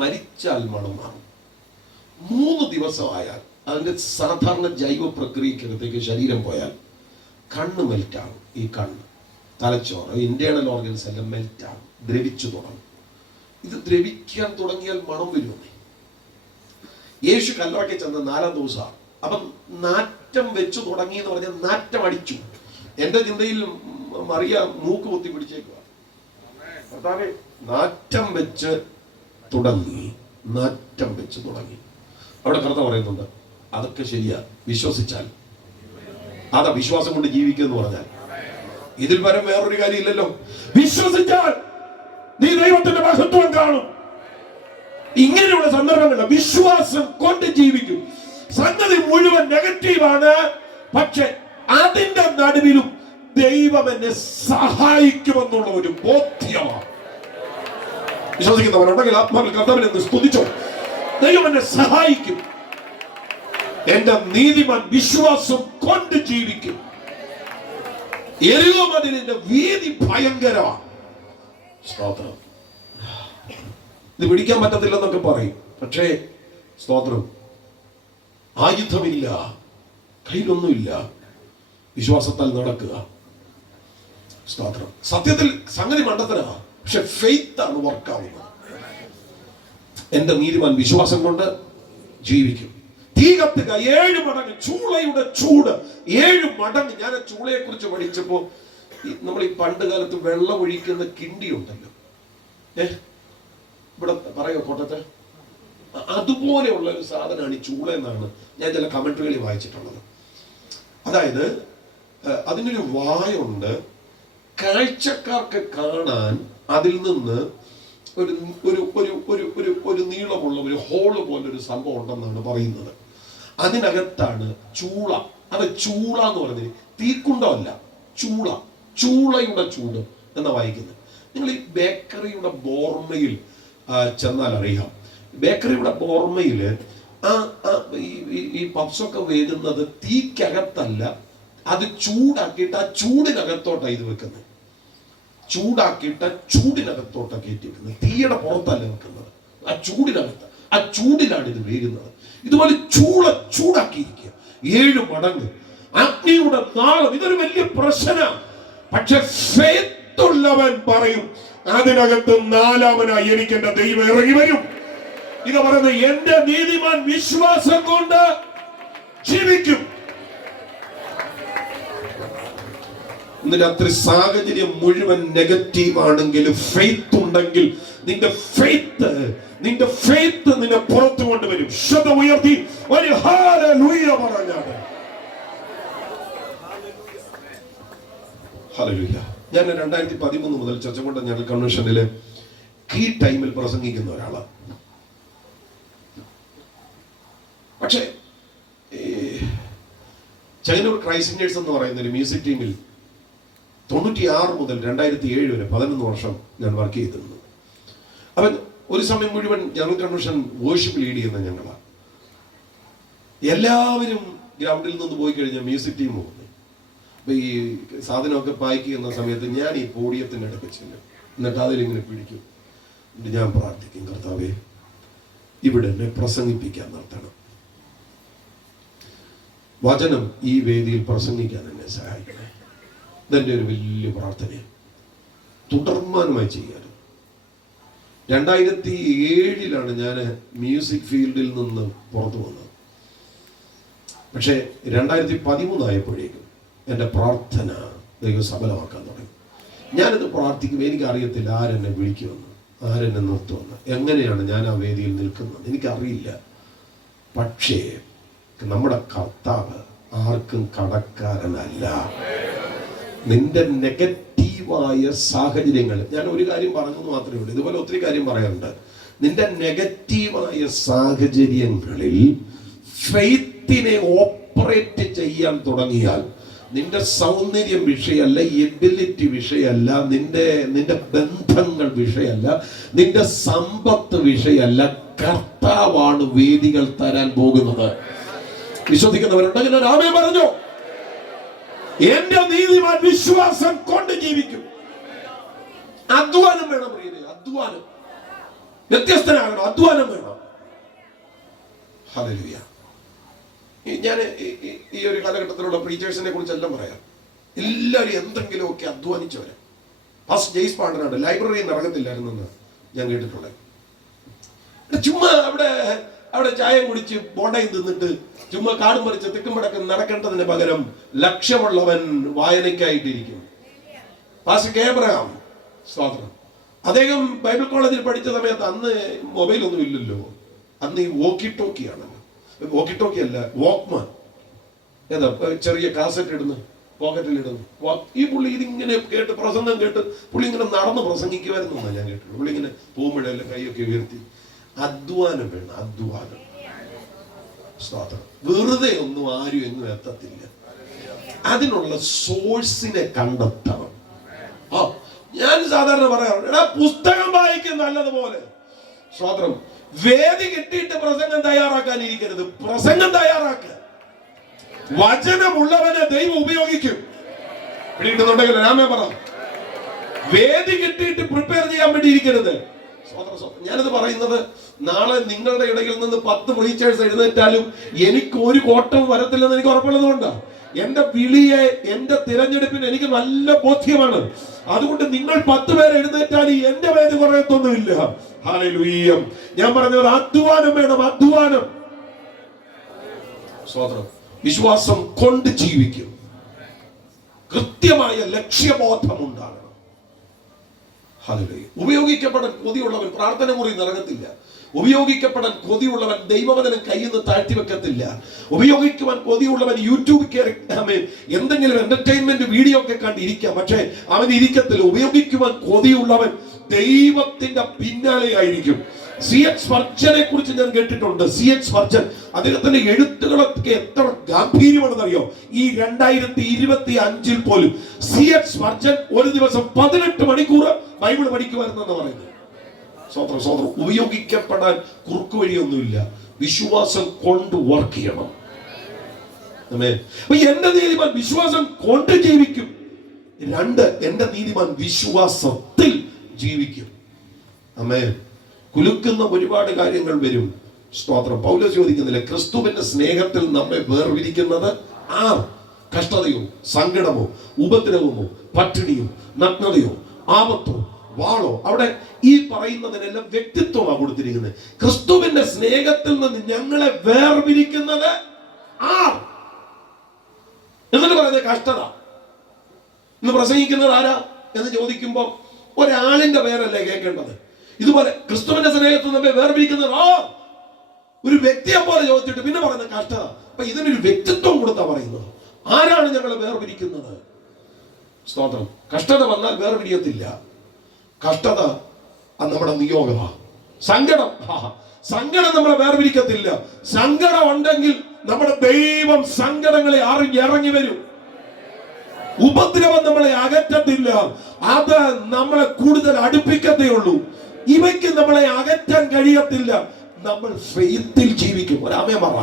മരിച്ചാൽ മണം മാറും. 3 ദിവസമായാൽ അതിന്റെ സാധാരണ ജൈവ പ്രക്രിയക്കകത്തേക്ക് ശരീരം പോയാൽ കണ്ണ് മെൽറ്റാകും. ഈ കണ്ണ്, തലച്ചോറ്, ഇന്റേണൽ ഓർഗൻസ് എല്ലാം മെൽറ്റാകും, ദ്രവിച്ചു തുടങ്ങും. ഇത് ദ്രവിക്കാൻ തുടങ്ങിയാൽ മണം വരുമെന്നേ. യേശു കല്ലറയ്ക്ക് ചെന്ന 4-ാം ദിവസമാണ്. അപ്പം നാറ്റം വെച്ചു തുടങ്ങി എന്ന് പറഞ്ഞാൽ നാറ്റം അടിച്ചു. എന്റെ ചിന്തയിൽ മറിയ മൂക്ക് കുത്തി പിടിച്ചേക്കുക. നാറ്റം വെച്ച് തുടങ്ങി, നാറ്റം വെച്ച് തുടങ്ങി. അവിടെ കർത്താവ് പറയുന്നുണ്ട്, അതൊക്കെ ശരിയാ, വിശ്വസിച്ചാൽ. അതാ വിശ്വാസം കൊണ്ട് ജീവിക്കുക എന്ന് പറഞ്ഞാൽ. ഇതിൽ പരം വേറൊരു കാര്യം ഇല്ലല്ലോ. വിശ്വസിച്ചാൽ നീ ദൈവത്തിന്റെ മഹത്വം കാണും. ഇങ്ങനെയുള്ള സന്ദർഭങ്ങളിൽ വിശ്വാസം കൊണ്ട് ജീവിക്കും. സംഗതി മുഴുവൻ നെഗറ്റീവാണ്, പക്ഷെ അതിന്റെ നടുവിലും ദൈവം എന്നെ സഹായിക്കുമെന്നുള്ള ഒരു ബോധ്യമാണ്. വിശ്വസിക്കുന്നവരുണ്ടെങ്കിൽ ആത്മാവിൽ കർത്താവിനെ ഒന്ന് സ്തുതിച്ചോ. ദൈവം എന്നെ സഹായിക്കും. എന്റെ നീതിമാൻ വിശ്വാസം കൊണ്ട് ജീവിക്കും. എരികോ മതിലിന്റെ വീതി ഭയങ്കരമാണ്. സ്തോത്രം. ഇത് പിടിക്കാൻ പറ്റത്തില്ലെന്നൊക്കെ പറയും. പക്ഷേ സ്തോത്രം, ആയുധമില്ല, കയ്യിലൊന്നുമില്ല, വിശ്വാസത്താൽ നടക്കുക. സ്തോത്രം. സത്യത്തിൽ സംഗതി മണ്ടത്തരമാ, പക്ഷെ ഫെയ്ത്ത് ആണ് വർക്കാവുന്നത്. എന്റെ നീതിമാൻ വിശ്വാസം കൊണ്ട് ജീവിക്കും. തീ കത്തുക 7 മടങ്ങ്, ചൂളയുടെ ചൂട് 7 മടങ്ങ്. ഞാൻ ആ ചൂളയെ കുറിച്ച് പഠിച്ചപ്പോ നമ്മൾ ഈ പണ്ട് കാലത്ത് വെള്ളം ഒഴിക്കുന്ന കിണ്ടി ഉണ്ടല്ലോ, ഇവിടെ പറയോ കോട്ടത്തെ, അതുപോലെയുള്ള ഒരു സാധനമാണ് ഈ ചൂള എന്നാണ് ഞാൻ ചില കമന്ററികളിൽ വായിച്ചിട്ടുള്ളത്. അതായത് അതിനൊരു വായുണ്ട്, കാഴ്ചക്കാർക്ക് കാണാൻ അതിൽ നിന്ന് ഒരു ഒരു ഒരു ഒരു ഒരു ഒരു നീളമുള്ള ഒരു ഹോള് പോലൊരു സംഭവം ഉണ്ടെന്നാണ് പറയുന്നത്. അതിനകത്താണ് ചൂള. അത് ചൂള എന്ന് പറഞ്ഞത് തീക്കുണ്ടമല്ല, ചൂള, ചൂളയുടെ ചൂട് എന്നാ വായിക്കുന്നത്. നിങ്ങൾ ഈ ബേക്കറിയുടെ ബോർമയിൽ ചെന്നാൽ അറിയാം. ബേക്കറിയുടെ ബോർമയിൽ ഈ പപ്സൊക്കെ വേകുന്നത് തീക്കകത്തല്ല, അത് ചൂടാക്കിയിട്ട് ആ ചൂടിനകത്തോട്ടാണ് ഇത് വെക്കുന്നത്. ചൂടാക്കിയിട്ട് ചൂടിനകത്തോട്ടാ കയറ്റി വെക്കുന്നത്. തീയുടെ പുറത്തല്ല വെക്കുന്നത്, ആ ചൂടിനകത്ത്, ആ ചൂടിലാണ് ഇത് വേകുന്നത്. ഇതുപോലെ ചൂടാക്കിയിരിക്കുക 7 മടങ്ങ്. അഗ്നിയുടെ നാളം, ഇതൊരു വലിയ പ്രശ്നമാണ്. പക്ഷെ ഫെയ്ത്ത് ഉള്ളവൻ പറയും, അതിനകത്ത് 4-മനായി എനിക്ക് എന്റെ ദൈവം ഇറങ്ങി വരും. ഇത് പറയുന്നത് എന്റെ നീതിമാൻ വിശ്വാസം കൊണ്ട് ജീവിക്കും. ഇന്ന് രാത്രി സാഹചര്യം മുഴുവൻ നെഗറ്റീവ് ആണെങ്കിൽ, ഫെയ്ത്ത് ഉണ്ടെങ്കിൽ നിന്റെ ഫെയ്ത്ത് നിന്നെ പുറത്തു കൊണ്ടുവരും. ശബ്ദം ഉയർത്തി ഒരു ഹല്ലേലൂയ പറഞ്ഞാണ്. ഹല്ലേലൂയ. ഞാൻ 2013 മുതൽ ചർച്ചകൊണ്ട ഞങ്ങൾ കൺവെൻഷനിലെ കീ ടൈമിൽ പ്രസംഗിക്കുന്ന ഒരാളാണ്. പക്ഷേ ചൈനൂർ ക്രൈസിംഗേഴ്സ് എന്ന് പറയുന്ന ഒരു മ്യൂസിക് ടീമിൽ 96 മുതൽ 2007 വരെ 11 വർഷം ഞാൻ വർക്ക് ചെയ്തിരുന്നു. അവൻ ഒരു സമയം മുഴുവൻ ജനറൽ കൺവെൻഷൻ വേർഷിപ്പ് ലീഡ് ചെയ്യുന്ന ഞങ്ങളാണ്. എല്ലാവരും ഗ്രൗണ്ടിൽ നിന്ന് പോയി കഴിഞ്ഞാൽ മ്യൂസിക് ടീം പോകുന്നത്. അപ്പൊ ഈ സാധനമൊക്കെ പാക്ക് ചെയ്യുന്ന സമയത്ത് ഞാൻ ഈ പോഡിയത്തിൻ്റെ അടുത്ത് ചെല്ലും. എന്നിട്ട് അതിലിങ്ങനെ പിടിക്കും. എന്നിട്ട് ഞാൻ പ്രാർത്ഥിക്കും, കർത്താവേ ഇവിടെ എന്നെ പ്രസംഗിപ്പിക്കാൻ നിർത്തണം. വചനം ഈ വേദിയിൽ പ്രസംഗിക്കാൻ എന്നെ സഹായിക്കണേ. ഇതെൻ്റെ ഒരു വലിയ പ്രാർത്ഥനയാണ്. തുടർമാനമായി ചെയ്യാറ്. 2007 ഞാൻ മ്യൂസിക് ഫീൽഡിൽ നിന്ന് പുറത്തു വന്നത്. പക്ഷേ 2013 ആയപ്പോഴേക്കും എൻ്റെ പ്രാർത്ഥന ദൈവം സഫലമാക്കാൻ തുടങ്ങി. ഞാനിത് പ്രാർത്ഥിക്കും. എനിക്കറിയത്തില്ല ആരെന്നെ വിളിക്കുമെന്ന്, ആരെന്നെ നിർത്തുമെന്ന്, എങ്ങനെയാണ് ഞാൻ ആ വേദിയിൽ നിൽക്കുന്നത് എനിക്കറിയില്ല. പക്ഷേ നമ്മുടെ കർത്താവ് ആർക്കും കടക്കാരനല്ല. നിന്റെ നെഗറ്റീവായ സാഹചര്യങ്ങൾ, ഞാൻ ഒരു കാര്യം പറഞ്ഞെന്ന് മാത്രമേ ഉള്ളൂ, ഇതുപോലെ ഒത്തിരി കാര്യം പറയാറുണ്ട്. നിന്റെ നെഗറ്റീവായ സാഹചര്യങ്ങളിൽ ഫെയ്ത്തിനെ ഓപ്പറേറ്റ് ചെയ്യാൻ തുടങ്ങിയാൽ നിന്റെ സൗന്ദര്യം വിഷയമല്ല, എബിലിറ്റി വിഷയമല്ല, നിന്റെ ബന്ധങ്ങൾ വിഷയമല്ല, നിന്റെ സമ്പത്ത് വിഷയമല്ല, കർത്താവാണ് വേദികൾ തരാൻ പോകുന്നത്. വിശ്വസിക്കുന്നവരുണ്ടെങ്കിൽ ആമേൻ പറഞ്ഞോ. എന്റെ നീതിമാൻ വിശ്വാസം കൊണ്ട് ജീവിക്കും. അധ്വാനം വേണം പ്രിയരേ, അധ്വാനം. വ്യത്യസ്തനാകണം, അധ്വാനം വേണം. ഹല്ലേലൂയ. ഞാൻ ഈ ഒരു കാലഘട്ടത്തിലുള്ള പ്രീച്ചേഴ്സിനെ കുറിച്ചെല്ലാം പറയാം. എല്ലാവരും എന്തെങ്കിലുമൊക്കെ അധ്വാനിച്ചവരാ. ഫസ്റ്റ് ജെയ്സ് പാണ്ടനാണ് ലൈബ്രറിയിൽ നിന്ന് ഇറങ്ങത്തില്ലായിരുന്നെന്ന് ഞാൻ കേട്ടിട്ടുള്ളത്. ചുമ്മാ അവിടെ ചായ കുടിച്ച് ബോണ്ടയും തിന്നിട്ട് ചുമ്മാ കാടും പറിച്ച് തിക്കും പടക്കം നടക്കേണ്ടതിന് പകരം ലക്ഷ്യമുള്ളവൻ വായനയ്ക്കായിട്ടിരിക്കും. പാസ്റ്റർ കെ എബ്രഹാം സ്തോത്രം, അദ്ദേഹം ബൈബിൾ കോളേജിൽ പഠിച്ച സമയത്ത് അന്ന് മൊബൈലൊന്നും ഇല്ലല്ലോ. അന്ന് ഈ വോക്കി ടോക്കിയാണല്ലോ. വോക്കി ടോക്കി അല്ല, വാക്ക്മാൻ. ഏതാ ചെറിയ കാസറ്റ് ഇടുന്നു, പോക്കറ്റിലിടുന്നു. ഈ പുള്ളി ഇതിങ്ങനെ കേട്ട് പ്രസംഗം കേട്ട് പുള്ളി ഇങ്ങനെ നടന്ന് പ്രസംഗിക്കുമായിരുന്നു എന്നാണ് ഞാൻ കേട്ടുള്ളൂ. പുള്ളി ഇങ്ങനെ പോകുമ്പോഴെല്ലാം കൈയൊക്കെ ഉയർത്തി. അധ്വാനം വേണം, അധ്വാനം. സ്തോത്രം. വെറുതെ ഒന്നും ആരും എങ്ങും എത്തത്തില്ല. അതിനുള്ള സോഴ്സിനെ കണ്ടെത്തണം. ഞാൻ സാധാരണ പറയാറുണ്ട്, പുസ്തകം വായിക്കും നല്ലതുപോലെ. സ്വതന്ത്രം. വേദി കിട്ടിയിട്ട് പ്രസംഗം തയ്യാറാക്കാനിരിക്കരുത്. പ്രസംഗം തയ്യാറാക്കുക. വചനമുള്ളവനെ ദൈവം ഉപയോഗിക്കും. പിടിയിട്ടുണ്ടെങ്കിൽ രാമേ പറ. വേദി കിട്ടിയിട്ട് പ്രിപ്പയർ ചെയ്യാൻ വേണ്ടി ഇരിക്കരുത്. ഞാനിത് പറയുന്നത് നാളെ നിങ്ങളുടെ ഇടയിൽ നിന്ന് 10 പ്രീച്ചേഴ്സ് എഴുന്നേറ്റാലും എനിക്ക് ഒരു കോട്ടം വരത്തില്ലെന്ന് എനിക്ക് ഉറപ്പുള്ളത് കൊണ്ടാണ്. എന്റെ വിളിയെ, എന്റെ തിരഞ്ഞെടുപ്പിന് എനിക്ക് നല്ല ബോധ്യമാണ്. അതുകൊണ്ട് നിങ്ങൾ 10 പേര് എഴുന്നേറ്റാൽ എന്റെ വേദി കുറയത്തൊന്നുമില്ല. ഹല്ലേലൂയ. ഞാൻ പറഞ്ഞത് അധ്വാനം വേണം, അധ്വാനം. സ്വതന്ത്രം. വിശ്വാസം കൊണ്ട് ജീവിക്കും. കൃത്യമായ ലക്ഷ്യബോധം ഉണ്ടാകണം. ഹല്ലേലൂയ. ഉപയോഗിക്കപ്പെടാൻ കൊതിയുള്ളവൻ പ്രാർത്ഥന മുറി നിറങ്ങത്തില്ല. ഉപയോഗിക്കപ്പെടാൻ കൊതിയുള്ളവൻ ദൈവവചനം കയ്യിൽ നിന്ന് താഴ്ത്തി വെക്കത്തില്ല. ഉപയോഗിക്കുവാൻ കൊതിയുള്ളവൻ യൂട്യൂബ് കയറി എന്തെങ്കിലും എന്റർടൈൻമെന്റ് വീഡിയോ ഒക്കെ കണ്ടിരിക്കാം, പക്ഷേ അവൻ ഇരിക്കത്തില്ല. ഉപയോഗിക്കുവാൻ കൊതിയുള്ളവൻ ദൈവത്തിന്റെ പിന്നാലെ ആയിരിക്കും. C.H. സ്പർജനെ കുറിച്ച് ഞാൻ കേട്ടിട്ടുണ്ട്. C.H. സ്പർജൻ, അദ്ദേഹത്തിന്റെ എഴുത്തുകളൊക്കെ എത്ര ഗാംഭീര്യമാണെന്നറിയോ? ഈ 2025 പോലും C.H. സ്പർജൻ ഒരു ദിവസം 18 മണിക്കൂർ ബൈബിൾ പഠിക്കുമായിരുന്നെന്ന് പറയുന്നത്. സ്വതന്ത്രം. സ്വതന്ത്രം. ഉപയോഗിക്കപ്പെടാൻ കുറുക്കു വഴിയൊന്നുമില്ല. വിശ്വാസം കൊണ്ട് വർക്ക് ചെയ്യണം. എന്റെ നീതിമാൻ വിശ്വാസം കൊണ്ട് ജീവിക്കും. 2, എന്റെ നീതിമാൻ വിശ്വാസത്തിൽ ജീവിക്കും. ആമേൻ. കുലുക്കുന്ന ഒരുപാട് കാര്യങ്ങൾ വരും. സ്തോത്രം. പൗലോസ് ചോദിക്കുന്നില്ല, ക്രിസ്തുവിന്റെ സ്നേഹത്തിൽ നമ്മെ വേർതിരിക്കുന്നത് ആർ? കഷ്ടതയോ, സങ്കടമോ, ഉപദ്രവമോ, പട്ടിണിയോ, നഗ്നതയോ, ആപത്തോ, വാളോ? അവിടെ ഈ പറയുന്നതിനെല്ലാം വ്യക്തിത്വമാണ് കൊടുത്തിരിക്കുന്നത്. ക്രിസ്തുവിന്റെ സ്നേഹത്തിൽ നിന്ന് ഞങ്ങളെ വേർതിരിക്കുന്നത് ആർ? എന്നിട്ട് പറയുന്നത് കഷ്ടത. ഇന്ന് പ്രസംഗിക്കുന്നത് ആരാ എന്ന് ചോദിക്കുമ്പോൾ ഒരാളിന്റെ പേരല്ലേ കേൾക്കേണ്ടത്. ഇതുപോലെ ക്രിസ്തുവിന്റെ സ്നേഹത്തിൽ നമ്മെ വേർതിരിക്കുന്നത് ഒരു വ്യക്തിയെ പോലെ ചോദിച്ചിട്ട് പിന്നെ പറയുന്നത് കഷ്ടത. അപ്പൊ ഇതിനൊരു വ്യക്തിത്വം കൊടുത്താ പറയുന്നത്. ആരാണ് ഞങ്ങളെ വേർതിരിക്കുന്നത്? സ്തോത്രം. കഷ്ടത വന്നാൽ വേർതിരിയത്തില്ല. കഷ്ടത അത് നമ്മുടെ നിയോഗമാണ്. സങ്കടം, സങ്കടം നമ്മളെ വേർതിരിക്കത്തില്ല. സങ്കടം ഉണ്ടെങ്കിൽ നമ്മുടെ ദൈവം സങ്കടങ്ങളെ അറിഞ്ഞിറങ്ങി വരും. ഉപദ്രവം നമ്മളെ അകറ്റത്തില്ല, അത് നമ്മളെ കൂടുതൽ അടുപ്പിക്കത്തേ ഉള്ളൂ. ഇവയ്ക്ക് നമ്മളെ അകറ്റാൻ കഴിയത്തില്ല. നമ്മൾ ഫെയ്ത്തിൽ ജീവിക്കും. ഒരാമേൻ പറ.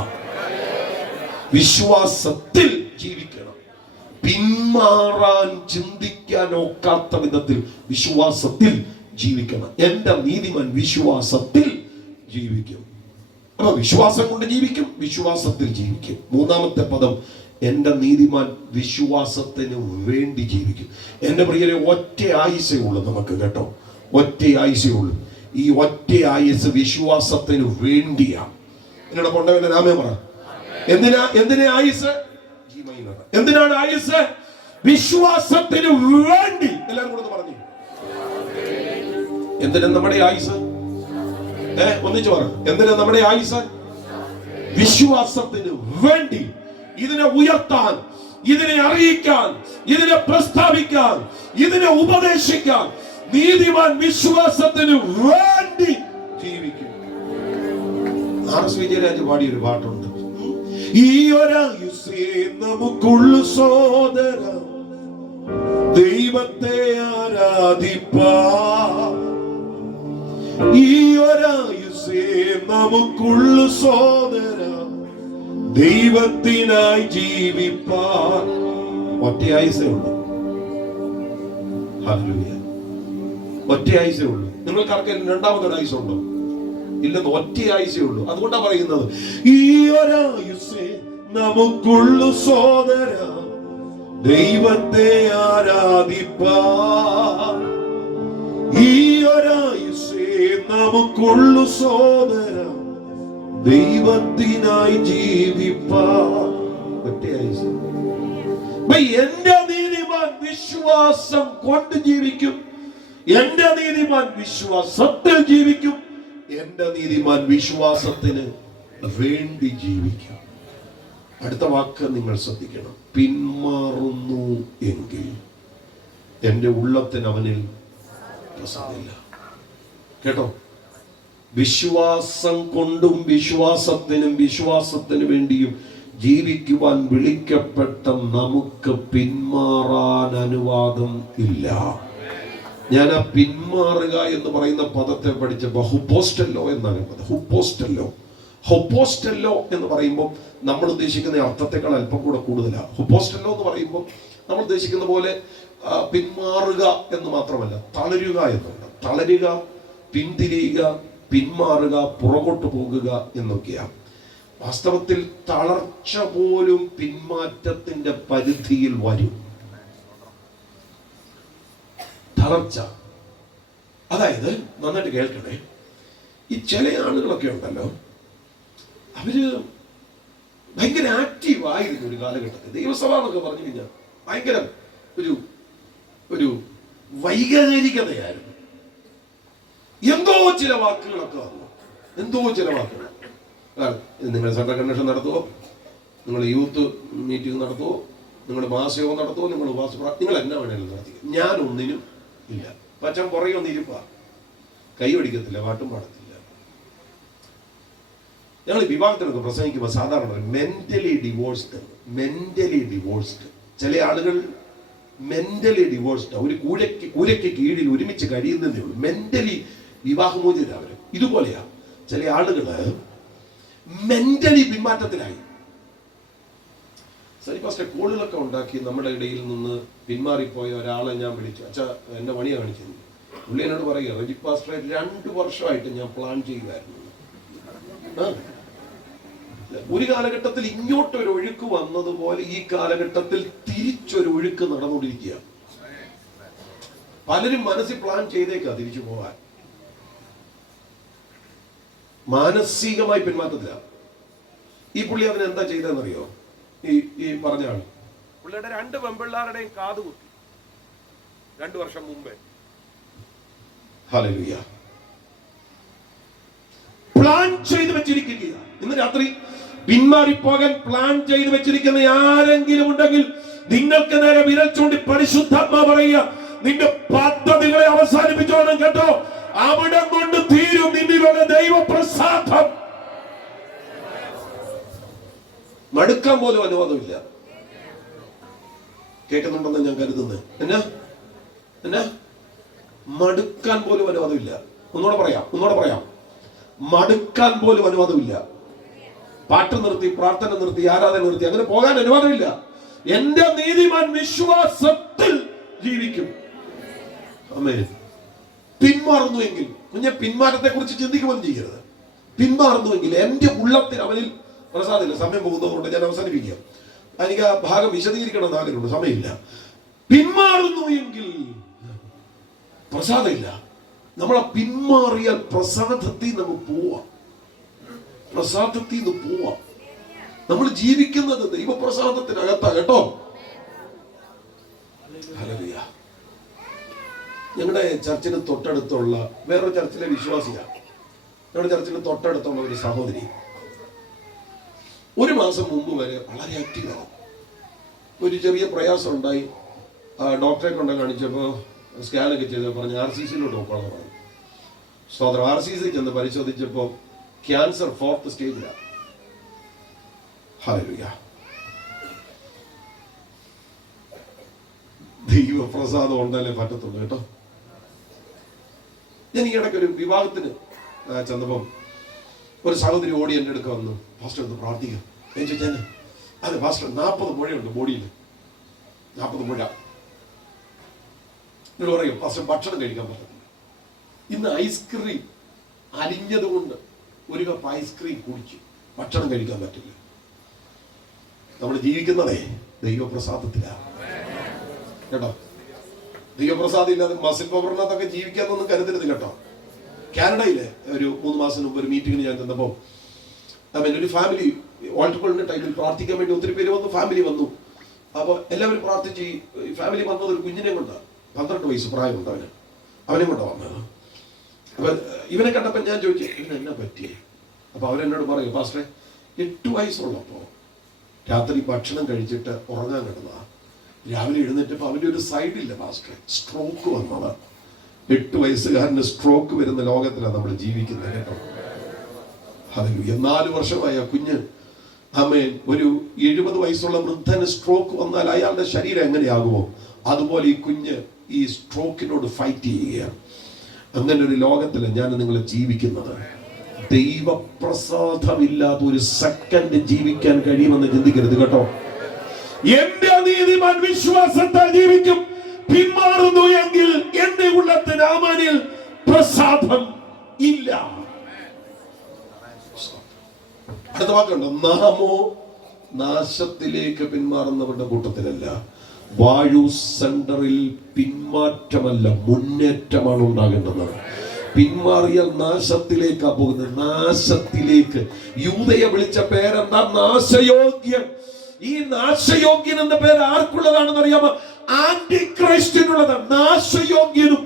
വിശ്വാസത്തിൽ ജീവിക്കണം. പിന്മാറാൻ ചിന്തിക്കാൻ ഒക്കാത്ത വിധത്തിൽ വിശ്വാസത്തിൽ ജീവിക്കണം. എന്റെ നീതിമാൻ വിശ്വാസത്തിൽ ജീവിക്കും. അപ്പൊ വിശ്വാസം കൊണ്ട് ജീവിക്കും, വിശ്വാസത്തിൽ ജീവിക്കും. 3-ാമത്തെ പദം, എന്റെ നീതിമാൻ വിശ്വാസത്തിന് വേണ്ടി ജീവിക്കും. എന്റെ പ്രിയരെ, ഒറ്റ ആയുസേ ഉള്ളൂ നമുക്ക്, കേട്ടോ. ഒറ്റ ആയുസേ ഉള്ളൂ. ഈ ഒറ്റ ആയുസ് വിശ്വാസത്തിന് വേണ്ടിയാണ്. എന്നോട് കൊണ്ടവന്റെ നാമേ പറ. എന്തിനാ ആയുസ്? എന്തിനാണ് ആയുസ്? വിശ്വാസത്തിന് വേണ്ടി. എല്ലാവരും കൂടെ പറഞ്ഞു. എന്തിനാ നമ്മുടെ ആയുസ്? ഒന്നിച്ചു പറ. എന്തിനാ നമ്മുടെ ആയുസ്? വിശ്വാസത്തിന് വേണ്ടി. ഇതിനെ ഉയർത്താൻ, ഇതിനെ അറിയിക്കാൻ, ഇതിനെ പ്രസ്താവിക്കാൻ, ഇതിനെ ഉപദേശിക്കാൻ നീതിമാൻ വിശ്വാസത്തിന് വേണ്ടി ജീവിക്കും. ആർ.എസ്. വിജയരാജ് പാടിയൊരു പാട്ടുണ്ട്. ഈ ഒരായുസേ നമുക്കുള്ളു സോദര, ദൈവത്തെ ആരാധിപ്പാൻ. ഈ ഒരായുസേ നമുക്കുള്ളു സോദര, ദൈവത്തിനായി ജീവിപ്പാൻ. ഒറ്റ ആയുസേ ഉള്ളൂ. ഹല്ലേലൂയ. ഒറ്റ ആയുസേ ഉള്ളൂ. നിങ്ങൾക്ക് ആർക്കെങ്കിലും രണ്ടാമതൊരു ആയുസ് ഉണ്ടോ? ഇല്ലെന്ന്. ഒറ്റ ആയുസേ ഉള്ളൂ. അതുകൊണ്ടാണ് പറയുന്നത്, ഈ ഒരായുസേ നമുക്കുള്ളു സോദര, ദൈവത്തെ ആരാധിപ്പാൻ. ഈ ഒരായുസേ നമുക്കുള്ളു സോദര, ദൈവത്തിനായി ജീവിപ്പാൻ. ഒറ്റ ആയുസ്. എന്റെ നീതിമാൻ വിശ്വാസം കൊണ്ട് ജീവിക്കും. എന്റെ നീതിമാൻ വിശ്വാസത്തിൽ ജീവിക്കും. എന്റെ നീതിമാൻ വിശ്വാസത്തിന് വേണ്ടി ജീവിക്കും. അടുത്ത വാക്ക് നിങ്ങൾ ശ്രദ്ധിക്കണം. പിന്മാറുന്നു എങ്കിൽ എന്റെ ഉള്ളത്തിന് അവനിൽ പ്രസാദില്ല. കേട്ടോ? വിശ്വാസം കൊണ്ടും വിശ്വാസത്തിന് വേണ്ടിയും ജീവിക്കുവാൻ വിളിക്കപ്പെട്ട നമുക്ക് പിന്മാറാൻ അനുവാദം ഇല്ല. ഞാൻ ആ പിന്മാറുക എന്ന് പറയുന്ന പദത്തെ പഠിച്ചപ്പോൾ ഹുപ്പോസ്റ്റല്ലോ എന്നാണ് പദം. ഹുപ്പോസ്റ്റല്ലോ എന്ന് പറയുമ്പോൾ നമ്മൾ ഉദ്ദേശിക്കുന്ന അർത്ഥത്തെക്കാൾ അല്പം കൂടെ കൂടുതലാണ്. ഹുപ്പോസ്റ്റല്ലോ എന്ന് പറയുമ്പോൾ നമ്മൾ ഉദ്ദേശിക്കുന്ന പോലെ പിന്മാറുക എന്ന് മാത്രമല്ല, തളരുക എന്നുണ്ട്. തളരുക, പിന്തിരിയുക, പിന്മാറുക, പുറകോട്ട് പോകുക എന്നൊക്കെയാണ്. വാസ്തവത്തിൽ തളർച്ച പോലും പിന്മാറ്റത്തിന്റെ പരിധിയിൽ വരും. തളർച്ച, അതായത് നന്നായിട്ട് കേൾക്കണേ, ഈ ചില ആളുകളൊക്കെ ഉണ്ടല്ലോ, അവര് ഭയങ്കര ആക്റ്റീവ് ആയിരുന്നു ഒരു കാലഘട്ടത്തിൽ. ദൈവസഭ എന്നൊക്കെ പറഞ്ഞു കഴിഞ്ഞാൽ ഭയങ്കര ഒരു വൈകാരികതയായിരുന്നു. എന്തോ ചില വാക്കുകളൊക്കെ വന്നു, എന്തോ ചില വാക്കുകൾ. നിങ്ങൾ സെൻട്രൽ കൺവെൻഷൻ നടത്തുവോ, നിങ്ങൾ യൂത്ത് മീറ്റിംഗ് നടത്തുവോ, നിങ്ങൾ മാസയോഗം നടത്തുവോ, നിങ്ങൾ നിങ്ങൾ എന്നാ വേണേലും നടത്തിക്കുക, ഞാനൊന്നിനും ഇല്ല. പച്ചൻ പുറകെ ഒന്ന് ഇരിപ്പാ, കൈ പിടിക്കത്തില്ല, പാട്ടും പാടത്തില്ല. ഞങ്ങൾ വിവാഹത്തിനൊക്കെ പ്രസംഗിക്കുമ്പോൾ സാധാരണ മെന്റലി ഡിവോഴ്സ്ഡ് ചില ആളുകൾ മെന്റലി ഡിവോഴ്സ്ഡ്, ഒരു കൂരയ്ക്ക് കീഴിൽ ഒരുമിച്ച് കഴിയുന്നതേ ഉള്ളൂ. മെന്റലി വിവാഹമോചിതരാ അവര്. ഇതുപോലെയാ ചില ആളുകള് മെന്റലി പിന്മാറ്റത്തിലായി. സരിപാസ്റ്റർ കോളുകളൊക്കെ ഉണ്ടാക്കി നമ്മുടെ ഇടയിൽ നിന്ന് പിന്മാറിപ്പോയ ഒരാളെ ഞാൻ വിളിച്ചു. അച്ഛാ, എന്നെ പണിയാ കാണിച്ചത്. പുള്ളി എന്നോട് പറയുക, റെജി പാസ്റ്ററെ 2 വർഷമായിട്ട് ഞാൻ പ്ലാൻ ചെയ്യുമായിരുന്നു. ഒരു കാലഘട്ടത്തിൽ ഇങ്ങോട്ടൊരു ഒഴുക്ക് വന്നതുപോലെ ഈ കാലഘട്ടത്തിൽ തിരിച്ചൊരു ഒഴുക്ക് നടന്നുകൊണ്ടിരിക്കുക. പലരും മനസ്സിൽ പ്ലാൻ ചെയ്തേക്കാ തിരിച്ചു പോകാൻ. മാനസികമായി പിന്മാറ്റത്തില്ല. ഈ പുള്ളി അതിന് എന്താ ചെയ്തതെന്നറിയോ? ഈ പറഞ്ഞ ആള് പുള്ളിയുടെ 2 പെമ്പിള്ളാരുടെയും കാത് കുത്തി 2 വർഷം മുമ്പേ. ഹല്ലേലൂയ. പ്ലാൻ ചെയ്ത് വെച്ചിരിക്കുക. ഇന്ന് രാത്രി പിന്മാറിപ്പോകാൻ പ്ലാൻ ചെയ്ത് വെച്ചിരിക്കുന്ന ആരെങ്കിലും ഉണ്ടെങ്കിൽ നിങ്ങൾക്ക് നേരെ വിരൽ ചൂണ്ടി പരിശുദ്ധാത്മാവ് പറയുക, നിന്റെ പദ്ധതികളെ അവസാനിപ്പിച്ചോണം കേട്ടോ. അവിടെ കൊണ്ട് തീരും നിന്നിലുള്ള ദൈവപ്രസാദം. മടുക്കാൻ പോലും അനുവാദമില്ല. കേൾക്കുന്നുണ്ടെന്ന് ഞാൻ കരുതുന്നത്. എന്നാ മടുക്കാൻ പോലും അനുവാദമില്ല. ഒന്നുകൂടെ പറയാം. മടുക്കാൻ പോലും അനുവാദമില്ല. പാട്ട് നിർത്തി, പ്രാർത്ഥന നിർത്തി, ആരാധന നിർത്തി അങ്ങനെ പോകാൻ അനുവാദമില്ല. എന്റെ നീതിമാൻ വിശ്വാസത്തിൽ ജീവിക്കും. ആമേൻ. പിന്മാറുന്നുവെങ്കിൽ, കുഞ്ഞെ പിന്മാറ്റത്തെ കുറിച്ച് ചിന്തിക്കുവാൻ ചെയ്യരുത്. പിന്മാറുന്നുവെങ്കിൽ എന്റെ ഉള്ളത്തിൽ അവനിൽ പ്രസാദമില്ല. സമയം പോകുന്നതുകൊണ്ട് ഞാൻ അവസാനിപ്പിക്കുക. എനിക്ക് ആ ഭാഗം വിശദീകരിക്കണം എന്ന് ആഗ്രഹമുണ്ട്, സമയമില്ല. പിന്മാറുന്നു എങ്കിൽ പ്രസാദമില്ല. നമ്മളെ പിന്മാറിയാൽ പ്രസാദത്തിൽ നമുക്ക് പോവാം. നമ്മൾ ജീവിക്കുന്നത് ദൈവപ്രസാദത്തിനകത്താ കേട്ടോ. ഹല്ലേലൂയ. ഞങ്ങളുടെ ചർച്ചിന് തൊട്ടടുത്തുള്ള വേറൊരു ചർച്ചിലെ വിശ്വാസിയാണ്. ഞങ്ങളുടെ ചർച്ചിന് തൊട്ടടുത്തുള്ള ഒരു സഹോദരി 1 മാസം മുമ്പ് വരെ വളരെ ആക്റ്റീവാണ്. ഒരു ചെറിയ പ്രയാസം ഉണ്ടായി. ഡോക്ടറെ കൊണ്ട് കാണിച്ചപ്പോൾ സ്കാനൊക്കെ ചെയ്ത് പറഞ്ഞ് RCCയിലോട്ട് നോക്കാമെന്ന് പറഞ്ഞു. സ്തോത്രം. RCC ചെന്ന് പരിശോധിച്ചപ്പോൾ ക്യാൻസർ 4th സ്റ്റേജിലാണ്. ഹല്ലേലൂയ. ദൈവപ്രസാദം ഉണ്ടാലേ പറ്റത്തുള്ളൂ കേട്ടോ. ഞാൻ ഈ ഇടയ്ക്ക് ഒരു വിവാഹത്തിന് ചെന്നപ്പം ഒരു സഹോദരി ഓടി എൻ്റെ അടുക്ക വന്നു, പാസ്റ്റർ ഒന്ന് പ്രാർത്ഥിക്കാം. ഞാൻ ചോദിച്ചാൽ അതെ പാസ്റ്റർ 40 മുഴയുണ്ട് ബോഡിയിൽ, 40 മുഴ. എന്നോട് പറയും പാസ്റ്റർ ഭക്ഷണം കഴിക്കാൻ പറ്റത്തില്ല. ഇന്ന് ഐസ്ക്രീം അലിഞ്ഞത് കൊണ്ട് 1 കപ്പ് ഐസ്ക്രീം കുടിച്ചു, ഭക്ഷണം കഴിക്കാൻ പറ്റില്ല. നമ്മൾ ജീവിക്കുന്നതേ ദൈവപ്രസാദത്തിലാണ് കേട്ടോ. ദൈവപ്രസാദം ഇല്ലാതെ മസിൽ പവറിനകത്തൊക്കെ ജീവിക്കാന്നൊന്നും കരുതരുത് കേട്ടോ. കാനഡയിലെ ഒരു 3 മാസം മുമ്പ് ഒരു മീറ്റിങ്ങിന് ഞാൻ ചെന്നപ്പോൾ ഒരു ഫാമിലി ഓൾട്ടർ കോളിന്റെ ടൈമിൽ പ്രാർത്ഥിക്കാൻ വേണ്ടി ഒത്തിരി പേര് വന്നു. ഫാമിലി വന്നു. അപ്പോൾ എല്ലാവരും പ്രാർത്ഥിച്ച് ഈ ഫാമിലി വന്നത് ഒരു കുഞ്ഞിനെ കൊണ്ടാണ്. 12 വയസ്സ് പ്രായമുണ്ട് അവനെ കൊണ്ടാണ് വന്നത്. അപ്പൊ ഇവനെ കണ്ടപ്പോൾ ഞാൻ ചോദിച്ചു, ഇവന് എന്നാ പറ്റിയേ? അപ്പൊ അവരെന്നോട് പറയും, പാസ്റ്ററെ 8 വയസ്സുള്ളപ്പോ രാത്രി ഭക്ഷണം കഴിച്ചിട്ട് ഉറങ്ങാൻ കിടന്നതാ. രാവിലെ എഴുന്നേറ്റപ്പോൾ അവൻ്റെ ഒരു സൈഡില്ല പാസ്റ്ററെ, സ്ട്രോക്ക് വന്നത്. 8 വയസ്സുകാരന് സ്ട്രോക്ക് വരുന്ന ലോകത്തിലാണ് നമ്മൾ ജീവിക്കുന്നത് കേട്ടോ. ഹല്ലേലൂയ. 4 വർഷമായ കുഞ്ഞ്, ആമേൻ, ഒരു 70 വയസ്സുള്ള വൃദ്ധന് സ്ട്രോക്ക് വന്നാൽ അയാളുടെ ശരീരം എങ്ങനെയാകുമോ അതുപോലെ ഈ കുഞ്ഞ് ഈ സ്ട്രോക്കിനോട് ഫൈറ്റ് ചെയ്യുക. അങ്ങനെ ഒരു ലോകത്തിലാണ് ഞാൻ നിങ്ങൾ ജീവിക്കുന്നത്. ദൈവപ്രസാദമില്ലാതെ ഒരു സെക്കൻഡ് ജീവിക്കാൻ കഴിയുമെന്ന് ചിന്തിക്കരുത് കേട്ടോ. എന്റെ നീതിമാൻ വിശ്വാസത്താൽ ജീവിക്കും. പിന്മാറുന്നു എങ്കിൽ എന്റെ ഉള്ളത്തിന് അവനിൽ പ്രസാദം ഇല്ല. അടുത്ത വാക്കുണ്ട്, നാമോ നാശത്തിലേക്ക് പിന്മാറുന്നവരുടെ കൂട്ടത്തിലല്ല. വായു സെന്ററിൽ പിന്മാറ്റമല്ല, മുന്നേറ്റമാണ് ഉണ്ടാകേണ്ടത്. പിന്മാറിയാൽ നാശത്തിലേക്കാ പോകുന്നത്, നാശത്തിലേക്ക്. യൂദയെ വിളിച്ച പേരെന്താ? നാശയോഗ്യൻ. ഈ നാശയോഗ്യൻ എന്ന പേര് ആർക്കുള്ളതാണെന്ന് അറിയാമോ? ആന്റിക്രൈസ്റ്റിനുള്ളതാണ്. നാശയോഗ്യനും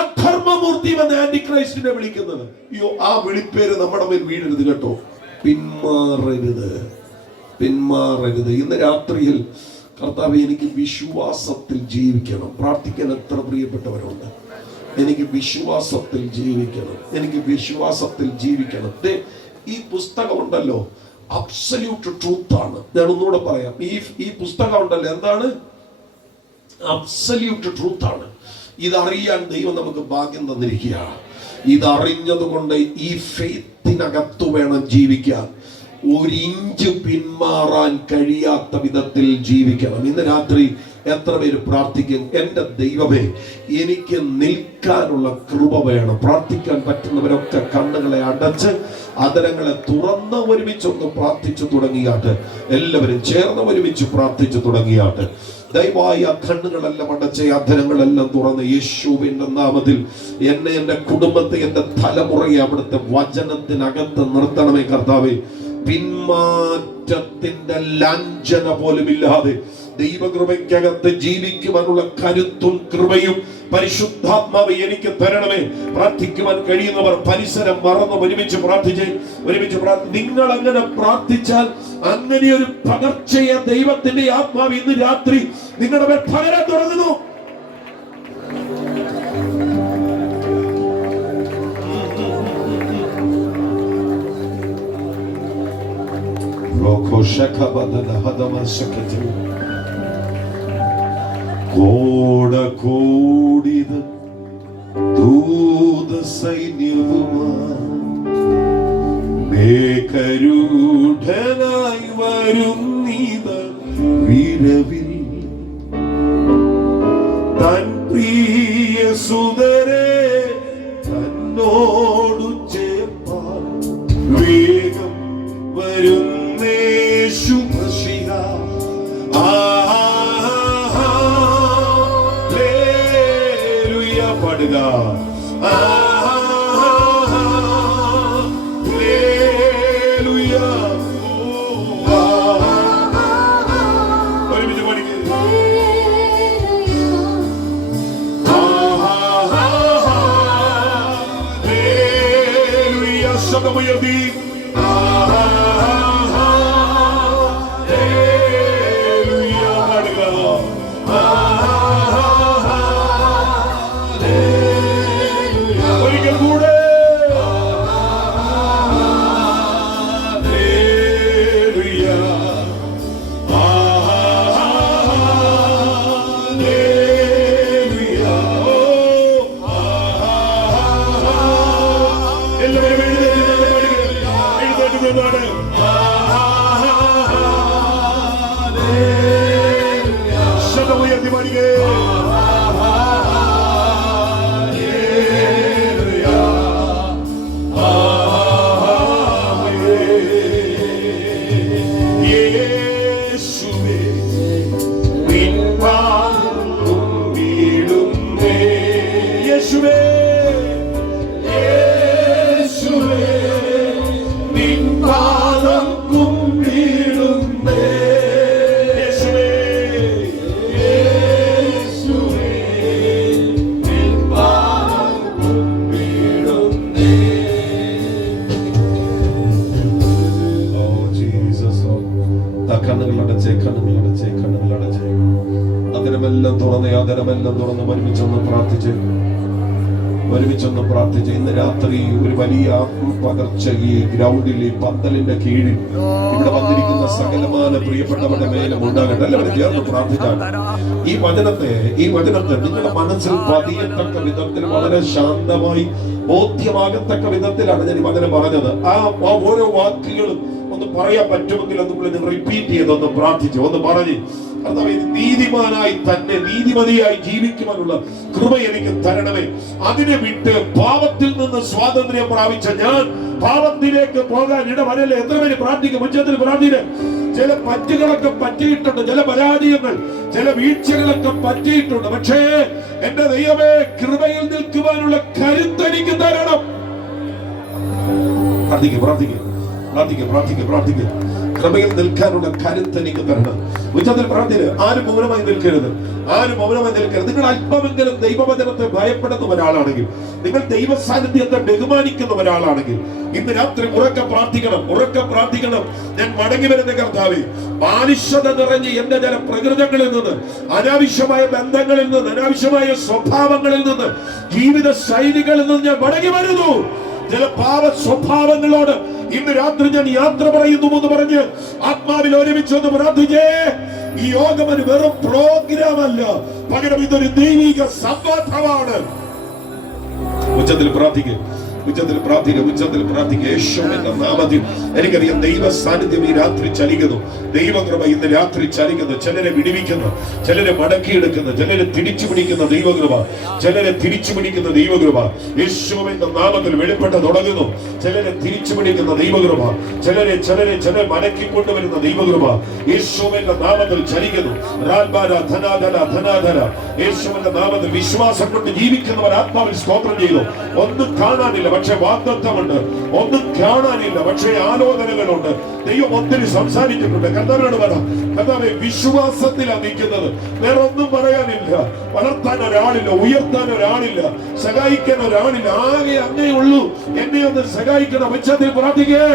അധർമ്മമൂർത്തിയും എന്ന ആന്റിക്രൈസ്റ്റിനെ വിളിക്കുന്നത്. അയ്യോ, ആ വിളിപ്പേര് നമ്മുടെ മേൽ വീഴരുത് കേട്ടോ. പിന്മാറരുത്, പിന്മാറരുത്. ഇന്ന് രാത്രിയിൽ കർത്താവേ, എനിക്ക് വിശ്വാസത്തിൽ ജീവിക്കണം. പ്രാർത്ഥിക്കാൻ എത്ര പ്രിയപ്പെട്ടവരുണ്ട്. എനിക്ക് വിശ്വാസത്തിൽ ജീവിക്കണം, എനിക്ക് വിശ്വാസത്തിൽ ജീവിക്കണം. ഈ പുസ്തകം ഉണ്ടല്ലോ, അബ്സല്യൂട്ട് ട്രൂത്ത് ആണ്. ഞാൻ ഒന്നുകൂടെ പറയാം, ഈ പുസ്തകം ഉണ്ടല്ലോ, എന്താണ്? അബ്സല്യൂട്ട് ട്രൂത്ത് ആണ്. ഇതറിയാൻ ദൈവം നമുക്ക് ഭാഗ്യം തന്നിരിക്കുക. ഇതറിഞ്ഞതുകൊണ്ട് ഈ ഫെയ്ത്തിനകത്തു വേണം ജീവിക്കാൻ. ഒരു ഇഞ്ച് പിന്മാറാൻ കഴിയാത്ത വിധത്തിൽ ജീവിക്കണം. ഇന്ന് രാത്രി എത്ര പേര് പ്രാർത്ഥിക്കും, എൻ്റെ ദൈവമേ എനിക്ക് നിൽക്കാനുള്ള കൃപ വേണം. പ്രാർത്ഥിക്കാൻ പറ്റുന്നവരൊക്കെ കണ്ണുകളെ അടച്ച് അധരങ്ങളെ തുറന്ന് ഒരുമിച്ചൊന്ന് പ്രാർത്ഥിച്ചു തുടങ്ങിയാട്ട്. എല്ലാവരും ചേർന്ന് ഒരുമിച്ച് പ്രാർത്ഥിച്ചു തുടങ്ങിയാട്ട്. ദയവായി ആ കണ്ണുകളെല്ലാം അടച്ച് അധരങ്ങളെല്ലാം തുറന്ന് യേശുവിന്റെ നാമത്തിൽ എന്നെ, എൻ്റെ കുടുംബത്തെ, എൻ്റെ തലമുറയെ അവിടുത്തെ വചനത്തിനകത്ത് നിർത്തണമേ കർത്താവേ. പിന്മാറ്റത്തിന്റെ ലാഞ്ചന പോലുമില്ലാതെ ദൈവകൃപയ്ക്കകത്ത് ജീവിക്കുവാനുള്ള കരുത്തും കൃപയും പരിശുദ്ധാത്മാവ് എനിക്ക് തരണമേ. പ്രാർത്ഥിക്കുവാൻ കഴിയുന്നവർ പരിസരം മറന്ന് ഒരുമിച്ച് പ്രാർത്ഥിച്ച് നിങ്ങൾ അങ്ങനെ പ്രാർത്ഥിച്ചാൽ അങ്ങനെ ഒരു പകർച്ചയെ ദൈവത്തിന്റെ ആത്മാവ് ഇന്ന് രാത്രി നിങ്ങളുടെ മേൽ പകരാൻ തുടങ്ങുന്നു. കോടകോടിത് ദൂത സൈന്യവുമായി മേഘരൂഢനായി വരുന്നീത വിരവിൽ തൻ പ്രിയ സുതരെ തന്നോടു ചേർപ്പാൻ വേഗം വരുന്നേശു മശിഹ. പാടുക. ഒരുമിച്ച് പഠിക്കുക. ശബ്ദമുയർത്തി ശബ്ദമുയർത്തി പാടുക. ആദരമെല്ലാം തുറന്ന് ഒരുമിച്ചൊന്ന് പ്രാർത്ഥിച്ച് ഒരുമിച്ചൊന്ന് പ്രാർത്ഥിച്ച് ഇന്ന് രാത്രി ഒരു വലിയ പകർച്ച ഈ ഗ്രൗണ്ടിൽ, ഈ പന്തലിന്റെ കീഴിൽ ഇവിടെ വന്നിരിക്കുന്ന സകലമാന പ്രിയപ്പെട്ടവരുടെ മേലും ഉണ്ടാകട്ടെ. എല്ലാവരും ചേർന്ന് പ്രാർത്ഥിച്ചാൽ ഈ വചനത്തെ നിങ്ങളുടെ മനസ്സിൽ പതിയത്തക്ക വിധത്തിൽ വളരെ ശാന്തമായി ബോധ്യമാകത്തക്ക വിധത്തിലാണ് ഞാൻ ഈ വചനം പറഞ്ഞത്. ആ ഓരോ വാക്കുകളും ഒന്ന് പറയാൻ പറ്റുമെങ്കിൽ ഒന്ന് റിപ്പീറ്റ് ചെയ്തൊന്ന് പ്രാർത്ഥിച്ചു, ഒന്ന് പറഞ്ഞ് നീതിമാനായി തന്നെ നീതിമതിയായി ജീവിക്കുവാനുള്ള കൃപ എനിക്ക് തരണമേ. അതിനെ വിട്ട് പാപത്തിൽ നിന്ന് സ്വാതന്ത്ര്യം പ്രാപിച്ച ഞാൻ പാപത്തിലേക്ക് പോകാൻ ഇടവരല്ലേ. എത്ര പേര് പ്രാർത്ഥിക്കും? ഉച്ചത്തിൽ പ്രാർത്ഥിക്കും. ചില പറ്റുകളൊക്കെ പറ്റിയിട്ടുണ്ട്, ചില പരാജയങ്ങൾ, ചില വീഴ്ചകളൊക്കെ പറ്റിയിട്ടുണ്ട്. പക്ഷേ എന്റെ ദൈവമേ, കൃപയിൽ നിൽക്കുവാനുള്ള കരുത്ത് എനിക്ക് തരണം. പ്രാർത്ഥിക്കുക. കൃപയിൽ നിൽക്കാനുള്ള കരുത്ത് എനിക്ക് തരണം. ഉച്ചത്തിൽ പ്രാർത്ഥന. ആരും മൗനമായി നിൽക്കരുത്. നിങ്ങൾ അല്പമെങ്കിലും ദൈവവചനത്തെ ഭയപ്പെടുന്ന ഒരാളാണെങ്കിൽ, നിങ്ങൾ ദൈവ സാന്നിധ്യത്തെ ബഹുമാനിക്കുന്ന ഒരാളാണെങ്കിൽ ഇന്ന് രാത്രി ഉറക്കെ പ്രാർത്ഥിക്കണം. ഞാൻ മടങ്ങി വരുന്ന കർത്താവേ, മാനുഷ്യത നിറഞ്ഞ് എന്റെ ചില പ്രകൃതങ്ങളിൽ നിന്ന്, അനാവശ്യമായ ബന്ധങ്ങളിൽ നിന്ന്, അനാവശ്യമായ സ്വഭാവങ്ങളിൽ നിന്ന്, ജീവിത ശൈലികളിൽ നിന്ന് ഞാൻ മടങ്ങി വരുന്നു. ചില പാപ സ്വഭാവങ്ങളോട് ഇന്ന് രാത്രി ഞാൻ യാത്ര പറയുന്നു എന്ന് പറഞ്ഞ് ആത്മാവിൽ ഒരുമിച്ചൊന്ന് പ്രാർത്ഥിച്ചേ. ഈ യോഗം ഒരു വെറും പ്രോഗ്രാം അല്ല, പകരം ഇതൊരു ദൈവിക സംവാദമാണ്. ഉച്ചത്തിൽ പ്രാർത്ഥിക്കുക. യേശുവിന്റെ നാമത്തിൽ എനിക്കറിയാം ദൈവ സാന്നിധ്യം ഈ രാത്രി ചലിക്കുന്നു. ദൈവകൃപ ഇന്ന് രാത്രി ചലിക്കുന്നു. ചിലരെ വിടിവിക്കുന്നു, ചിലരെ മടക്കിയെടുക്കുന്നു, ചിലരെ തിരിച്ചു പിടിക്കുന്ന ദൈവകൃപ, യേശുവിന്റെ നാമത്തിൽ വെളിപ്പെട്ട് തുടങ്ങുന്നു. ചിലരെ തിരിച്ചു പിടിക്കുന്ന ദൈവകൃപ, ചിലരെ മടക്കിക്കൊണ്ടുവരുന്ന ദൈവകൃപ യേശുവിന്റെ നാമത്തിൽ ചലിക്കുന്നു. യേശുവിന്റെ നാമത്തിൽ വിശ്വാസം കൊണ്ട് ജീവിക്കുന്നവർ ആത്മാവിൽ സ്തോത്രം ചെയ്തു. ഒന്നും കാണാനില്ല, പക്ഷെ വാഗ്ദത്തമുണ്ട്. ഒന്നും കാണാനില്ല, പക്ഷേ ആലോചനകളുണ്ട്. ദൈവം ഒത്തിരി സംസാരിച്ചിട്ടുണ്ട്. കർത്താവിനോട് പറ, കർത്താവേ, വിശ്വാസത്തിലാണ് നിൽക്കുന്നത്, വേറെ ഒന്നും പറയാനില്ല. വളർത്താൻ ഒരാളില്ല, ഉയർത്താൻ ഒരാളില്ല, സഹായിക്കാൻ ഒരാളില്ല. ആകെ അങ്ങേ ഉള്ളൂ. എന്നെ ഒന്ന് സഹായിക്കണം. ഉച്ചത്തിൽ പ്രാർത്ഥിക്കേ.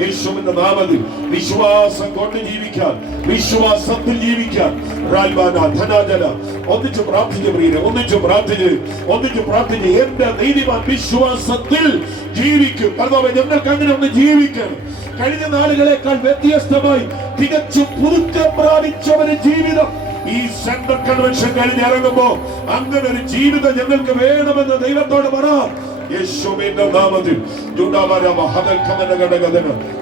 യേശുവിന്റെ നാമത്തിൽ വിശ്വാസം കൊണ്ട് ജീവിക്കാൻ, വിശ്വാസത്തിൽ ജീവിക്കാൻ ഒന്നിച്ച് പ്രാർത്ഥിച്ച് എന്റെ നീതിമാൻ വിശ്വാസത്തിൽ ജീവിക്കും. കർത്താവേ, ഞങ്ങൾക്ക് അങ്ങനെ ഒന്ന് ജീവിക്കണം. കഴിഞ്ഞ നാളുകളെക്കാൾ വ്യത്യസ്തമായി തികച്ചും പുതുക്കം പ്രാപിച്ചവരുടെ ജീവിതം ഈ സെൻട്രൽ കൺവെൻഷൻ കഴിഞ്ഞിറങ്ങുമ്പോ അങ്ങനെ ഒരു ജീവിതം ഞങ്ങൾക്ക് വേണമെന്ന് ദൈവത്തോട് പറ. യേശുവിന്റെ നാമത്തിൽ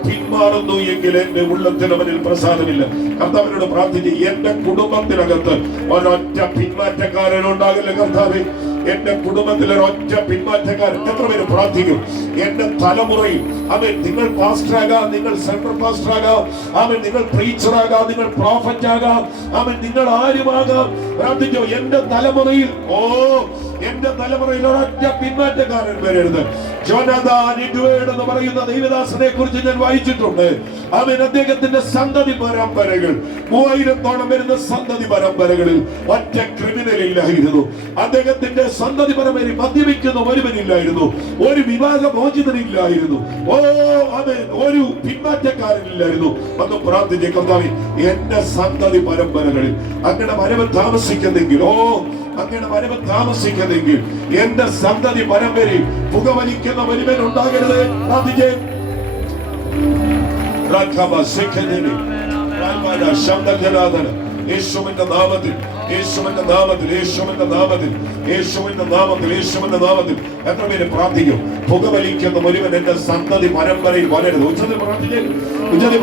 പിന്മാറുന്നു എങ്കിൽ എന്റെ ഉള്ളത്തിൽ അവനിൽ പ്രസാദമില്ല. കർത്താവിനോട് പ്രാർത്ഥിച്ച് എന്റെ കുടുംബത്തിനകത്ത് ഒരൊറ്റ പിന്മാറ്റക്കാരൻ ഉണ്ടാകില്ല. കർത്താവേ, എന്റെ കുടുംബത്തിൽ ഒരൊറ്റ പിന്മാറ്റക്കാരൻ. എത്ര പേര് പ്രാർത്ഥിക്കും? എന്റെ തലമുറയിൽ അവൻ നിങ്ങൾ പാസ്റ്ററാകാം, നിങ്ങൾ സെൻട്രൽ പാസ്റ്ററാകാം, അവൻ നിങ്ങൾ പ്രീച്ചറാകാം, നിങ്ങൾ പ്രോഫറ്റ് ആകാം, അവൻ നിങ്ങൾ ആരുമാകാം. പ്രാർത്ഥിച്ചോ, എന്റെ തലമുറയിൽ എന്റെ തലമുറയിൽ ഒരൊറ്റ പിന്മാറ്റക്കാരൻ വരരുത്. ജോനാഥാൻ എഡ്വേർഡ് എന്ന് പറയുന്ന ദൈവദാസനെ കുറിച്ച് ഞാൻ വായിച്ചിട്ടുണ്ട്. അവൻ അദ്ദേഹത്തിന്റെ സന്തതി പരമ്പരകൾ 3000-ഓളം വരുന്ന സന്തതി പരമ്പരകളിൽ ഒറ്റ ക്രിമിനൽ ഇല്ലായിരുന്നു. അദ്ദേഹത്തിന്റെ സന്തതി പരമ്പരയിൽ മദ്യപിക്കുന്ന ഒരുവനില്ലായിരുന്നു, ഒരു വിവാഹ മോചിതനില്ലായിരുന്നു, അവൻ ഒരു പിന്മാറ്റക്കാരനില്ലായിരുന്നു. ഒന്ന് പ്രാർത്ഥിച്ച കർത്താവേ, എന്റെ സന്തതി പരമ്പരകളിൽ അങ്ങനെ വരവ് താമസിക്കുന്നെങ്കിൽ എന്റെ സന്തതി പരമ്പരയിൽ പുകവലിക്കുന്ന ഒരുവൻ ഉണ്ടാകരുത്. പ്രാർത്ഥിച്ചേ. യേശുവിന്റെ നാമത്തിൽ എത്ര പേര് പ്രാർത്ഥിക്കും? പുകവലിക്കുന്ന ഒരുവൻ എന്റെ സന്തതി പരമ്പരയിൽ വരരുത്. ഉച്ചത്തിൽ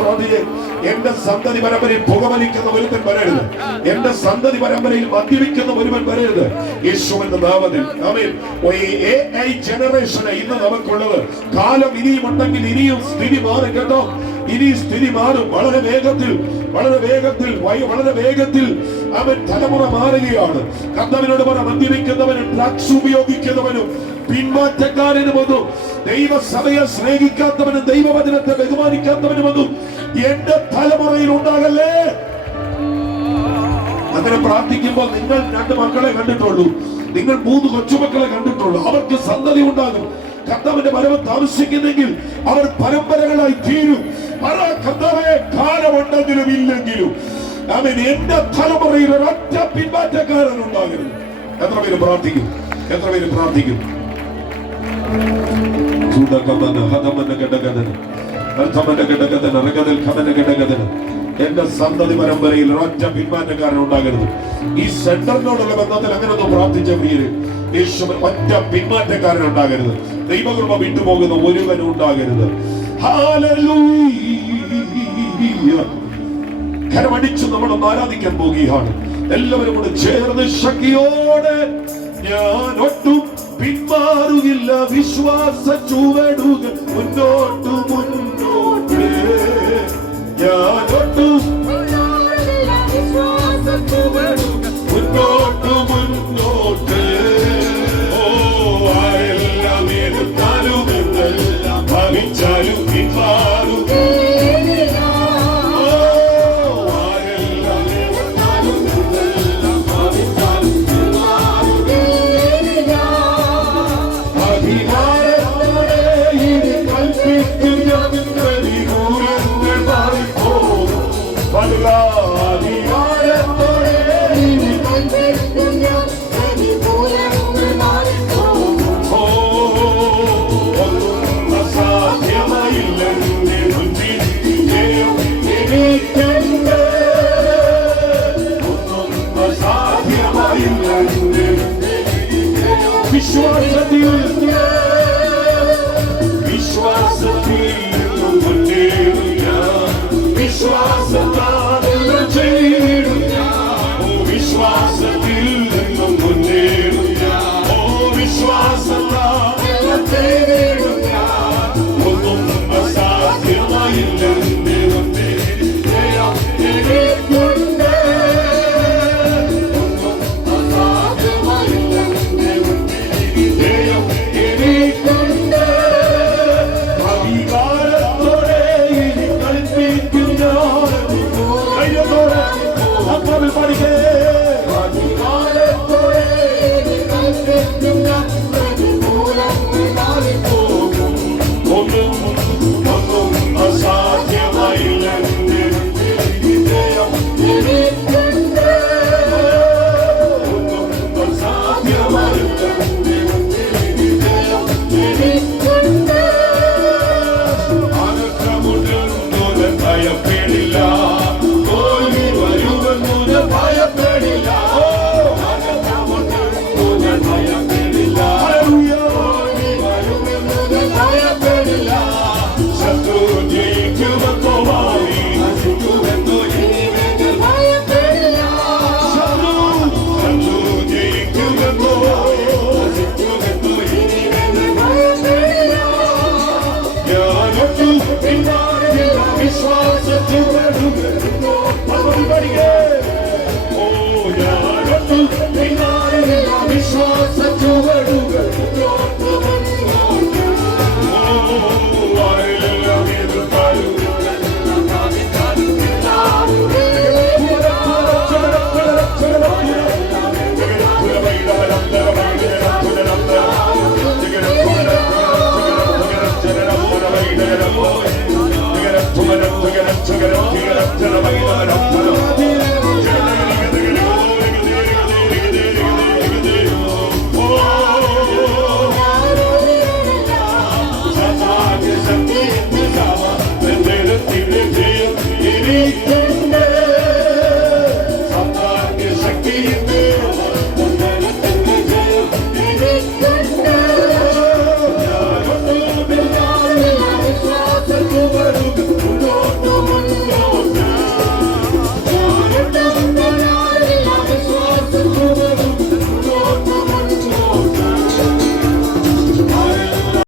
പ്രാർത്ഥിച്ചേ. എന്റെ സന്തതി പരമ്പരയിൽ പുകവലിക്കുന്ന ഒരുവൻ വരരുത്. എന്റെ സന്തതി പരമ്പരയിൽ മദ്യപിക്കുന്ന ഒരുവൻ വരരുത്. യേശുവിന്റെ നാമത്തിൽ. ആമേൻ. AI ജനറേഷന് ഇന്ന് നമുക്കുള്ളത്. കാലം ഇനിയും ഉണ്ടെങ്കിൽ ഇനിയും സ്ഥിതി മാറും കേട്ടോ. ഇനി സ്ഥിതി മാറും. വളരെ വേഗത്തിൽ അവൻ തലമുറ മാറുകയാണ്. കർത്താവിനോട് പറ, മദ്യപിക്കുന്നവനും ഡ്രഗ്സ് ഉപയോഗിക്കുന്നവനും പിന്മാറ്റക്കാരനുമൊന്നും, ദൈവസഭയെ സ്നേഹിക്കാത്തവനും ദൈവവചനത്തെ ബഹുമാനിക്കാത്തവനുമൊന്നും എന്റെ തലമുറയിൽ ഉണ്ടാകല്ലേ. അങ്ങനെ പ്രാർത്ഥിക്കുമ്പോൾ നിങ്ങൾ 2 മക്കളെ കണ്ടിട്ടുള്ളൂ, നിങ്ങൾ 3 കൊച്ചുമക്കളെ കണ്ടിട്ടുള്ളൂ. അവർക്ക് സന്തതി ഉണ്ടാകും. കർത്താവിന്റെ വരവ് താമസിക്കുന്നെങ്കിൽ അവർ പരമ്പരകളായി തീരും. കർത്താവേ, കാലമുണ്ടെങ്കിലും ഇല്ലെങ്കിലും അവൻ എന്റെ തലമുറയിൽ ഒരൊറ്റ പിന്മാറ്റക്കാരൻ ഉണ്ടാകരുത്. എത്ര പേര് പ്രാർത്ഥിക്കും? എത്ര പേര് പ്രാർത്ഥിക്കും? എന്റെ സന്തതി പരമ്പരയിൽ ഒറ്റ പിന്മാറ്റക്കാരൻ ഉണ്ടാകരുത്. ഈ സെന്ററിനോടുള്ള ബന്ധത്തിൽ അങ്ങനെ ഒന്ന് പ്രാർത്ഥിച്ച പ്രിയര്, യേശുവിൻ ഒറ്റ പിന്മാറ്റക്കാരൻ ഉണ്ടാകരുത്. ദൈവകൃപ വിട്ടുപോകുന്ന ഒരുവനും ഉണ്ടാകരുത്. ഹല്ലേലൂയ. കരമടിച്ച് നമ്മളൊന്ന് ആരാധിക്കാൻ പോകുകയാണ്. എല്ലാവരും കൂടെ ചേർന്ന് ശക്തിയോടെ ഞാൻ ഒട്ടും പിന്മാറുകില്ല, വിശ്വാസ ചുവടുകൾ മുന്നോട്ട് മുന്നോട്ട്. ഞാൻ ഒട്ടും മുന്നോട്ട് മുന്നോട്ട്. ഓ ആരെല്ലാം എതിർത്താലും എന്തെല്ലാം ഭവിച്ചാലും പിന്മാറുകില്ല. Everybody go!